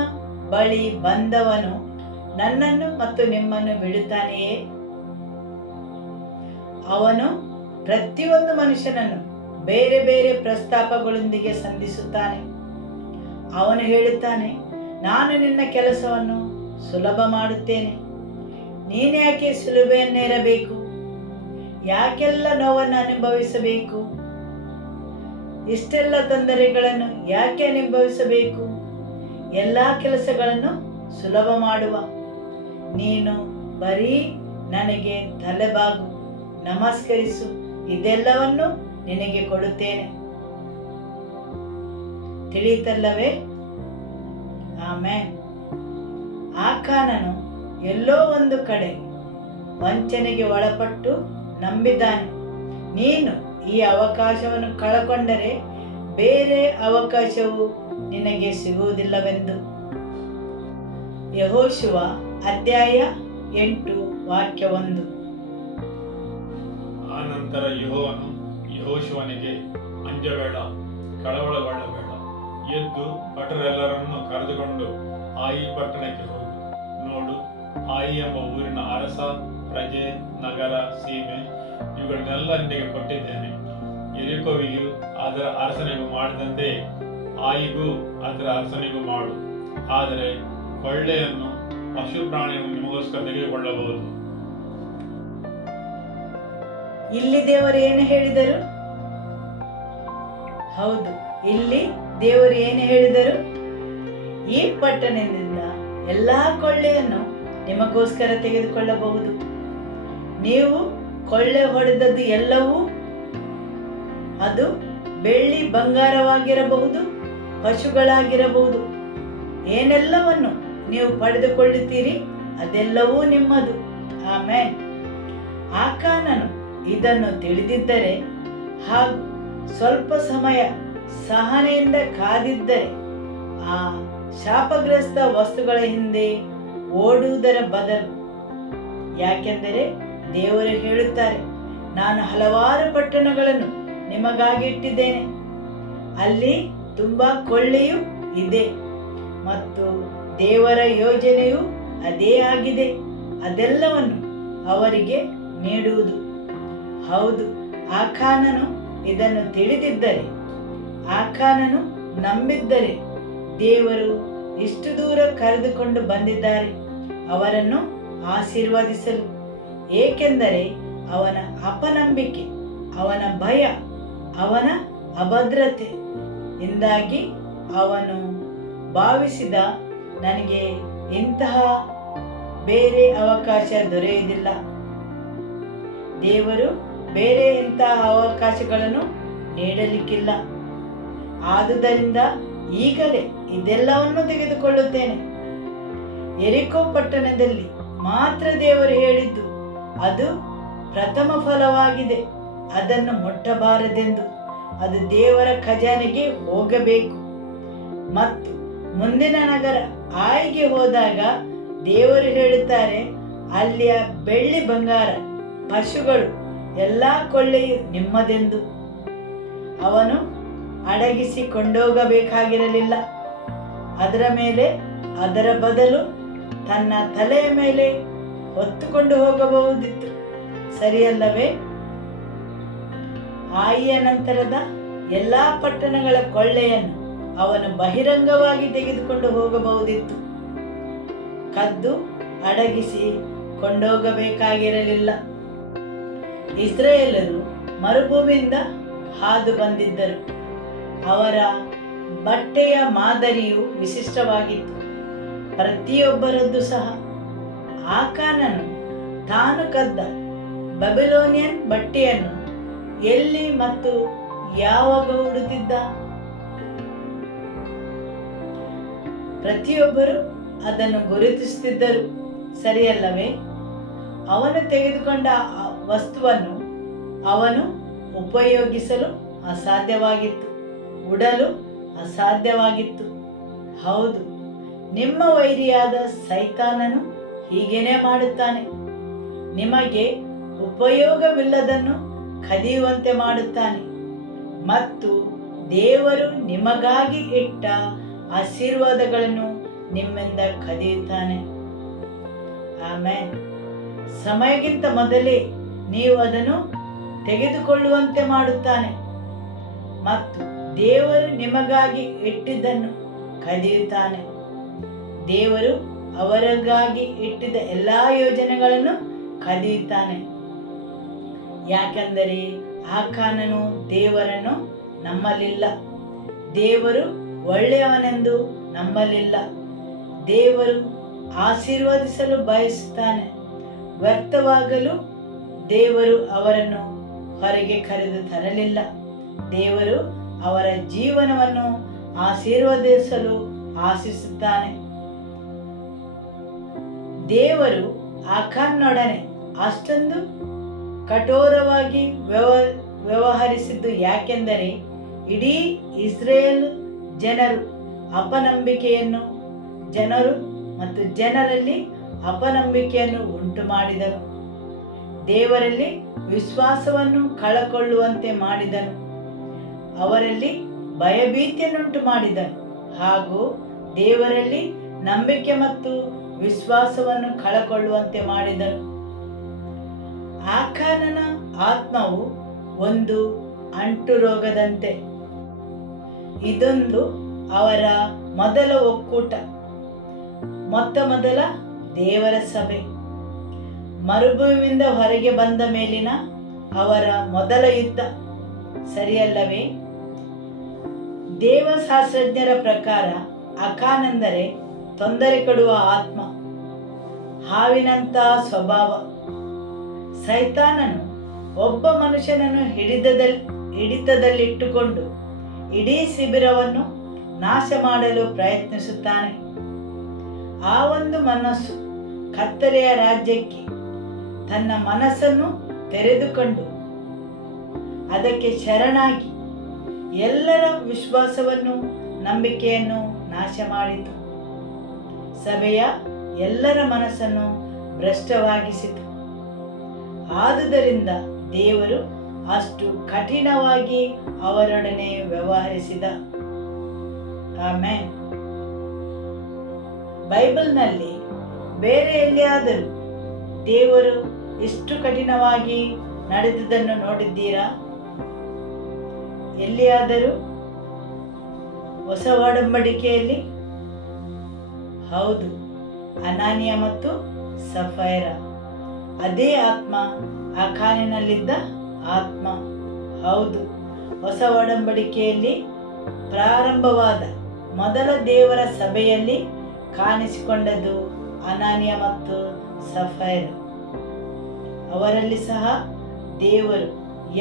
ಬಳಿ ಬಂದವನು ನನ್ನನ್ನು ಮತ್ತು ನಿಮ್ಮನ್ನು ಬಿಡುತ್ತಾನೆಯೇ? ಅವನು ಪ್ರತಿಯೊಂದು ಮನುಷ್ಯನನ್ನು ಬೇರೆ ಬೇರೆ ಪ್ರಸ್ತಾಪಗಳೊಂದಿಗೆ ಸಂಧಿಸುತ್ತಾನೆ. ಅವನು ಹೇಳುತ್ತಾನೆ, ನಾನು ನಿನ್ನ ಕೆಲಸವನ್ನು ಸುಲಭ ಮಾಡುತ್ತೇನೆ. ನೀನ್ಯಾಕೆ ಸುಲಭೆಯನ್ನೇರಬೇಕು? ಯಾಕೆಲ್ಲ ನೋವನ್ನು ಅನುಭವಿಸಬೇಕು? ಇಷ್ಟೆಲ್ಲ ತೊಂದರೆಗಳನ್ನು ಯಾಕೆ ಅನುಭವಿಸಬೇಕು? ಎಲ್ಲ ಕೆಲಸಗಳನ್ನು ಸುಲಭ ಮಾಡುವ. ನೀನು ಬರೀ ನನಗೆ ತಲೆಬಾಗು, ನಮಸ್ಕರಿಸು, ಇದೆಲ್ಲವನ್ನು ನಿನಗೆ ಕೊಡುತ್ತೇನೆ. ತಿಳಿಯಿತಲ್ಲವೇ? ಆಮೇನ್. ಆಕಾನನು ಎಲ್ಲೋ ಒಂದು ಕಡೆ ವಂಚನೆಗೆ ಒಳಪಟ್ಟು ನಂಬಿದ್ದಾನೆ. ನೀನು ಈ ಅವಕಾಶವನ್ನು ಕಳಕೊಂಡರೆ ಬೇರೆ ಅವಕಾಶವು ನಿನಗೆ ಸಿಗುವುದಿಲ್ಲವೆಂದು. ಯೆಹೋಶುವ ಅಧ್ಯಾಯ 8 ವಾಕ್ಯ 1. ಆ ನಂತರ ಯೆಹೋವನು ಯೆಹೋಶುವನಿಗೆ, ಅಂಜಬೇಡ, ಕಳವಳಗೊಳ್ಳಬೇಡ, ಎದ್ದು ಭಟರೆಲ್ಲರನ್ನು ಕರೆದುಕೊಂಡು ಆಯಿ ಪಟ್ಟಣಕ್ಕೆ ಹೋಗು. ನೋಡು, ಆಯಿ ಎಂಬ ಊರಿನ ಅರಸ, ಪ್ರಜೆ, ನಗರ, ಸೀಮೆ ಇವುಗಳನ್ನೆಲ್ಲ ನಿನಗೆ ಕೊಟ್ಟಿದ್ದೇನೆ. ಯೆರಿಕೋವಿಗೂ ಅದರ ಅರಸನಿಗೂ ಮಾಡಿದಂತೆ ಆಯಿಗೂ ಅದರ ಅರಸನಿಗೂ ಮಾಡು. ಆದರೆ ಕೊಳ್ಳೆಯನ್ನು, ಪಶು ಪ್ರಾಣಿಯನ್ನು ನಿಮಗೋಸ್ಕರ ತೆಗೆದುಕೊಳ್ಳಬಹುದು. ಇಲ್ಲಿ ದೇವರು ಏನು ಹೇಳಿದರು? ಹೌದು, ಇಲ್ಲಿ ದೇವರು ಏನು ಹೇಳಿದರು? ಈ ಪಟ್ಟಣದಿಂದ ಎಲ್ಲಾ ಕೊಳ್ಳೆಯನ್ನು ನಿಮಗೋಸ್ಕರ ತೆಗೆದುಕೊಳ್ಳಬಹುದು. ನೀವು ಕೊಳ್ಳೆ ಹೊಡೆದದ್ದು ಎಲ್ಲವೂ, ಅದು ಬೆಳ್ಳಿ ಬಂಗಾರವಾಗಿರಬಹುದು, ಪಶುಗಳಾಗಿರಬಹುದು, ಏನೆಲ್ಲವನ್ನು ನೀವು ಪಡೆದುಕೊಳ್ಳುತ್ತೀರಿ ಅದೆಲ್ಲವೂ ನಿಮ್ಮದು. ಆಮೇನ್. ಆಕಾನನು ಇದನ್ನು ತಿಳಿದಿದ್ದರೆ ಹಾಗೂ ಸ್ವಲ್ಪ ಸಮಯ ಸಹನೆಯಿಂದ ಕಾದಿದ್ದರೆ ಆ ಶಾಪಗ್ರಸ್ತ ವಸ್ತುಗಳ ಹಿಂದೆ ಓಡುವುದರ ಬದಲು, ಯಾಕೆಂದರೆ ದೇವರು ಹೇಳುತ್ತಾರೆ, ನಾನು ಹಲವಾರು ಪಟ್ಟಣಗಳನ್ನು ನಿಮಗಾಗಿ ಇಟ್ಟಿದ್ದೇನೆ, ಅಲ್ಲಿ ತುಂಬಾ ಕೊಳ್ಳೆಯೂ ಇದೆ ಮತ್ತು ದೇವರ ಯೋಜನೆಯು ಅದೇ ಆಗಿದೆ, ಅದೆಲ್ಲವನ್ನು ಅವರಿಗೆ ನೀಡುವುದು. ಹೌದು, ಆಕಾನನು ಇದನ್ನು ತಿಳಿದಿದ್ದರೆ, ಆಕಾನನು ನಂಬಿದ್ದರೆ ದೇವರು ಇಷ್ಟು ದೂರ ಕರೆದುಕೊಂಡು ಬಂದಿದ್ದಾರೆ ಅವರನ್ನು ಆಶೀರ್ವದಿಸಲು. ಏಕೆಂದರೆ ಅವನ ಅಪನಂಬಿಕೆ, ಅವನ ಭಯ, ಅವನ ಅಭದ್ರತೆ ಇಂದಾಗಿ ಅವನು ಭಾವಿಸಿದ, ನನಗೆ ಇಂತಹ ಬೇರೆ ಅವಕಾಶ ದೊರೆಯುವುದಿಲ್ಲ. ದೇವರು ಬೇರೆ ಇಂತಹ ಅವಕಾಶಗಳನ್ನು ನೀಡಲಿಕ್ಕಿಲ್ಲ. ಆದುದರಿಂದ ಈಗಲೇ ಇದೆಲ್ಲವನ್ನು ತೆಗೆದುಕೊಳ್ಳುತ್ತೇನೆ. ಯೆರಿಕೋ ಪಟ್ಟಣದಲ್ಲಿ ಮಾತ್ರ ದೇವರು ಹೇಳಿದ್ದು, ಅದು ಪ್ರಥಮ ಫಲವಾಗಿದೆ, ಅದನ್ನು ಮುಟ್ಟಬಾರದೆಂದು. ಅದು ದೇವರ ಖಜಾನೆಗೆ ಹೋಗಬೇಕು. ಮತ್ತು ಮುಂದಿನ ನಗರ ಆಯಿಗೆ ಹೋದಾಗ ದೇವರು ಹೇಳುತ್ತಾರೆ, ಅಲ್ಲಿಯ ಬೆಳ್ಳಿ ಬಂಗಾರ, ಪಶುಗಳು, ಎಲ್ಲ ಕೊಳ್ಳೆಯು ನಿಮ್ಮದೆಂದು. ಅವನು ಅಡಗಿಸಿ ಕೊಂಡೋಗಬೇಕಾಗಿರಲಿಲ್ಲ. ಅದರ ಮೇಲೆ, ಅದರ ಬದಲು ತನ್ನ ತಲೆಯ ಮೇಲೆ ಹೊತ್ತುಕೊಂಡು ಹೋಗಬಹುದಿತ್ತು. ಸರಿಯಲ್ಲವೇ? ಆಯಿಯ ನಂತರದ ಎಲ್ಲಾ ಪಟ್ಟಣಗಳ ಕೊಳ್ಳೆಯನ್ನು ಅವನು ಬಹಿರಂಗವಾಗಿ ತೆಗೆದುಕೊಂಡು ಹೋಗಬಹುದಿತ್ತು. ಕದ್ದು ಅಡಗಿಸಿ ಕೊಂಡೋಗಬೇಕಾಗಿರಲಿಲ್ಲ. ಇಸ್ರಾಯೇಲರು ಮರುಭೂಮಿಯಿಂದ ಹಾದು ಬಂದಿದ್ದರು. ಅವರ ಬಟ್ಟೆಯ ಮಾದರಿಯು ವಿಶಿಷ್ಟವಾಗಿತ್ತು, ಪ್ರತಿಯೊಬ್ಬರದ್ದು ಸಹ. ಆಕಾನನು ತಾನು ಕದ್ದ ಬ್ಯಾಬಿಲೋನಿಯನ್ ಬಟ್ಟೆಯನ್ನು ಎಲ್ಲಿ ಮತ್ತು ಯಾವಾಗ ಉಡುತ್ತಿದ್ದ? ಪ್ರತಿಯೊಬ್ಬರು ಅದನ್ನು ಗುರುತಿಸುತ್ತಿದ್ದರು, ಸರಿಯಲ್ಲವೇ? ಅವನು ತೆಗೆದುಕೊಂಡ ಆ ವಸ್ತುವನ್ನು ಅವನು ಉಪಯೋಗಿಸಲು ಅಸಾಧ್ಯವಾಗಿತ್ತು, ಉಡಲು ಅಸಾಧ್ಯವಾಗಿತ್ತು. ಹೌದು, ನಿಮ್ಮ ವೈರಿಯಾದ ಸೈತಾನನು ಹೀಗೇನೆ ಮಾಡುತ್ತಾನೆ. ನಿಮಗೆ ಉಪಯೋಗವಿಲ್ಲದನ್ನು ಕದಿಯುವಂತೆ ಮಾಡುತ್ತಾನೆ ಮತ್ತು ದೇವರು ನಿಮಗಾಗಿ ಇಟ್ಟ ಆಶೀರ್ವಾದಗಳನ್ನು ನಿಮ್ಮಿಂದ ಕದಿಯುತ್ತಾನೆ. ಆಮೇನ್. ಸಮಯಕ್ಕಿಂತ ಮೊದಲೇ ನೀವು ಅದನ್ನು ತೆಗೆದುಕೊಳ್ಳುವಂತೆ ಮಾಡುತ್ತಾನೆ ಮತ್ತು ದೇವರು ನಿಮಗಾಗಿ ಇಟ್ಟಿದ್ದನ್ನು ಕದಿಯುತ್ತಾನೆ. ದೇವರು ಅವರಿಗಾಗಿ ಇಟ್ಟಿದ್ದ ಎಲ್ಲ ಯೋಜನೆಗಳನ್ನು ಕದಿಯುತ್ತಾನೆ. ಯಾಕೆಂದರೆ ಆಕಾನನು ದೇವರನ್ನು ನಂಬಲಿಲ್ಲ, ದೇವರು ಒಳ್ಳೆಯವನೆಂದು ನಂಬಲಿಲ್ಲ. ದೇವರು ಆಶೀರ್ವದಿಸಲು ಬಯಸುತ್ತಾನೆ, ವ್ಯರ್ಥವಾಗಲು ದೇವರು ಅವರನ್ನು ಹೊರಗೆ ಕರೆದು ತರಲಿಲ್ಲ. ದೇವರು ಅವರ ಜೀವನವನ್ನು ಆಶೀರ್ವದಿಸಲು ಆಶಿಸುತ್ತಾನೆ. ದೇವರು ಆಕಾನ್ನೊಡನೆ ಅಷ್ಟೊಂದು ಕಠೋರವಾಗಿ ವ್ಯವಹರಿಸಿದ್ದು ಯಾಕೆಂದರೆ ಇಡೀ ಇಸ್ರೇಲ್ ಜನರಲ್ಲಿ ಅಪನಂಬಿಕೆಯನ್ನು ಉಂಟು ಮಾಡಿದನು. ದೇವರಲ್ಲಿ ವಿಶ್ವಾಸವನ್ನು ಕಳಕೊಳ್ಳುವಂತೆ ಮಾಡಿದನು, ಅವರಲ್ಲಿ ಭಯಭೀತಿಯನ್ನುಂಟು ಮಾಡಿದನು ಹಾಗೂ ದೇವರಲ್ಲಿ ನಂಬಿಕೆ ಮತ್ತು ವಿಶ್ವಾಸವನ್ನು ಕಳಕೊಳ್ಳುವಂತೆ ಮಾಡಿದನು. ಆಕಾನನ ಆತ್ಮವು ಒಂದು ಅಂಟು ರೋಗದಂತೆ. ಇದೊಂದು ಅವರ ಮೊದಲ ಒಕ್ಕೂಟ, ಮೊದಲ ದೇವರ ಸಭೆ, ಮರುಭೂಮಿಯಿಂದ ಹೊರಗೆ ಬಂದ ಮೇಲಿನ ಅವರ ಮೊದಲ ಯುದ್ಧ, ಸರಿಯಲ್ಲವೇ? ದೇವಶಾಸ್ತ್ರಜ್ಞರ ಪ್ರಕಾರ ಆಕಾನೆಂದರೆ ತೊಂದರೆ ಕೊಡುವ ಆತ್ಮ, ಹಾವಿನಂತಹ ಸ್ವಭಾವ. ಸೈತಾನನು ಒಬ್ಬ ಮನುಷ್ಯನನ್ನು ಹಿಡಿತದಲ್ಲಿಟ್ಟುಕೊಂಡು ಇಡೀ ಶಿಬಿರವನ್ನು ನಾಶ ಮಾಡಲು ಪ್ರಯತ್ನಿಸುತ್ತಾನೆ. ಆ ಒಂದು ಮನಸ್ಸು ಕತ್ತಲೆಯ ರಾಜ್ಯಕ್ಕೆ ತನ್ನ ಮನಸ್ಸನ್ನು ತೆರೆದುಕೊಂಡು ಅದಕ್ಕೆ ಶರಣಾಗಿ ಎಲ್ಲರ ವಿಶ್ವಾಸವನ್ನು ನಂಬಿಕೆಯನ್ನು ನಾಶ ಮಾಡಿತು. ಸಭೆಯ ಎಲ್ಲರ ಮನಸ್ಸನ್ನು ಭ್ರಷ್ಟವಾಗಿಸಿತು. ಆದುದರಿಂದ ದೇವರು ಅಷ್ಟು ಕಠಿಣವಾಗಿ ಅವರೊಡನೆ ವ್ಯವಹರಿಸಿದ. ಆಮೆನ್. ಬೈಬಲ್ನಲ್ಲಿ ಬೇರೆ ಎಲ್ಲಿಯಾದರೂ ದೇವರು ಇಷ್ಟು ಕಠಿಣವಾಗಿ ನಡೆದುದನ್ನು ನೋಡಿದ್ದೀರಾ? ಎಲ್ಲಿಯಾದರೂ? ಹೊಸ ಒಡಂಬಡಿಕೆಯಲ್ಲಿ? ಹೌದು, ಅನಾನಿಯ ಮತ್ತು ಸಫೈರ. ಅದೇ ಆತ್ಮ ಆಕಾನಿನಲ್ಲಿದ್ದ ಆತ್ಮ. ಹೌದು, ಹೊಸ ಒಡಂಬಡಿಕೆಯಲ್ಲಿ ಪ್ರಾರಂಭವಾದ ಮೊದಲ ದೇವರ ಸಭೆಯಲ್ಲಿ ಕಾಣಿಸಿಕೊಂಡದ್ದು ಅನಾನಿಯ ಮತ್ತು ಸಫೈರ. ಅವರಲ್ಲಿ ಸಹ ದೇವರು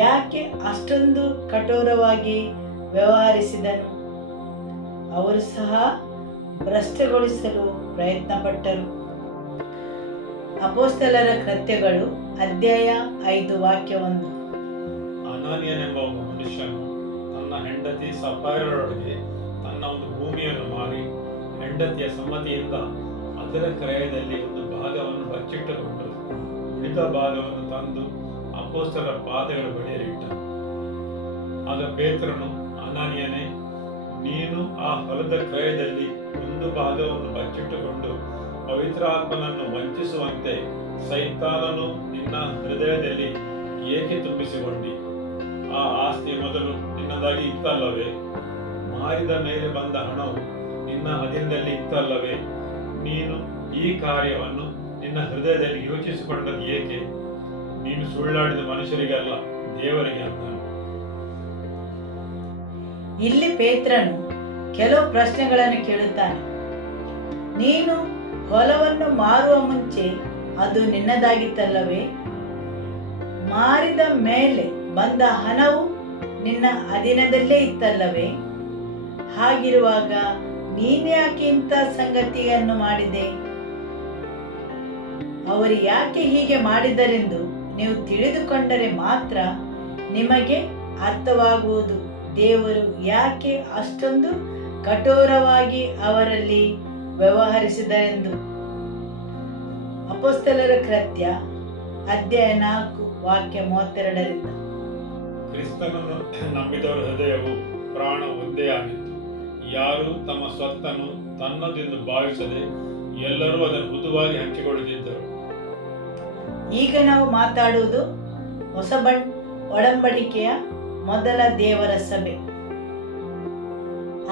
ಯಾಕೆ ಅಷ್ಟೊಂದು ಕಠೋರವಾಗಿ ವ್ಯವಹರಿಸಿದನು? ಅವರು ಸಹ ಭ್ರಷ್ಟಗೊಳಿಸಲು ಪ್ರಯತ್ನಪಟ್ಟರು. ಅಪೊಸ್ತಲರ ಕೃತ್ಯಗಳು ಅಧ್ಯಾಯ 5 ವಾಕ್ಯ 1. ಅನಾನಿಯನೆಂಬ ಒಬ್ಬ ಮನುಷ್ಯನು ತನ್ನ ಹೆಂಡತಿ ಸಫೈರರೊಳಗೆ ತನ್ನ ಒಂದು ಭೂಮಿಯನ್ನು ಮಾರಿ ಹೆಂಡತಿಯ ಸಮ್ಮತಿಯಿಂದ ಅದರ ಕ್ರಯದಲ್ಲಿ ಒಂದು ಭಾಗವನ್ನು ಬಚ್ಚಿಟ್ಟುಕೊಂಡು ಉಳಿದ ಭಾಗವನ್ನು ತಂದು ಅಪೊಸ್ತಲರ ಪಾದಗಳ ಬಳಿಯಲ್ಲಿಟ್ಟ. ಆಗ ಪೇತ್ರನು, ಅನಾನಿಯನೇ, ನೀನು ಆ ಹೊಲದ ಕ್ರಯದಲ್ಲಿ ಒಂದು ಭಾಗವನ್ನು ಬಚ್ಚಿಟ್ಟುಕೊಂಡು ಪವಿತ್ರಾತ್ಮನನ್ನು ವಂಚಿಸುವಂತೆ ಸೈತಾನನು ನಿನ್ನ ಹೃದಯದಲ್ಲಿ ಏಕೆ ತುಂಬಿಸಿಕೊಂಡಿ? ಆ ಆಸ್ತಿ ಮೊದಲು ನಿನ್ನದಾಗಿ ಇತ್ತಲ್ಲವೇ? ಮಾರಿದ ಮೇಲೆ ಬಂದ ಹಣವು ನಿನ್ನ ಅಧೀನದಲ್ಲಿ ಇತ್ತಲ್ಲವೇ? ನೀನು ಈ ಕಾರ್ಯವನ್ನು ನಿನ್ನ ಹೃದಯದಲ್ಲಿ ಯೋಚಿಸಿಕೊಂಡದ್ದು ಏಕೆ? ನೀನು ಸುಳ್ಳಾಡಿದ ಮನುಷ್ಯರಿಗಲ್ಲ, ದೇವರಿಗೆ ಅಂದನು. ಇಲ್ಲಿ ಪೇತ್ರನು ಕೆಲವು ಪ್ರಶ್ನೆಗಳನ್ನು ಕೇಳುತ್ತಾನೆ. ನೀನು ಹೊಲವನ್ನು ಮಾರುವ ಮುಂಚೆ ಅದು ನಿನ್ನದಾಗಿತ್ತಲ್ಲವೇ? ಮಾರಿದ ಮೇಲೆ ಬಂದ ಹಣವು ನಿನ್ನ ಅಧೀನದಲ್ಲೇ ಇತ್ತಲ್ಲವೇ? ಹಾಗಿರುವಾಗ ನೀನ್ಯಾಕೆ ಇಂಥ ಸಂಗತಿಯನ್ನು ಮಾಡಿದೆ? ಅವರು ಯಾಕೆ ಹೀಗೆ ಮಾಡಿದರೆಂದು ನೀವು ತಿಳಿದುಕೊಂಡರೆ ಮಾತ್ರ ನಿಮಗೆ ಅರ್ಥವಾಗುವುದು ದೇವರು ಯಾಕೆ ಅಷ್ಟೊಂದು ಕಠೋರವಾಗಿ ಅವರಲ್ಲಿ ವ್ಯವಹರಿಸಿದರೆಂದು. ಅಪೊಸ್ತಲರ ಕೃತ್ಯ ಅಧ್ಯಾಯ 4 ವಾಕ್ಯ 32. ಕ್ರಿಸ್ತನನ್ನು ನಂಬಿದವರ ಹೃದಯವು ಪ್ರಾಣ ಒಂದೇ ಆಗಿತ್ತು. ಯಾರು ತಮ್ಮ ಸ್ವತ್ತನ್ನು ತನ್ನದೆಂದು ಭಾವಿಸದೆ ಎಲ್ಲರೂ ಅದನ್ನು ಮೃದುವಾಗಿ ಹಂಚಿಕೊಳ್ಳುತ್ತಿದ್ದರು. ಈಗ ನಾವು ಮಾತಾಡುವುದು ಒಡಂಬಡಿಕೆಯ ಮೊದಲ ದೇವರ ಸಭೆ.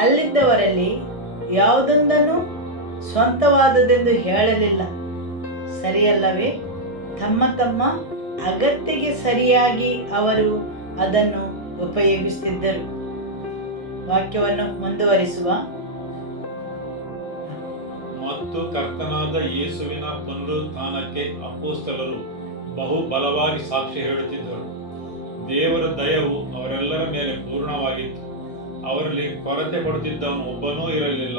ಅಲ್ಲಿದ್ದವರಲ್ಲಿ ಯಾವುದೊಂದನ್ನು ಸ್ವಂತವಾದದೆಂದು ಹೇಳಲಿಲ್ಲ, ಸರಿಯಲ್ಲವೇ? ತಮ್ಮ ತಮ್ಮ ಅಗತ್ಯಕ್ಕೆ ಸರಿಯಾಗಿ ಅವರು ಅದನ್ನು ಉಪಯೋಗಿಸುತ್ತಿದ್ದರು. ವಾಕ್ಯವನ್ನು ಮುಂದುವರಿಸುವ. ಮತ್ತು ಕರ್ತನಾದ ಯೇಸುವಿನ ಪುನರುತ್ಥಾನಕ್ಕೆ ಅಪೊಸ್ತಲರು ಬಹು ಬಲವಾಗಿ ಸಾಕ್ಷಿ ಹೇಳುತ್ತಿದ್ದರು. ದೇವರ ದಯವು ಅವರೆಲ್ಲರ ಮೇಲೆ ಪೂರ್ಣವಾಗಿತ್ತು. ಅವರಲ್ಲಿ ಕೊರತೆ ಪಡುತ್ತಿದ್ದವನು ಒಬ್ಬನೂ ಇರಲಿಲ್ಲ.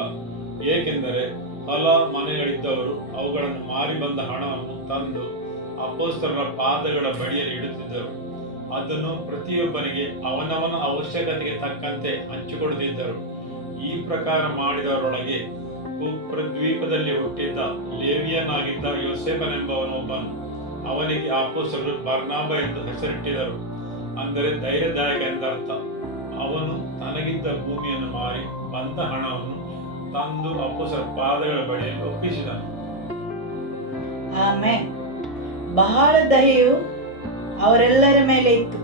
ಏಕೆಂದರೆ ಹೊಲ ಮನೆಗಳಿದ್ದವರು ಅವುಗಳನ್ನು ಮಾರಿ ಬಂದ ಹಣವನ್ನು ತಂದು ಅಪೊಸ್ತಲರ ಪಾದಗಳ ಬಳಿಯಲ್ಲಿ ಇಡುತ್ತಿದ್ದರು. ಅದನ್ನು ಪ್ರತಿಯೊಬ್ಬನಿಗೆ ಅವನವನ ಅವಶ್ಯಕತೆಗೆ ತಕ್ಕಂತೆ ಹಂಚಿಕೊಡುತ್ತಿದ್ದರು. ಈ ಪ್ರಕಾರ ಮಾಡಿದವರೊಳಗೆ ಕುಪ್ರದ್ವೀಪದಲ್ಲಿ ಹುಟ್ಟಿದ್ದ ಲೇವಿಯನಾಗಿದ್ದ ಯೋಸೇಫನೆಂಬವನೊಬ್ಬನು. ಅವನಿಗೆ ಅಪೊಸ್ತಲರು ಬರ್ನಾಬ ಎಂದು ಹೆಸರಿಟ್ಟಿದರು, ಅಂದರೆ ಧೈರ್ಯದಾಯಕ ಎಂದರ್ಥ. ಅವನು ತನಗಿದ್ದ ಭೂಮಿಯನ್ನು ಮಾರಿ ಬಂದ ಹಣವನ್ನು ತಂದು ಅಪೊಸ್ತಲರ ಪಾದಗಳ ಬಳಿಯಲ್ಲಿ ಒಪ್ಪಿಸಿದನು. ಆಮೇಲೆ ಬಹಳ ದಯೆಯು ಅವರೆಲ್ಲರ ಮೇಲೆ ಇತ್ತು.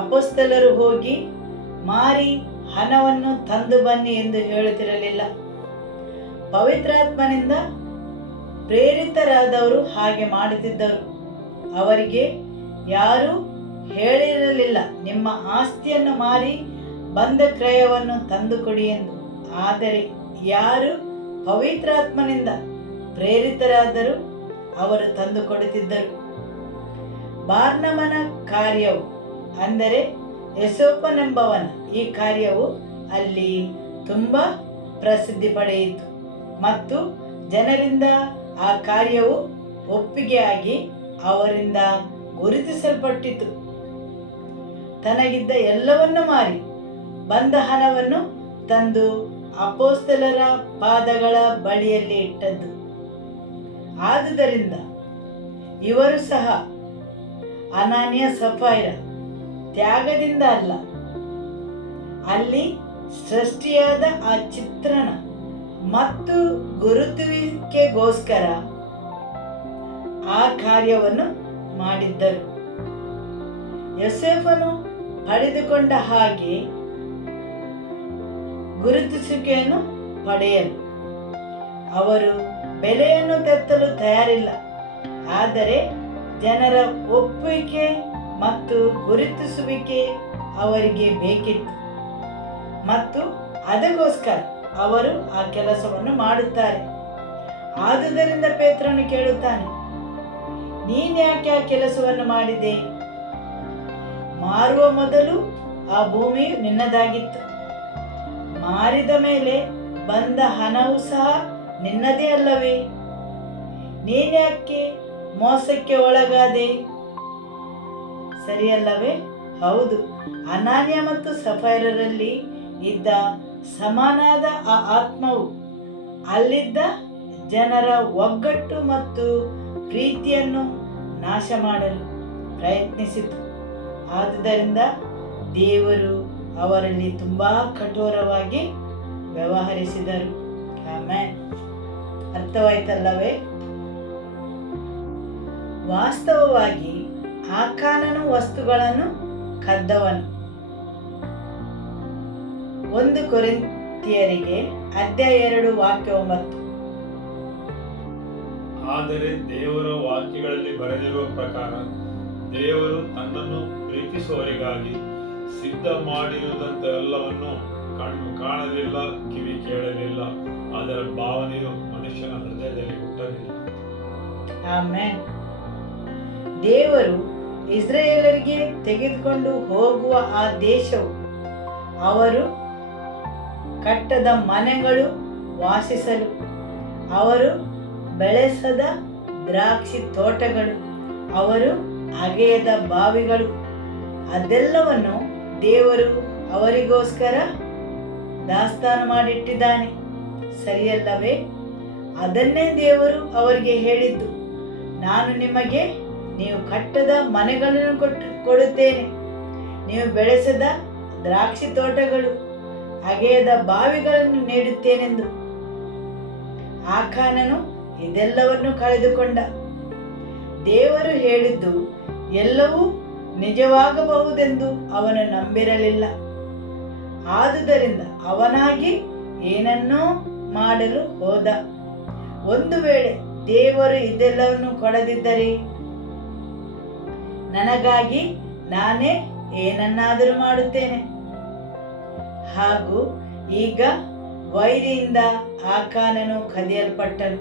ಅಪೊಸ್ತಲರು ಹೋಗಿ ಮಾರಿ ಹಣವನ್ನು ತಂದು ಬನ್ನಿ ಎಂದು ಹೇಳುತ್ತಿರಲಿಲ್ಲ. ಪವಿತ್ರಾತ್ಮನಿಂದ ಪ್ರೇರಿತರಾದವರು ಹಾಗೆ ಮಾಡುತ್ತಿದ್ದರು. ಅವರಿಗೆ ಯಾರೂ ಹೇಳಿರಲಿಲ್ಲ, ನಿಮ್ಮ ಆಸ್ತಿಯನ್ನು ಮಾರಿ ಬಂದ ಕ್ರಯವನ್ನು ತಂದುಕೊಡಿ ಎಂದು. ಆದರೆ ಯಾರು ಪವಿತ್ರಾತ್ಮನಿಂದ ಪ್ರೇರಿತರಾದರೂ ಅವರು ತಂದುಕೊಡುತ್ತಿದ್ದರು. ಬಾರ್ನಬನ ಕಾರ್ಯವು, ಅಂದರೆ ಯೋಸೇಫನೆಂಬವನ ಈ ಕಾರ್ಯವು ಅಲ್ಲಿ ತುಂಬ ಪ್ರಸಿದ್ಧಿ ಪಡೆಯಿತು ಮತ್ತು ಜನರಿಂದ ಆ ಕಾರ್ಯವು ಒಪ್ಪಿಗೆಯಾಗಿ ಅವರಿಂದ ಗುರುತಿಸಲ್ಪಟ್ಟಿತು. ತನಗಿದ್ದ ಎಲ್ಲವನ್ನೂ ಮಾರಿ ಬಂದ ಹಣವನ್ನು ತಂದು ಅಪೊಸ್ತಲರ ಪಾದಗಳ ಬಳಿಯಲ್ಲಿ ಇಟ್ಟದ್ದು. ಆದುದರಿಂದ ಇವರು ಸಹ ಅನಾನಿಯ ಸಫೈರ ತ್ಯಾಗದಿಂದ ಅಲ್ಲ, ಅಲ್ಲಿ ಸೃಷ್ಟಿಯಾದ ಆ ಚಿತ್ರಣ ಮತ್ತು ಗುರುತುವಿಕೆಗೋಸ್ಕರ ಆ ಕಾರ್ಯವನ್ನು ಮಾಡಿದ್ದರು. ಯೋಸೇಫನು ಪಡೆದುಕೊಂಡ ಹಾಗೆ ಗುರುತಿಸುವಿಕೆಯನ್ನು ಪಡೆಯಲು ಅವರು ಬೆಲೆಯನ್ನು ತೆತ್ತಲು ತಯಾರಿಲ್ಲ. ಆದರೆ ಜನರ ಒಪ್ಪುವಿಕೆ ಮತ್ತು ಗುರುತಿಸುವಿಕೆ ಅವರಿಗೆ ಬೇಕಿತ್ತು ಮತ್ತು ಅದಕ್ಕೋಸ್ಕರ ಅವರು ಆ ಕೆಲಸವನ್ನು ಮಾಡುತ್ತಾರೆ. ಆದುದರಿಂದ ಪೇತ್ರನು ಕೇಳುತ್ತಾನೆ, ನೀನ್ಯಾಕೆ ಆ ಕೆಲಸವನ್ನು ಮಾಡಿದೆ? ಮಾರುವ ಮೊದಲು ಆ ಭೂಮಿಯು ನಿನ್ನದಾಗಿತ್ತು. ಮಾರಿದ ಮೇಲೆ ಬಂದ ಹಣವು ಸಹ ನಿನ್ನದೇ ಅಲ್ಲವೇ? ನೀನ್ಯಾಕೆ ಮೋಸಕ್ಕೆ ಒಳಗಾದೆ? ಸರಿಯಲ್ಲವೇ? ಹೌದು, ಅನಾನ್ಯ ಮತ್ತು ಸಫೈರರಲ್ಲಿ ಇದ್ದ ಸಮಾನಾದ ಆ ಆತ್ಮವು ಅಲ್ಲಿದ್ದ ಜನರ ಒಗ್ಗಟ್ಟು ಮತ್ತು ಪ್ರೀತಿಯನ್ನು ನಾಶ ಮಾಡಲು ಪ್ರಯತ್ನಿಸಿತು. ಆದುದರಿಂದ ದೇವರು ಅವರಲ್ಲಿ ತುಂಬಾ ಕಠೋರವಾಗಿ ವ್ಯವಹರಿಸಿದರು. ಆಮೆನ್. ಅರ್ಥವಾಯ್ತಲ್ಲವೇ? ವಾಸ್ತವವಾಗಿ ಆಕಾನನು ವಸ್ತುಗಳನ್ನು ಕದ್ದವನು. 1 ಕೊರಿಂಥಿಯರಿಗೆ ಅಧ್ಯಾಯ 2 ವಾಕ್ಯ 9. ಆದರೆ ದೇವರ ವಾಕ್ಯಗಳಲ್ಲಿ ಬರೆದಿರುವ ಪ್ರಕಾರ ದೇವರು ತನ್ನನ್ನು ಪ್ರೀತಿಸುವವರಿಗಾಗಿ ಸಿದ್ಧ ಮಾಡಿರುವುದಂತೆಲ್ಲವನ್ನು ಕಣ್ಣು ಕಾಣಲಿಲ್ಲ, ಕಿವಿ ಕೇಳಲಿಲ್ಲ, ಅದರ ಭಾವನೆಯು ಮನುಷ್ಯನ ಹೃದಯದಲ್ಲಿ ಹುಟ್ಟಲಿಲ್ಲ. ಆಮೆನ್. ದೇವರು ಇಸ್ರಾಯೇಲರಿಗೆ ತೆಗೆದುಕೊಂಡು ಹೋಗುವ ಆ ದೇಶವು ಅವರು ಕಟ್ಟದ ಮನೆಗಳು, ವಾಸಿಸಲು ಅವರು ಬೆಳೆಸದ ದ್ರಾಕ್ಷಿ ತೋಟಗಳು, ಅವರು ಅಗೆಯದ ಬಾವಿಗಳು, ಅದೆಲ್ಲವನ್ನು ದೇವರು ಅವರಿಗೋಸ್ಕರ ದಾಸ್ತಾನು ಮಾಡಿಟ್ಟಿದ್ದಾನೆ. ಸರಿಯಲ್ಲವೇ? ಅದನ್ನೇ ದೇವರು ಅವರಿಗೆ ಹೇಳಿದ್ದು, ನಾನು ನಿಮಗೆ ನೀವು ಕಟ್ಟದ ಮನೆಗಳನ್ನು ಕೊಡುತ್ತೇನೆ, ನೀವು ಬೆಳೆಸದ ದ್ರಾಕ್ಷಿ ತೋಟಗಳು, ಅಗೆಯದ ಬಾವಿಗಳನ್ನು ನೀಡುತ್ತೇನೆಂದು. ಆಕಾನನು ಇದೆಲ್ಲವನ್ನು ಕಳೆದುಕೊಂಡ. ದೇವರು ಹೇಳಿದ್ದು ಎಲ್ಲವೂ ನಿಜವಾಗಬಹುದೆಂದು ಅವನು ನಂಬಿರಲಿಲ್ಲ. ಆದುದರಿಂದ ಅವನಾಗಿ ಏನನ್ನೂ ಮಾಡಲು ಹೋದ. ಒಂದು ವೇಳೆ ದೇವರು ಇದೆಲ್ಲವನ್ನು ಕೊಡದಿದ್ದರೆ ನನಗಾಗಿ ನಾನೇ ಏನನ್ನಾದರೂ ಮಾಡುತ್ತೇನೆ. ಹಾಗೂ ಈಗ ವೈರಿಯಿಂದ ಆಕಾನನು ಕದಿಯಲ್ಪಟ್ಟನು.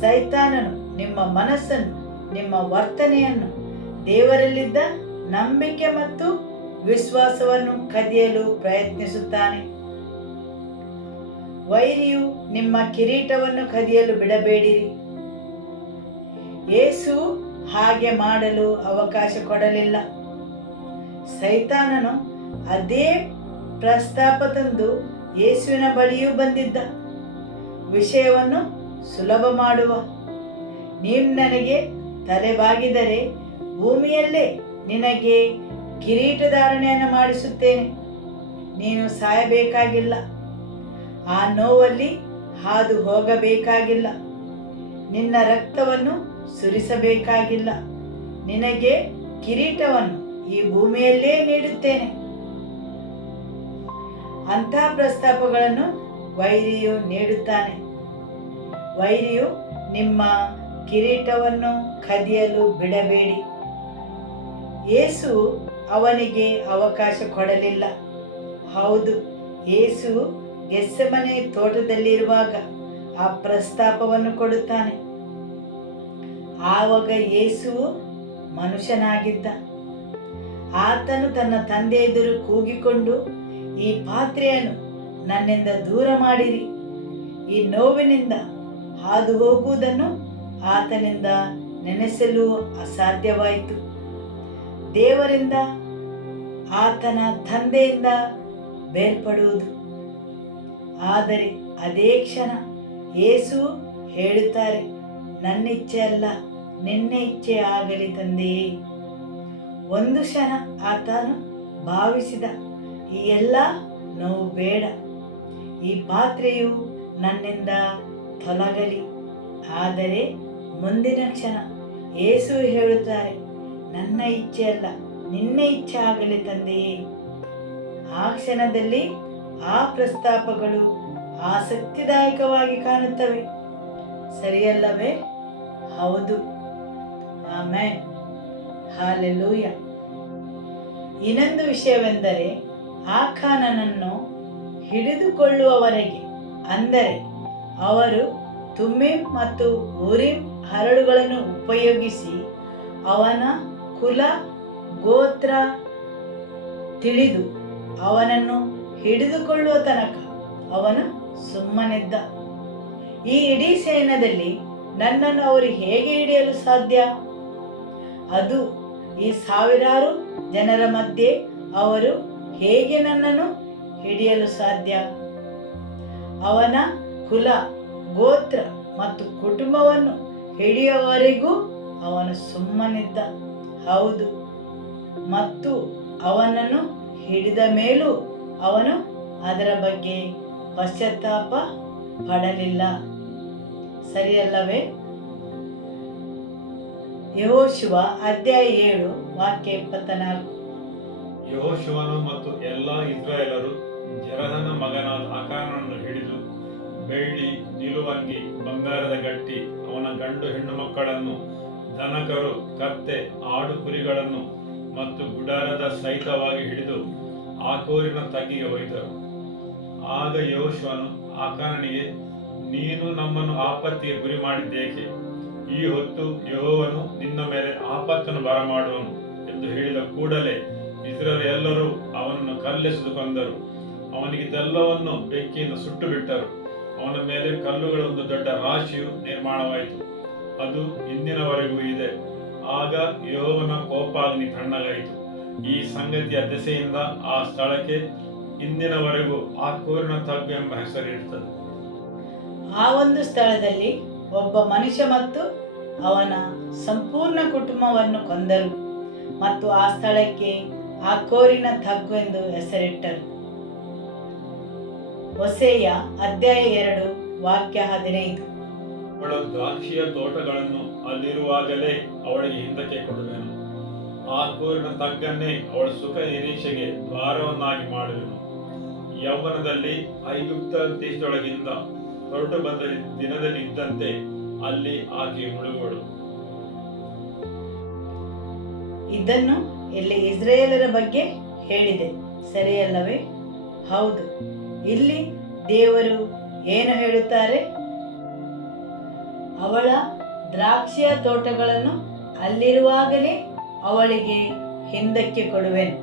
ಸೈತಾನನು ನಿಮ್ಮ ಮನಸ್ಸನ್ನು, ನಿಮ್ಮ ವರ್ತನೆಯನ್ನು ದೇವರಲ್ಲಿದ್ದ ನಂಬಿಕೆ ಮತ್ತು ವಿಶ್ವಾಸವನ್ನು ಕದಿಯಲು ಪ್ರಯತ್ನಿಸುತ್ತಾನೆ. ವೈರಿಯು ನಿಮ್ಮ ಕಿರೀಟವನ್ನು ಕದಿಯಲು ಬಿಡಬೇಡಿರಿ. ಯೇಸು ಹಾಗೆ ಮಾಡಲು ಅವಕಾಶ ಕೊಡಲಿಲ್ಲ. ಸೈತಾನನು ಅದೇ ಪ್ರಸ್ತಾಪ ತಂದು ಯೇಸುವಿನ ಬಳಿಯೂ ಬಂದಿದ್ದ. ವಿಷಯವನ್ನು ಸುಲಭ ಮಾಡುವ. ನೀನು ನನಗೆ ತಲೆಬಾಗಿದರೆ ಭೂಮಿಯಲ್ಲೇ ನಿನಗೆ ಕಿರೀಟಧಾರಣೆಯನ್ನು ಮಾಡಿಸುತ್ತೇನೆ. ನೀನು ಸಾಯಬೇಕಾಗಿಲ್ಲ, ಆ ನೋವಲ್ಲಿ ಹಾದು ಹೋಗಬೇಕಾಗಿಲ್ಲ, ನಿನ್ನ ರಕ್ತವನ್ನು ಸುರಿಸಬೇಕಾಗಿಲ್ಲ. ನಿನಗೆ ಕಿರೀಟವನ್ನು ಈ ಭೂಮಿಯಲ್ಲೇ ನೀಡುತ್ತೇನೆ. ಅಂಥ ಪ್ರಸ್ತಾಪಗಳನ್ನು ವೈರಿಯು ನೀಡುತ್ತಾನೆ. ವೈರಿಯು ನಿಮ್ಮ ಕಿರೀಟವನ್ನು ಕದಿಯಲು ಬಿಡಬೇಡಿ. ಯೇಸು ಅವನಿಗೆ ಅವಕಾಶ ಕೊಡಲಿಲ್ಲ. ಹೌದು, ಯೇಸು ಗೆತ್ಸೆಮನೆ ತೋಟದಲ್ಲಿರುವಾಗ ಆ ಪ್ರಸ್ತಾಪವನ್ನು ಕೊಡುತ್ತಾನೆ. ಆವಾಗ ಯೇಸುವು ಮನುಷ್ಯನಾಗಿದ್ದ. ಆತನು ತನ್ನ ತಂದೆ ಎದುರು ಕೂಗಿಕೊಂಡು, ಈ ಪಾತ್ರೆಯನ್ನು ನನ್ನಿಂದ ದೂರ ಮಾಡಿರಿ. ಈ ನೋವಿನಿಂದ ಹಾದು ಹೋಗುವುದನ್ನು ಆತನಿಂದ ನೆನೆಸಲು ಅಸಾಧ್ಯವಾಯಿತು. ದೇವರಿಂದ, ಆತನ ತಂದೆಯಿಂದ ಬೇರ್ಪಡುವುದು. ಆದರೆ ಅದೇ ಕ್ಷಣ ಯೇಸು ಹೇಳುತ್ತಾರೆ, ನನ್ನ ಇಚ್ಛೆ ಅಲ್ಲ, ನಿನ್ನ ಇಚ್ಛೆ ಆಗಲಿ ತಂದೆಯೇ. ಒಂದು ಕ್ಷಣ ಆತನು ಭಾವಿಸಿದ, ಈ ಎಲ್ಲ ನೋವು ಬೇಡ, ಈ ಪಾತ್ರೆಯು ನನ್ನಿಂದ ತೊಲಗಲಿ. ಆದರೆ ಮುಂದಿನ ಕ್ಷಣ ಯೇಸು ಹೇಳುತ್ತಾರೆ, ನನ್ನ ಇಚ್ಛೆ ಅಲ್ಲ, ನಿನ್ನ ಇಚ್ಛೆ ಆಗಲಿ ತಂದೆಯೇ. ಆ ಕ್ಷಣದಲ್ಲಿ ಆ ಪ್ರಸ್ತಾಪಗಳು ಆಸಕ್ತಿದಾಯಕವಾಗಿ ಕಾಣುತ್ತವೆ, ಸರಿಯಲ್ಲವೇ? ಹೌದು. ಆಮೆನ್. ಹಾಲೆಲೂಯ. ಇನ್ನೊಂದು ವಿಷಯವೆಂದರೆ, ಆಕಾನನನ್ನು ಹಿಡಿದುಕೊಳ್ಳುವವರೆಗೆ, ಅಂದರೆ ಅವರು ತುಮ್ಮಿಮ್ ಮತ್ತು ಉರಿಮ್ ಹರಳುಗಳನ್ನು ಉಪಯೋಗಿಸಿ ಅವನ ಕುಲ ಗೋತ್ರ ತಿಳಿದು ಅವನನ್ನು ಹಿಡಿದುಕೊಳ್ಳುವ ತನಕ ಅವನು ಸುಮ್ಮನಿದ್ದ. ಈ ಇಡೀ ಸೈನ್ಯದಲ್ಲಿ ನನ್ನನ್ನು ಅವರು ಹೇಗೆ ಹಿಡಿಯಲು ಸಾಧ್ಯ? ಅದು ಈ ಸಾವಿರಾರು ಜನರ ಮಧ್ಯೆ ಅವರು ಹೇಗೆ ನನ್ನನ್ನು ಹಿಡಿಯಲು ಸಾಧ್ಯ? ಅವನ ಕುಲ ಗೋತ್ರ ಮತ್ತು ಕುಟುಂಬವನ್ನು ಹಿಡಿಯುವವರೆಗೂ ಅವನು ಸುಮ್ಮನಿದ್ದ. ಹೌದು, ಮತ್ತು ಅವನನ್ನು ಹಿಡಿದ ಮೇಲೂ ಅವನು ಅದರ ಬಗ್ಗೆ ಪಶ್ಚಾತ್ತಾಪ ಪಡಲಿಲ್ಲ, ಸರಿಯಲ್ಲವೇ? ಯೆಹೋಶುವ ಅಧ್ಯಾಯ 7 ವಾಕ್ಯ 24. ಯೆಹೋಶುವನು ಮತ್ತು ಎಲ್ಲ ಇಸ್ರಾಯೇಲರು ಜೆರಹನ ಮಗನಾದ ಆಕಾನನನ್ನು ಹಿಡಿದು ಬೆಳ್ಳಿ, ನಿಲುವಂಗಿ, ಬಂಗಾರದ ಗಟ್ಟಿ, ಅವನ ಗಂಡು ಹೆಣ್ಣು ಮಕ್ಕಳನ್ನು, ದನಕರು, ಕತ್ತೆ, ಆಡು ಕುರಿಗಳನ್ನು ಮತ್ತು ಗುಡಾರದ ಸಹಿತವಾಗಿ ಹಿಡಿದು ಆಕೋರಿನ ತಗ್ಗಿಗೆ ಒಯ್ದರು. ಆಗ ಯೆಹೋಶುವನು ಆಕಾನನಿಗೆ, ನೀನು ನಮ್ಮನ್ನು ಆಪತ್ತಿಗೆ ಗುರಿ ಮಾಡಿದ್ದೇಕೆ? ಈ ಹೊತ್ತು ಯೆಹೋವನು ನಿನ್ನ ಮೇಲೆ ಆಪತ್ತನ್ನು ಬರಮಾಡುವನು ಎಂದು ಹೇಳಿದ ಕೂಡಲೇ ಇಸ್ರಾಯೇಲ್ ಎಲ್ಲರೂ ಅವನನ್ನು ಕಲ್ಲೆಸೆದು ಕೊಂದರು. ಅವನಿಗಿದ್ದೆಲ್ಲವನ್ನು ಬೆಂಕಿಯಿಂದ ಸುಟ್ಟು ಬಿಟ್ಟರು. ಅವನ ಮೇಲೆ ಕಲ್ಲುಗಳ ಒಂದು ದೊಡ್ಡ ರಾಶಿಯು ನಿರ್ಮಾಣವಾಯಿತು. ಅದು ಇಂದಿನವರೆಗೂ ಇದೆ. ಆಗ ಯೆಹೋವನ ಕೋಪಾಗ್ನಿ ತಣ್ಣಗಾಯಿತು. ಈ ಸಂಗತಿಯ ದೆಸೆಯಿಂದ ಆ ಸ್ಥಳಕ್ಕೆ ಇಂದಿನವರೆಗೂ ಆಕೋರಿನ ತಗ್ಗು ಎಂಬ ಹೆಸರಿರುತ್ತದೆ. ಆ ಒಂದು ಸ್ಥಳದಲ್ಲಿ ಒಬ್ಬ ಮನುಷ್ಯ ಮತ್ತು ಅವನ ಸಂಪೂರ್ಣ ಕುಟುಂಬವನ್ನು ಕೊಂದರು ಮತ್ತು ಆ ಸ್ಥಳಕ್ಕೆ ಆಕೋರಿನ ತಗ್ಗು ಎಂದು ಹೆಸರಿಟ್ಟರು. ಹೋಸೇಯ ಅಧ್ಯಾಯ 2 ವಾಕ್ಯ 15. ಅವಳ ದ್ರಾಕ್ಷಿಯ ತೋಟಗಳನ್ನು ಅಲ್ಲಿರುವಾಗಲೇ ಅವಳಿಗೆ ಹಿಂದಕ್ಕೆ ಕೊಡುವೆನು. ಆ ಕೂರಿನ ತಗ್ಗನ್ನೇ ಅವಳ ಸುಖ ನಿರೀಕ್ಷೆಗೆ ದ್ವಾರವನ್ನಾಗಿ ಮಾಡುವೆನು. ಯೌವನದಲ್ಲಿ ಐಗುಪ್ತ ದೇಶದೊಳಗಿಂದ ಹೊರಟು ಬಂದ ದಿನದಲ್ಲಿ ಇದ್ದಂತೆ ಅಲ್ಲಿ ಆಕೆ ಮುಳುಗೋಳು. ಇದನ್ನು ಇಲ್ಲಿ ಇಸ್ರಾಯೇಲರ ಬಗ್ಗೆ ಹೇಳಿದೆ, ಸರಿಯಲ್ಲವೇ? ಹೌದು. ಇಲ್ಲಿ ದೇವರು ಏನು ಹೇಳುತ್ತಾರೆ? ಅವಳ ದ್ರಾಕ್ಷಿಯ ತೋಟಗಳನ್ನು ಅಲ್ಲಿರುವಾಗಲೇ ಅವಳಿಗೆ ಹಿಂದಕ್ಕೆ ಕೊಡುವೆನು,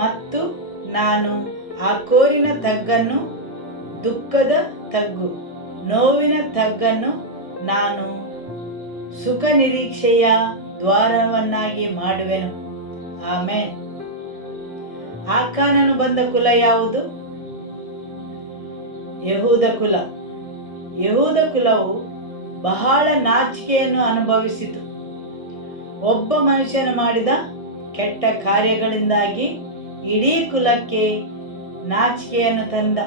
ಮತ್ತು ನಾನು ಆ ಕೋರಿನ ತಗ್ಗನ್ನು ದುಃಖದ ತಗ್ಗು, ನೋವಿನ ತಗ್ಗನ್ನು ನಾನು ಸುಖ ನಿರೀಕ್ಷೆಯ ದ್ವಾರವನ್ನಾಗಿ ಮಾಡುವೆನು. ಆಮೇನ್. ಆಕಾನನು ಬಂದ ಕುಲ ಯಾವುದು? ಯಹೂದ ಕುಲ. ಯಹೂದ ಕುಲವು ಬಹಳ ನಾಚಿಕೆಯನ್ನು ಅನುಭವಿಸಿತು. ಒಬ್ಬ ಮನುಷ್ಯನು ಮಾಡಿದ ಕೆಟ್ಟ ಕಾರ್ಯಗಳಿಂದಾಗಿ ಇಡೀ ಕುಲಕ್ಕೆ ನಾಚಿಕೆಯನ್ನು ತಂದ.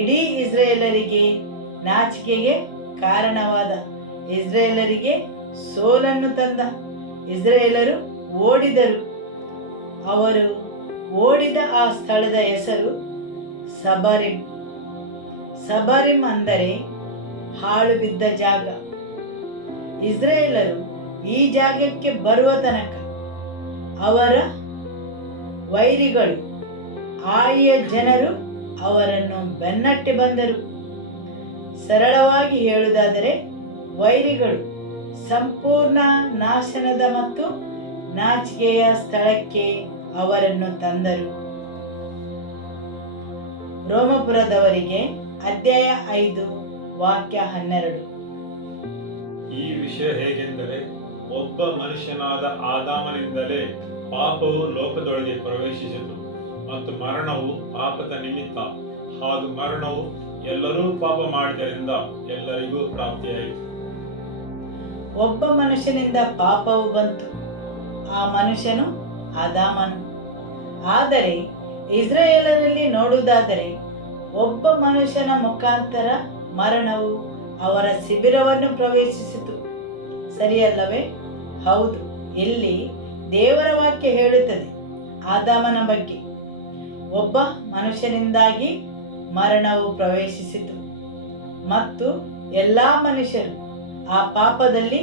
ಇಡೀ ಇಸ್ರಾಯೇಲರಿಗೆ ನಾಚಿಕೆಗೆ ಕಾರಣವಾದ. ಇಸ್ರಾಯೇಲರಿಗೆ ಸೋಲನ್ನು ತಂದ. ಇಸ್ರಾಯೇಲರು ಓಡಿದರು. ಅವರು ಓಡಿದ ಆ ಸ್ಥಳದ ಹೆಸರು ಸಬರಿಮ್. ಸಬರಿಮ್ ಅಂದರೆ ಹಾಳು ಬಿದ್ದ ಜಾಗ. ಇಸ್ರಾಯೇಲರು ಈ ಜಾಗಕ್ಕೆ ಬರುವ ತನಕ ಅವರ ವೈರಿಗಳು, ಆಯಿಯ ಜನರು ಅವರನ್ನು ಬೆನ್ನಟ್ಟಿ ಬಂದರು. ಸರಳವಾಗಿ ಹೇಳುವುದಾದರೆ ವೈರಿಗಳು ಸಂಪೂರ್ಣ ನಾಶನದ ಮತ್ತು ನಾಚಿಕೆಯ ಸ್ಥಳಕ್ಕೆ ಅವರನ್ನು ತಂದರು. ರೋಮಪುರದವರಿಗೆ ಅಧ್ಯಾಯ 5 ವಾಕ್ಯ 12. ಈ ವಿಷಯ ಹೇಗೆಂದರೆ, ಒಬ್ಬ ಮನುಷ್ಯನಾದ ಆದಾಮನಿಂದಲೇ ಪಾಪವು ಲೋಕದೊಳಗೆ ಪ್ರವೇಶಿಸಿತು, ಮತ್ತು ಮರಣವು ಪಾಪದ ನಿಮಿತ್ತ, ಹಾಗೂ ಮರಣವು ಎಲ್ಲರೂ ಪಾಪ ಮಾಡಿದ್ದರಿಂದ ಎಲ್ಲರಿಗೂ ಪ್ರಾಪ್ತಿಯಾಯಿತು. ಒಬ್ಬ ಮನುಷ್ಯನಿಂದ ಪಾಪವು ಬಂತು, ಆ ಮನುಷ್ಯನು ಆದಾಮನು. ಆದರೆ ಇಸ್ರಾಯೇಲರಲ್ಲಿ ನೋಡುವುದಾದರೆ ಒಬ್ಬ ಮನುಷ್ಯನ ಮುಖಾಂತರ ಮರಣವು ಅವರ ಶಿಬಿರವನ್ನು ಪ್ರವೇಶಿಸಿತು, ಸರಿಯಲ್ಲವೇ? ಹೌದು. ಇಲ್ಲಿ ದೇವರ ವಾಕ್ಯ ಹೇಳುತ್ತದೆ ಆದಾಮನ ಬಗ್ಗೆ. ಒಬ್ಬ ಮನುಷ್ಯನಿಂದಾಗಿ ಮರಣವು ಪ್ರವೇಶಿಸಿತು, ಮತ್ತು ಎಲ್ಲ ಮನುಷ್ಯರು ಆ ಪಾಪದಲ್ಲಿ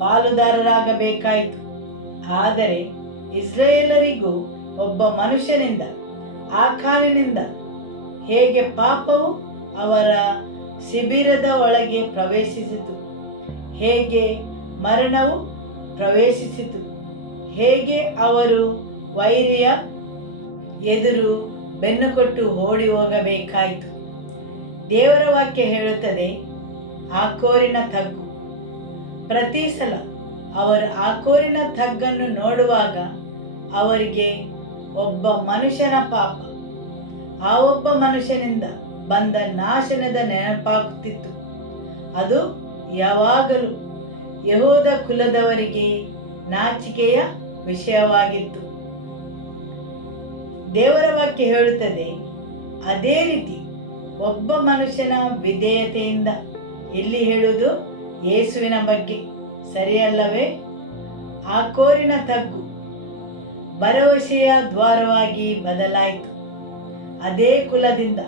ಪಾಲುದಾರರಾಗಬೇಕಾಯಿತು. ಆದರೆ ಇಸ್ರಾಯೇಲರಿಗೂ ಒಬ್ಬ ಮನುಷ್ಯನಿಂದ, ಆ ಕಾಲಿನಿಂದ ಹೇಗೆ ಪಾಪವು ಅವರ ಶಿಬಿರದ ಒಳಗೆ ಪ್ರವೇಶಿಸಿತು, ಹೇಗೆ ಮರಣವು ಪ್ರವೇಶಿಸಿತು, ಹೇಗೆ ಅವರು ವೈರಿಯ ಎದುರು ಬೆನ್ನು ಕೊಟ್ಟು ಓಡಿ ಹೋಗಬೇಕಾಯಿತು. ದೇವರ ವಾಕ್ಯ ಹೇಳುತ್ತದೆ ಆಕೋರಿನ ತಗ್ಗು. ಪ್ರತಿ ಸಲ ಅವರು ಆಕೋರಿನ ತಗ್ಗನ್ನು ನೋಡುವಾಗ ಅವರಿಗೆ ಒಬ್ಬ ಮನುಷ್ಯನ ಪಾಪ, ಆ ಒಬ್ಬ ಮನುಷ್ಯನಿಂದ ಬಂದ ನಾಶನದ ನೆನಪಾಗುತ್ತಿತ್ತು. ಅದು ಯಾವಾಗಲೂ ಯಹೂದ ಕುಲದವರಿಗೆ ನಾಚಿಕೆಯ ವಿಷಯವಾಗಿತ್ತು. ದೇವರ ವಾಕ್ಯ ಹೇಳುತ್ತದೆ ಅದೇ ರೀತಿ ಒಬ್ಬ ಮನುಷ್ಯನ ವಿಧೇಯತೆಯಿಂದ. ಇಲ್ಲಿ ಹೇಳುವುದು ಯೇಸುವಿನ ಬಗ್ಗೆ, ಸರಿಯಲ್ಲವೇ? ಆಕೋರಿನ ತಗ್ಗು ಭರವಸೆಯ ದ್ವಾರವಾಗಿ ಬದಲಾಯಿತು. ಅದೇ ಕುಲದಿಂದ,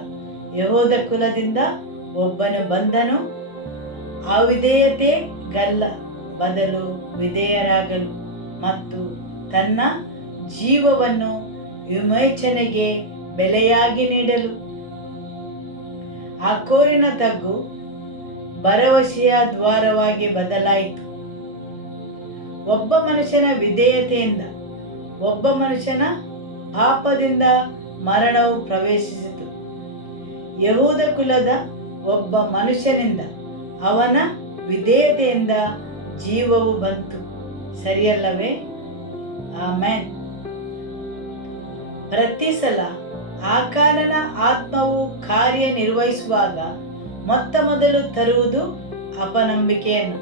ಯಹೂದ ಕುಲದಿಂದ ಒಬ್ಬನು ಬಂದನು, ಅವಿಧೇಯತೆ ಗಲ್ಲ ಬದಲು ವಿಧೇಯರಾಗಲು ಮತ್ತು ತನ್ನ ಜೀವವನ್ನು ವಿಮೋಚನೆಗೆ ಬೆಲೆಯಾಗಿ ನೀಡಲು. ಆಕೋರಿನ ತಗ್ಗು ಭರವಸೆಯ ದ್ವಾರವಾಗಿ ಬದಲಾಯಿತು. ಒಬ್ಬ ಮನುಷ್ಯನ ವಿಧೇಯತೆಯಿಂದ, ಒಬ್ಬ ಮನುಷ್ಯನ ಪಾಪದಿಂದ ಮರಣವು ಪ್ರವೇಶಿಸಿತು. ಯಹೂದ ಕುಲದ ಒಬ್ಬ ಮನುಷ್ಯನಿಂದ, ಅವನ ವಿಧೇಯತೆಯಿಂದ ಜೀವವು ಬಂತು, ಸರಿಯಲ್ಲವೇ? ಆಮೆನ್. ಪ್ರತಿ ಸಲ ಆಕಾನನ ಆತ್ಮವು ಕಾರ್ಯನಿರ್ವಹಿಸುವಾಗ ಮೊತ್ತ ಮೊದಲು ತರುವುದು ಅಪನಂಬಿಕೆಯನ್ನು,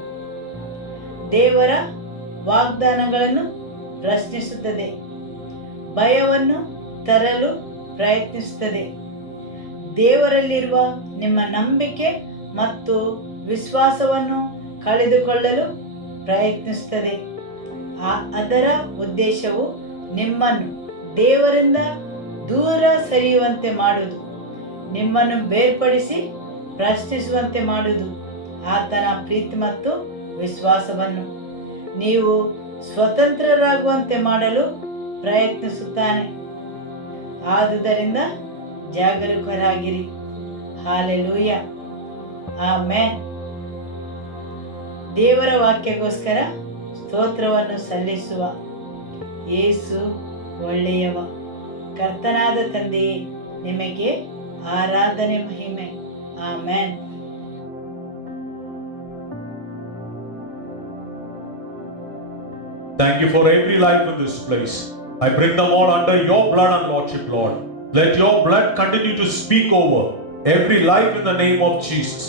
ದೇವರ ವಾಗ್ದಾನಗಳನ್ನು ಪ್ರಶ್ನಿಸುತ್ತದೆ, ಭಯವನ್ನು ತರಲು ಪ್ರಯತ್ನಿಸುತ್ತದೆ. ದೇವರಲ್ಲಿರುವ ನಿಮ್ಮ ನಂಬಿಕೆ ಮತ್ತು ವಿಶ್ವಾಸವನ್ನು ಕಳೆದುಕೊಳ್ಳಲು ಪ್ರಯತ್ನಿಸುತ್ತದೆ. ಅದರ ಉದ್ದೇಶವು ನಿಮ್ಮನ್ನು ದೇವರಿಂದ ದೂರ ಸರಿಯುವಂತೆ ಮಾಡುವುದು, ನಿಮ್ಮನ್ನು ಬೇರ್ಪಡಿಸಿ ಪ್ರಶ್ನಿಸುವಂತೆ ಮಾಡುವುದು ಆತನ ಪ್ರೀತಿ ಮತ್ತು ವಿಶ್ವಾಸವನ್ನು ನೀವು ಸ್ವತಂತ್ರರಾಗುವಂತೆ ಮಾಡಲು ಪ್ರಯತ್ನಿಸುತ್ತಾನೆ. ಆದುದರಿಂದ ಜಾಗರೂಕರಾಗಿರಿ. Hallelujah, amen. ದೇವರ ವಾಕ್ಯಕ್ಕೋಸ್ಕರ ಸ್ತೋತ್ರವನ್ನು ಸಲ್ಲಿಸುವ. ಯೇಸು ಒಳ್ಳೆಯವ. ಕರ್ತನಾದ ತಂದೆಯೇ, ನಿಮಗೆ ಆರಾಧನೆ ಮಹಿಮೆ. Amen. Thank you for every life in this place. I bring them all under your blood and lordship, Lord. Let your blood continue to speak over every life in the name of Jesus.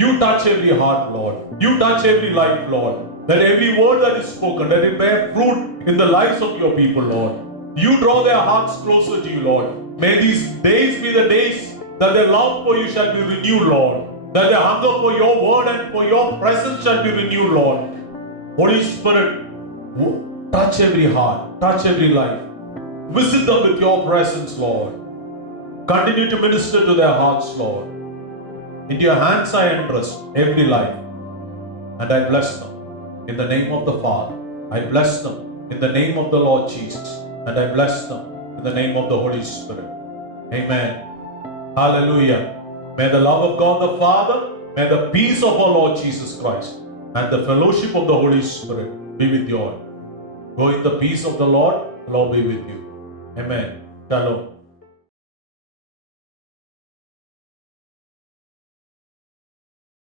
You touch every heart, Lord. You touch every life, Lord. Let every word that is spoken, let it bear fruit in the lives of your people, Lord. You draw their hearts closer to you, Lord. May these days be the days that their love for you shall be renewed, Lord. That their hunger for your word and for your presence shall be renewed, Lord. Holy Spirit, touch every heart, touch every life. Visit them with your presence, Lord. Continue to minister to their hearts, Lord. Into your hands I entrust every life, and I bless them in the name of the Father. I bless them in the name of the Lord Jesus, and I bless them in the name of the Holy Spirit. Amen. Hallelujah. May the love of God the Father, may the peace of our Lord Jesus Christ, and the fellowship of the Holy Spirit be with you all. Go in the peace of the Lord be with you. Amen. Shalom.